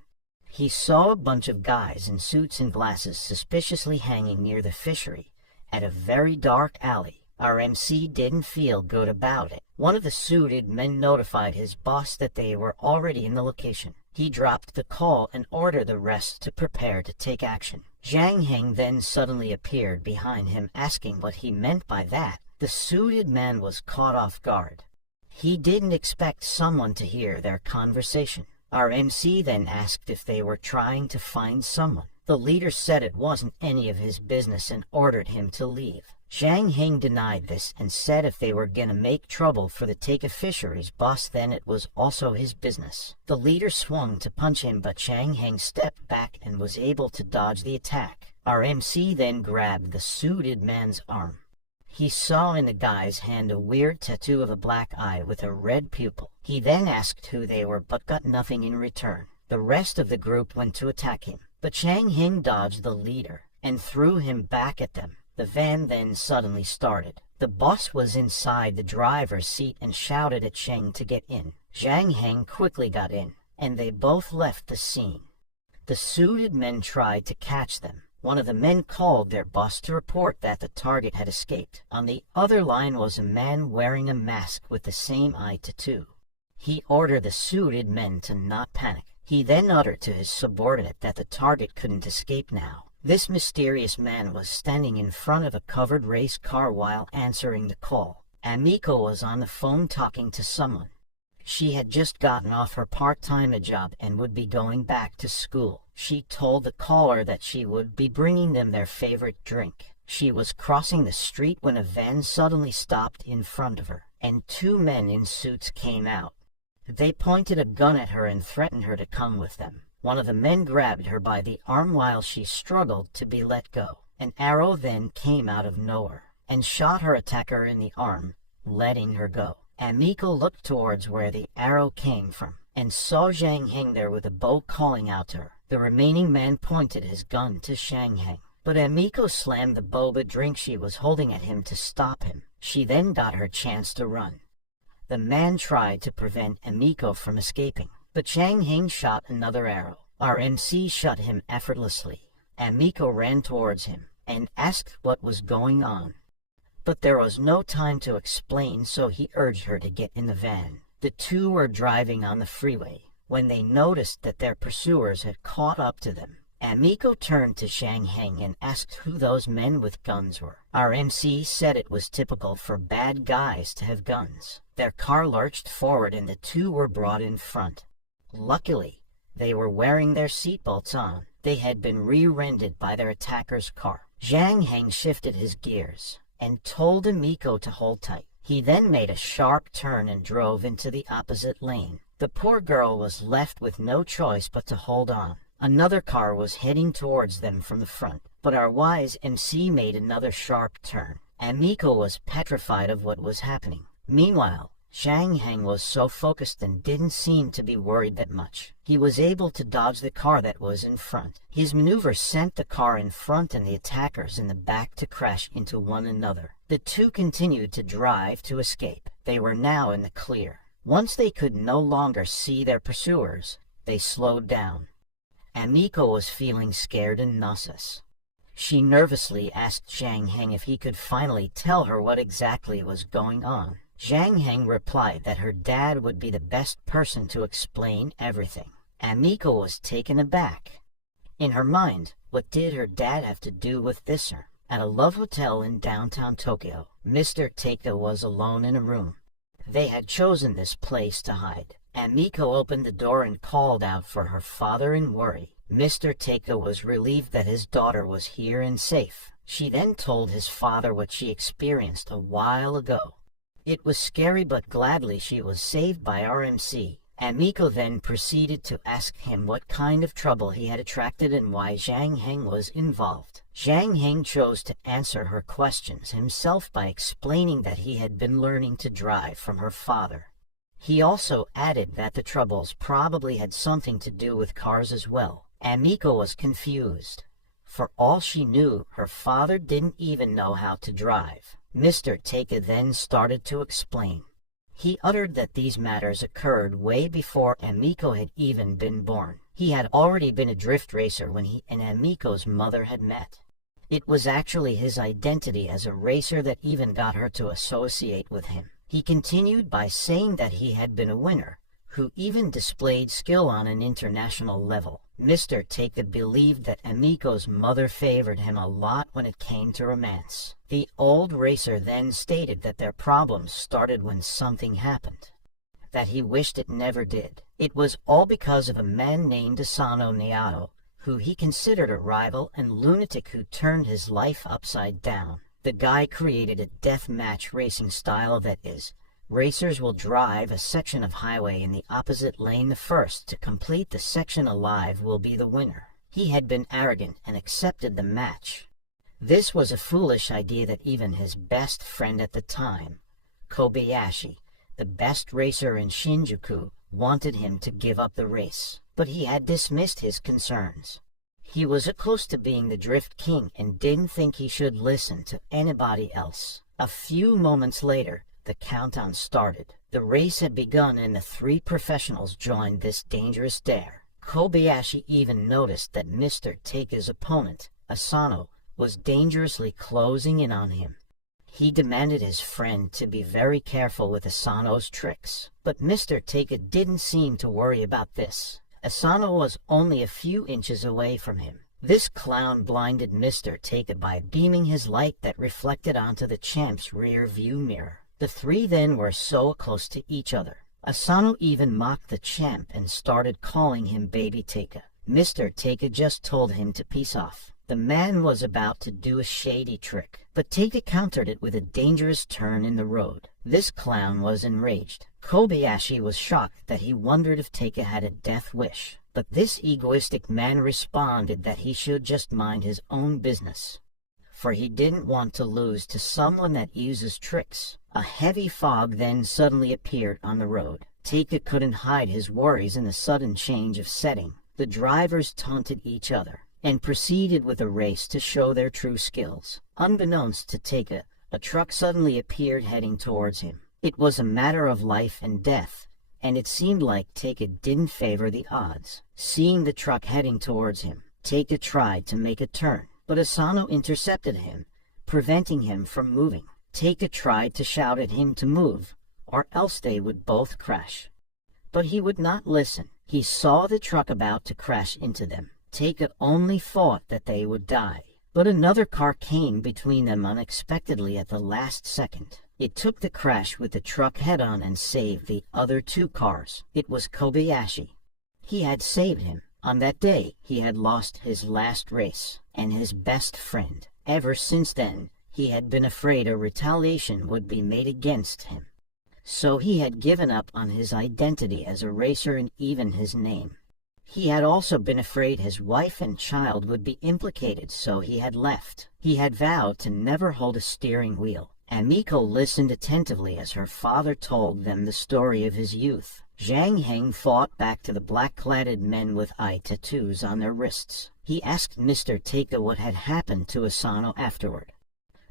He saw a bunch of guys in suits and glasses suspiciously hanging near the fishery, at a very dark alley. Our MC didn't feel good about it. One of the suited men notified his boss that they were already in the location. He dropped the call and ordered the rest to prepare to take action. Zhang Heng then suddenly appeared behind him, asking what he meant by that. The suited man was caught off guard. He didn't expect someone to hear their conversation. Our MC then asked if they were trying to find someone. The leader said it wasn't any of his business and ordered him to leave. Zhang Heng denied this and said if they were gonna make trouble for the Take Fisheries boss, then it was also his business. The leader swung to punch him, but Zhang Heng stepped back and was able to dodge the attack. Our MC then grabbed the suited man's arm. He saw in the guy's hand a weird tattoo of a black eye with a red pupil. He then asked who they were but got nothing in return. The rest of the group went to attack him, but Zhang Heng dodged the leader and threw him back at them. The van then suddenly started. The boss was inside the driver's seat and shouted at Zhang to get in. Zhang Heng quickly got in, and they both left the scene. The suited men tried to catch them. One of the men called their boss to report that the target had escaped. On the other line was a man wearing a mask with the same eye tattoo. He ordered the suited men to not panic. He then uttered to his subordinate that the target couldn't escape now. This mysterious man was standing in front of a covered race car while answering the call. Amiko was on the phone talking to someone. She had just gotten off her part-time job and would be going back to school. She told the caller that she would be bringing them their favorite drink. She was crossing the street when a van suddenly stopped in front of her, and two men in suits came out. They pointed a gun at her and threatened her to come with them. One of the men grabbed her by the arm while she struggled to be let go. An arrow then came out of nowhere and shot her attacker in the arm, letting her go. Amiko looked towards where the arrow came from and saw Zhang Heng there with a bow calling out to her. The remaining man pointed his gun to Zhang Heng, but Amiko slammed the boba drink she was holding at him to stop him. She then got her chance to run. The man tried to prevent Amiko from escaping, but Zhang Heng shot another arrow. Our MC shot him effortlessly. Amiko ran towards him and asked what was going on. But there was no time to explain, so he urged her to get in the van. The two were driving on the freeway when they noticed that their pursuers had caught up to them. Amiko turned to Zhang Heng and asked who those men with guns were. Our MC said it was typical for bad guys to have guns. Their car lurched forward and the two were brought in front. Luckily, they were wearing their seatbelts on. They had been rear-ended by their attacker's car. Zhang Heng shifted his gears and told Amiko to hold tight. He then made a sharp turn and drove into the opposite lane. The poor girl was left with no choice but to hold on. Another car was heading towards them from the front, but our wise MC made another sharp turn. Amiko was petrified of what was happening. Meanwhile, Zhang Heng was so focused and didn't seem to be worried that much. He was able to dodge the car that was in front. His maneuver sent the car in front and the attackers in the back to crash into one another. The two continued to drive to escape. They were now in the clear. Once they could no longer see their pursuers, they slowed down. Amiko was feeling scared and nauseous. She nervously asked Zhang Heng if he could finally tell her what exactly was going on. Zhang Heng replied that her dad would be the best person to explain everything. Amiko was taken aback. In her mind, what did her dad have to do with this? At a love hotel in downtown Tokyo, Mr. Take was alone in a room. They had chosen this place to hide. Amiko opened the door and called out for her father in worry. Mr. Take was relieved that his daughter was here and safe. She then told his father what she experienced a while ago. It was scary, but gladly she was saved by RMC. Amiko then proceeded to ask him what kind of trouble he had attracted and why Zhang Heng was involved. Zhang Heng chose to answer her questions himself by explaining that he had been learning to drive from her father. He also added that the troubles probably had something to do with cars as well. Amiko was confused. For all she knew, her father didn't even know how to drive. Mr. Take then started to explain. He uttered that these matters occurred way before Amiko had even been born. He had already been a drift racer when he and Amiko's mother had met. It was actually his identity as a racer that even got her to associate with him. He continued by saying that he had been a winner, who even displayed skill on an international level. Mr. Take believed that Amiko's mother favored him a lot when it came to romance. The old racer then stated that their problems started when something happened that he wished it never did. It was all because of a man named Asano Niato, who he considered a rival and lunatic who turned his life upside down. The guy created a deathmatch racing style that is, racers will drive a section of highway in the opposite lane. The first to complete the section alive will be the winner. He had been arrogant and accepted the match. This was a foolish idea that even his best friend at the time, Kobayashi, the best racer in Shinjuku, wanted him to give up the race. But he had dismissed his concerns. He was close to being the Drift King and didn't think he should listen to anybody else. A few moments later, the countdown started. The race had begun and the three professionals joined this dangerous dare. Kobayashi even noticed that Mr. Take's opponent, Asano, was dangerously closing in on him. He demanded his friend to be very careful with Asano's tricks, but Mr. Take didn't seem to worry about this. Asano was only a few inches away from him. This clown blinded Mr. Take by beaming his light that reflected onto the champ's rear view mirror. The three then were so close to each other. Asano even mocked the champ and started calling him Baby Take. Mr. Take just told him to peace off. The man was about to do a shady trick, but Take countered it with a dangerous turn in the road. This clown was enraged. Kobayashi was shocked that he wondered if Take had a death wish, but this egoistic man responded that he should just mind his own business, for he didn't want to lose to someone that uses tricks. A heavy fog then suddenly appeared on the road. Take couldn't hide his worries in the sudden change of setting. The drivers taunted each other and proceeded with a race to show their true skills. Unbeknownst to Take, a truck suddenly appeared heading towards him. It was a matter of life and death, and it seemed like Take didn't favor the odds. Seeing the truck heading towards him, Take tried to make a turn, but Asano intercepted him, preventing him from moving. Take tried to shout at him to move, or else they would both crash. But he would not listen. He saw the truck about to crash into them. Take only thought that they would die, but another car came between them unexpectedly at the last second. It took the crash with the truck head-on and saved the other two cars. It was Kobayashi. He had saved him. On that day, he had lost his last race, and his best friend. Ever since then, he had been afraid a retaliation would be made against him. So he had given up on his identity as a racer and even his name. He had also been afraid his wife and child would be implicated, so he had left. He had vowed to never hold a steering wheel, Amiko listened attentively as her father told them the story of his youth. Zhang Heng thought back to the black-cladded men with eye tattoos on their wrists. He asked Mr. Take what had happened to Asano afterward.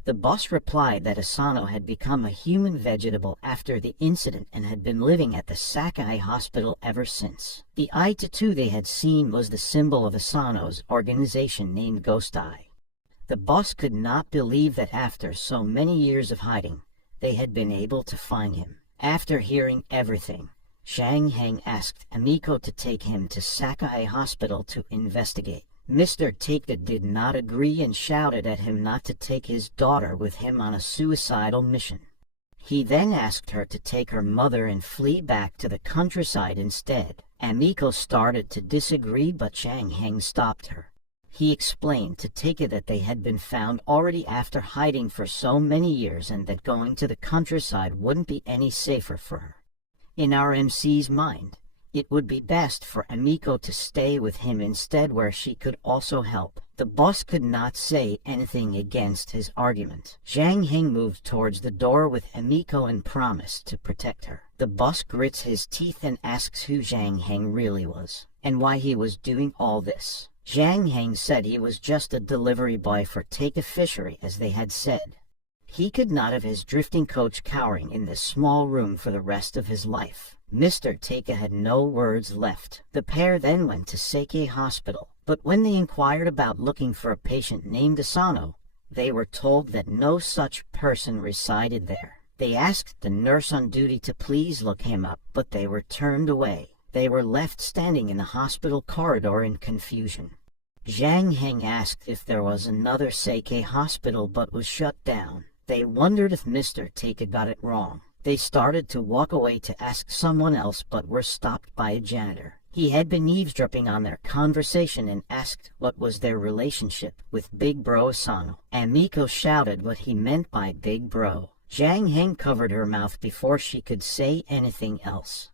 The boss replied that Asano had become a human vegetable after the incident and had been living at the Sakai hospital ever since. The eye tattoo they had seen was the symbol of Asano's organization named Ghost Eye. The boss could not believe that after so many years of hiding, they had been able to find him. After hearing everything, Zhang Heng asked Amiko to take him to Sakai Hospital to investigate. Mr. Take did not agree and shouted at him not to take his daughter with him on a suicidal mission. He then asked her to take her mother and flee back to the countryside instead. Amiko started to disagree, but Zhang Heng stopped her. He explained to Take that they had been found already after hiding for so many years and that going to the countryside wouldn't be any safer for her. In our MC's mind, it would be best for Amiko to stay with him instead, where she could also help. The boss could not say anything against his argument. Zhang Heng moved towards the door with Amiko and promised to protect her. The boss grits his teeth and asks who Zhang Heng really was, and why he was doing all this. Zhang Heng said he was just a delivery boy for Take Fishery, as they had said. He could not have his drifting coach cowering in this small room for the rest of his life. Mr. Take had no words left. The pair then went to Sakai Hospital, but when they inquired about looking for a patient named Asano, they were told that no such person resided there. They asked the nurse on duty to please look him up, but they were turned away. They were left standing in the hospital corridor in confusion. Zhang Heng asked if there was another Sakai hospital, but was shut down. They wondered if Mr. Take got it wrong. They started to walk away to ask someone else, but were stopped by a janitor. He had been eavesdropping on their conversation and asked what was their relationship with Big Bro Asano. Amiko shouted what he meant by Big Bro. Zhang Heng covered her mouth before she could say anything else.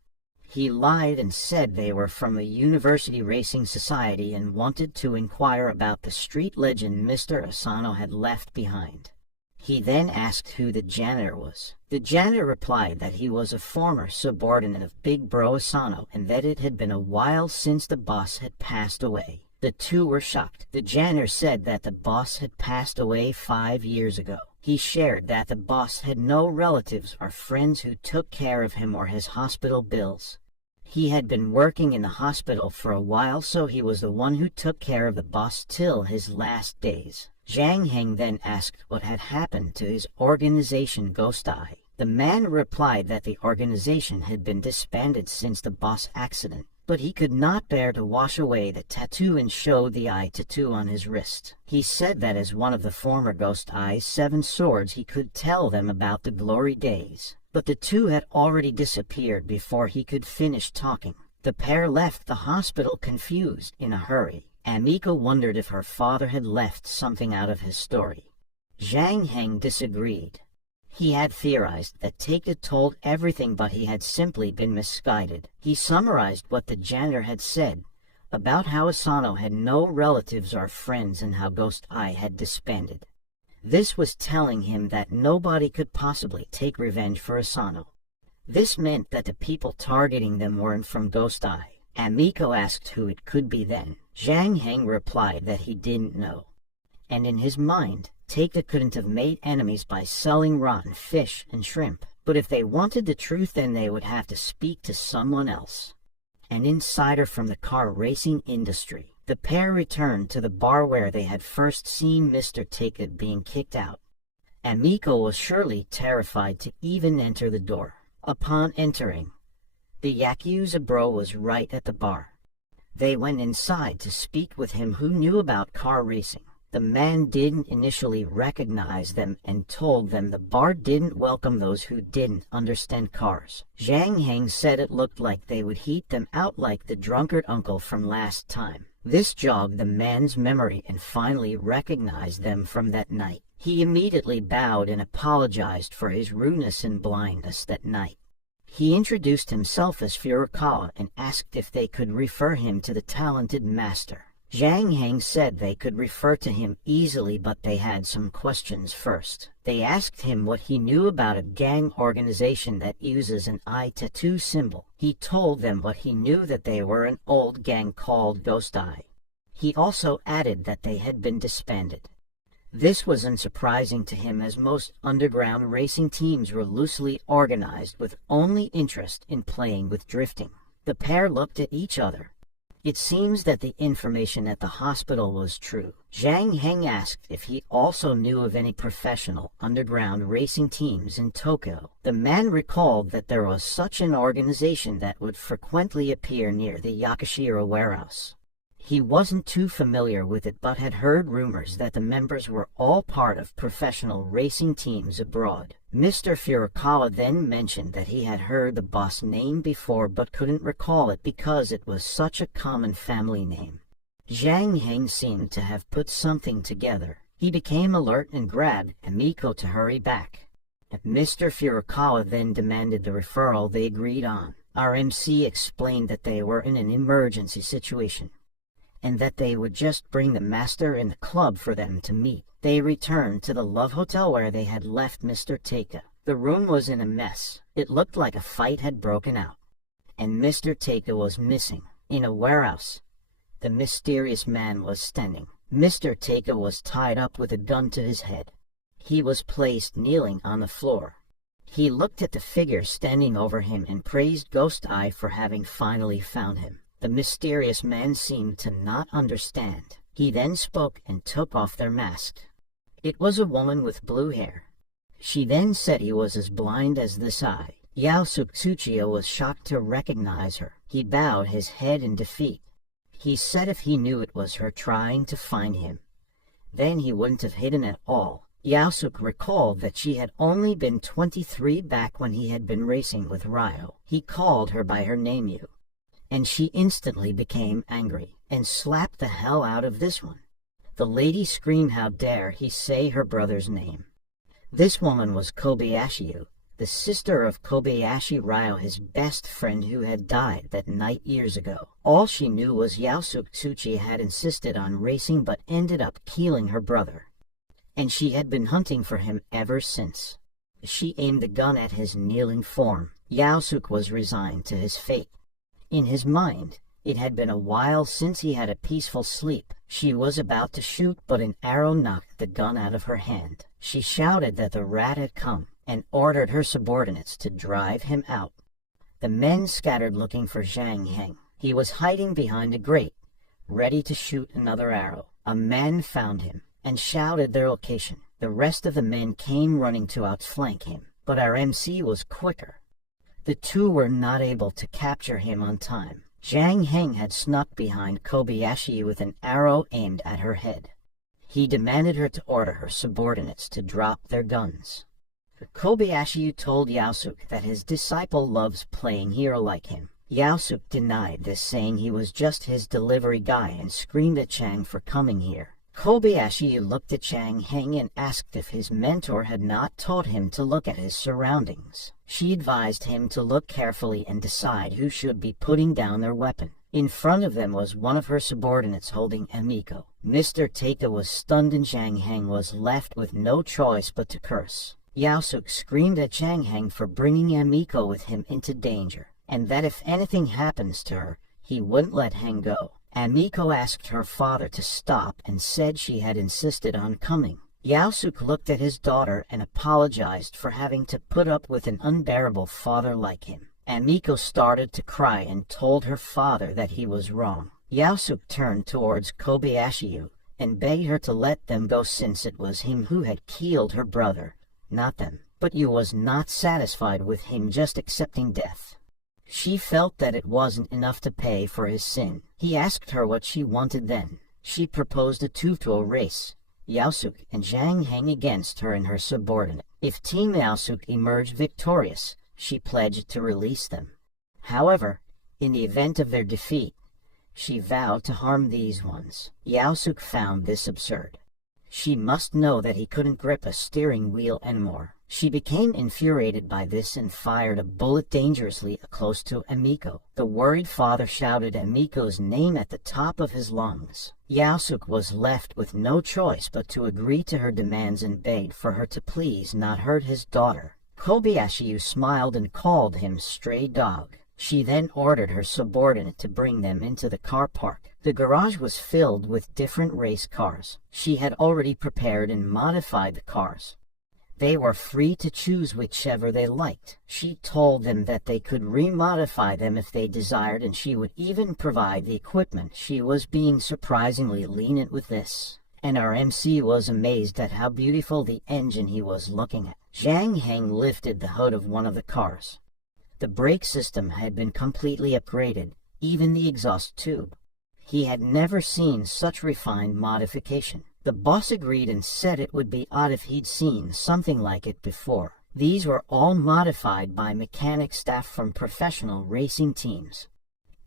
He lied and said they were from a university racing society and wanted to inquire about the street legend Mr. Asano had left behind. He then asked who the janitor was. The janitor replied that he was a former subordinate of Big Bro Asano and that it had been a while since the boss had passed away. The two were shocked. The janitor said that the boss had passed away 5 years ago. He shared that the boss had no relatives or friends who took care of him or his hospital bills. He had been working in the hospital for a while, so he was the one who took care of the boss till his last days. Zhang Heng then asked what had happened to his organization Ghost Eye. The man replied that the organization had been disbanded since the boss accident, but he could not bear to wash away the tattoo and showed the eye tattoo on his wrist. He said that as one of the former Ghost Eye's 7 swords he could tell them about the glory days, but the two had already disappeared before he could finish talking. The pair left the hospital confused in a hurry. Amiko wondered if her father had left something out of his story. Zhang Heng disagreed. He had theorized that Take told everything, but he had simply been misguided. He summarized what the janitor had said about how Asano had no relatives or friends and how Ghost Eye had disbanded. This was telling him that nobody could possibly take revenge for Asano. This meant that the people targeting them weren't from Ghost Eye. Amiko asked who it could be then. Zhang Heng replied that he didn't know. And in his mind, Take couldn't have made enemies by selling rotten fish and shrimp. But if they wanted the truth, then they would have to speak to someone else. An insider from the car racing industry. The pair returned to the bar where they had first seen Mr. Take being kicked out. Amiko was surely terrified to even enter the door. Upon entering, the Yakuza bro was right at the bar. They went inside to speak with him, who knew about car racing. The man didn't initially recognize them and told them the bar didn't welcome those who didn't understand cars. Zhang Heng said it looked like they would heat them out like the drunkard uncle from last time. This jogged the man's memory and finally recognized them from that night. He immediately bowed and apologized for his rudeness and blindness that night. He introduced himself as Furukawa and asked if they could refer him to the talented master. Zhang Heng said they could refer to him easily, but they had some questions first. They asked him what he knew about a gang organization that uses an eye tattoo symbol. He told them what he knew, that they were an old gang called Ghost Eye. He also added that they had been disbanded. This was unsurprising to him, as most underground racing teams were loosely organized with only interest in playing with drifting. The pair looked at each other. It seems that the information at the hospital was true. Zhang Heng asked if he also knew of any professional underground racing teams in Tokyo. The man recalled that there was such an organization that would frequently appear near the Yakashira warehouse. He wasn't too familiar with it, but had heard rumors that the members were all part of professional racing teams abroad. Mr. Furukawa then mentioned that he had heard the boss name before but couldn't recall it because it was such a common family name. Zhang Heng seemed to have put something together. He became alert and grabbed Emiko to hurry back. Mr. Furukawa then demanded the referral they agreed on. Our MC explained that they were in an emergency situation, and that they would just bring the master in the club for them to meet. They returned to the Love Hotel where they had left Mr. Teika. The room was in a mess. It looked like a fight had broken out, and Mr. Teika was missing. In a warehouse, the mysterious man was standing. Mr. Teika was tied up with a gun to his head. He was placed kneeling on the floor. He looked at the figure standing over him and praised Ghost Eye for having finally found him. The mysterious man seemed to not understand. He then spoke and took off their mask. It was a woman with blue hair. She then said he was as blind as this eye. Yaosuke Tsuchiya was shocked to recognize her. He bowed his head in defeat. He said if he knew it was her trying to find him, then he wouldn't have hidden at all. Yaosuke recalled that she had only been 23 back when he had been racing with Ryo. He called her by her name, and she instantly became angry and slapped the hell out of this one. The lady screamed, "How dare he say her brother's name!" This woman was Kobayashi, the sister of Kobayashi Ryo, his best friend who had died that night years ago. All she knew was Yaosuke Tsuchiya had insisted on racing but ended up killing her brother, and she had been hunting for him ever since. She aimed the gun at his kneeling form. Yaosuke was resigned to his fate. In his mind, it had been a while since he had a peaceful sleep. She was about to shoot, but an arrow knocked the gun out of her hand. She shouted that the rat had come, and ordered her subordinates to drive him out. The men scattered looking for Zhang Heng. He was hiding behind a grate, ready to shoot another arrow. A man found him, and shouted their location. The rest of the men came running to outflank him, but our MC was quicker. The two were not able to capture him on time. Zhang Heng had snuck behind Kobayashi with an arrow aimed at her head. He demanded her to order her subordinates to drop their guns. Kobayashi told Yaosuke that his disciple loves playing hero like him. Yaosuke denied this, saying he was just his delivery guy, and screamed at Chang for coming here. Kobayashi looked at Zhang Heng and asked if his mentor had not taught him to look at his surroundings. She advised him to look carefully and decide who should be putting down their weapon. In front of them was one of her subordinates holding Emiko. Mr. Teika was stunned, and Zhang Heng was left with no choice but to curse. Yaosuke screamed at Zhang Heng for bringing Emiko with him into danger, and that if anything happens to her, he wouldn't let Heng go. Emiko asked her father to stop and said she had insisted on coming. Yaosuke looked at his daughter and apologized for having to put up with an unbearable father like him. Emiko started to cry and told her father that he was wrong. Yaosuke turned towards Kobayashi and begged her to let them go, since it was him who had killed her brother, not them. But Yu was not satisfied with him just accepting death. She felt that it wasn't enough to pay for his sin. He asked her what she wanted then. She proposed a 2-to-0 race, Yaosuke and Zhang Heng against her and her subordinate. If Team Yaosuke emerged victorious, she pledged to release them. However, in the event of their defeat, she vowed to harm these ones. Yaosuke found this absurd. She must know that he couldn't grip a steering wheel anymore. She became infuriated by this and fired a bullet dangerously close to Emiko. The worried father shouted Emiko's name at the top of his lungs. Yaosuk was left with no choice but to agree to her demands and begged for her to please not hurt his daughter. Kobayashi smiled and called him stray dog. She then ordered her subordinate to bring them into the car park. The garage was filled with different race cars. She had already prepared and modified the cars. They were free to choose whichever they liked. She told them that they could remodify them if they desired, and she would even provide the equipment. She was being surprisingly lenient with this, and our MC was amazed at how beautiful the engine he was looking at. Zhang Heng lifted the hood of one of the cars. The brake system had been completely upgraded, even the exhaust tube. He had never seen such refined modification. The boss agreed and said it would be odd if he'd seen something like it before. These were all modified by mechanic staff from professional racing teams.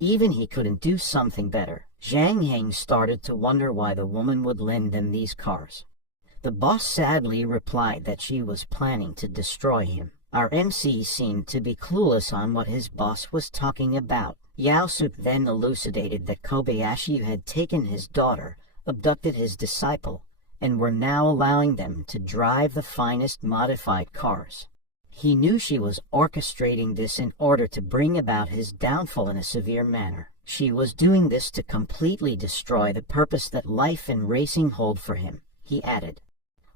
Even he couldn't do something better. Zhang Heng started to wonder why the woman would lend them these cars. The boss sadly replied that she was planning to destroy him. Our MC seemed to be clueless on what his boss was talking about. Yaosuk then elucidated that Kobayashi had taken his daughter, abducted his disciple, and were now allowing them to drive the finest modified cars. He knew she was orchestrating this in order to bring about his downfall in a severe manner. She was doing this to completely destroy the purpose that life and racing hold for him, he added.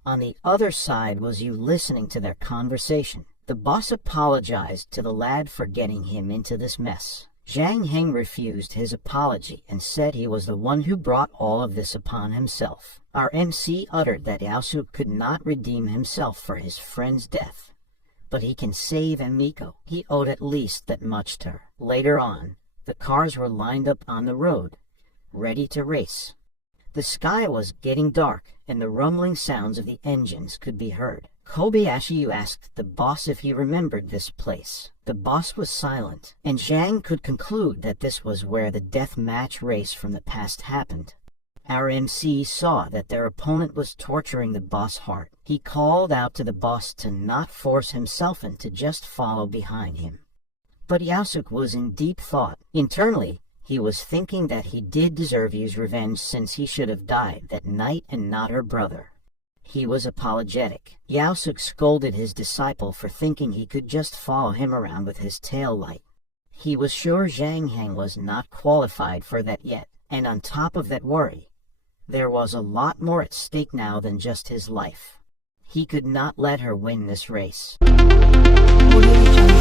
On the other side was you listening to their conversation. The boss apologized to the lad for getting him into this mess. Zhang Heng refused his apology and said he was the one who brought all of this upon himself. Our MC uttered that Yaosuk could not redeem himself for his friend's death, but he can save Emiko. He owed at least that much to her. Later on, the cars were lined up on the road, ready to race. The sky was getting dark, and the rumbling sounds of the engines could be heard. Kobayashi asked the boss if he remembered this place. The boss was silent, and Zhang could conclude that this was where the death match race from the past happened. Our MC saw that their opponent was torturing the boss hard. He called out to the boss to not force himself and to just follow behind him. But Yaosuk was in deep thought. Internally, he was thinking that he did deserve his revenge since he should have died that night and not her brother. He was apologetic. Yaosuk scolded his disciple for thinking he could just follow him around with his tail light. He was sure Zhang Heng was not qualified for that yet, and on top of that worry, there was a lot more at stake now than just his life. He could not let her win this race. Audio Jungle.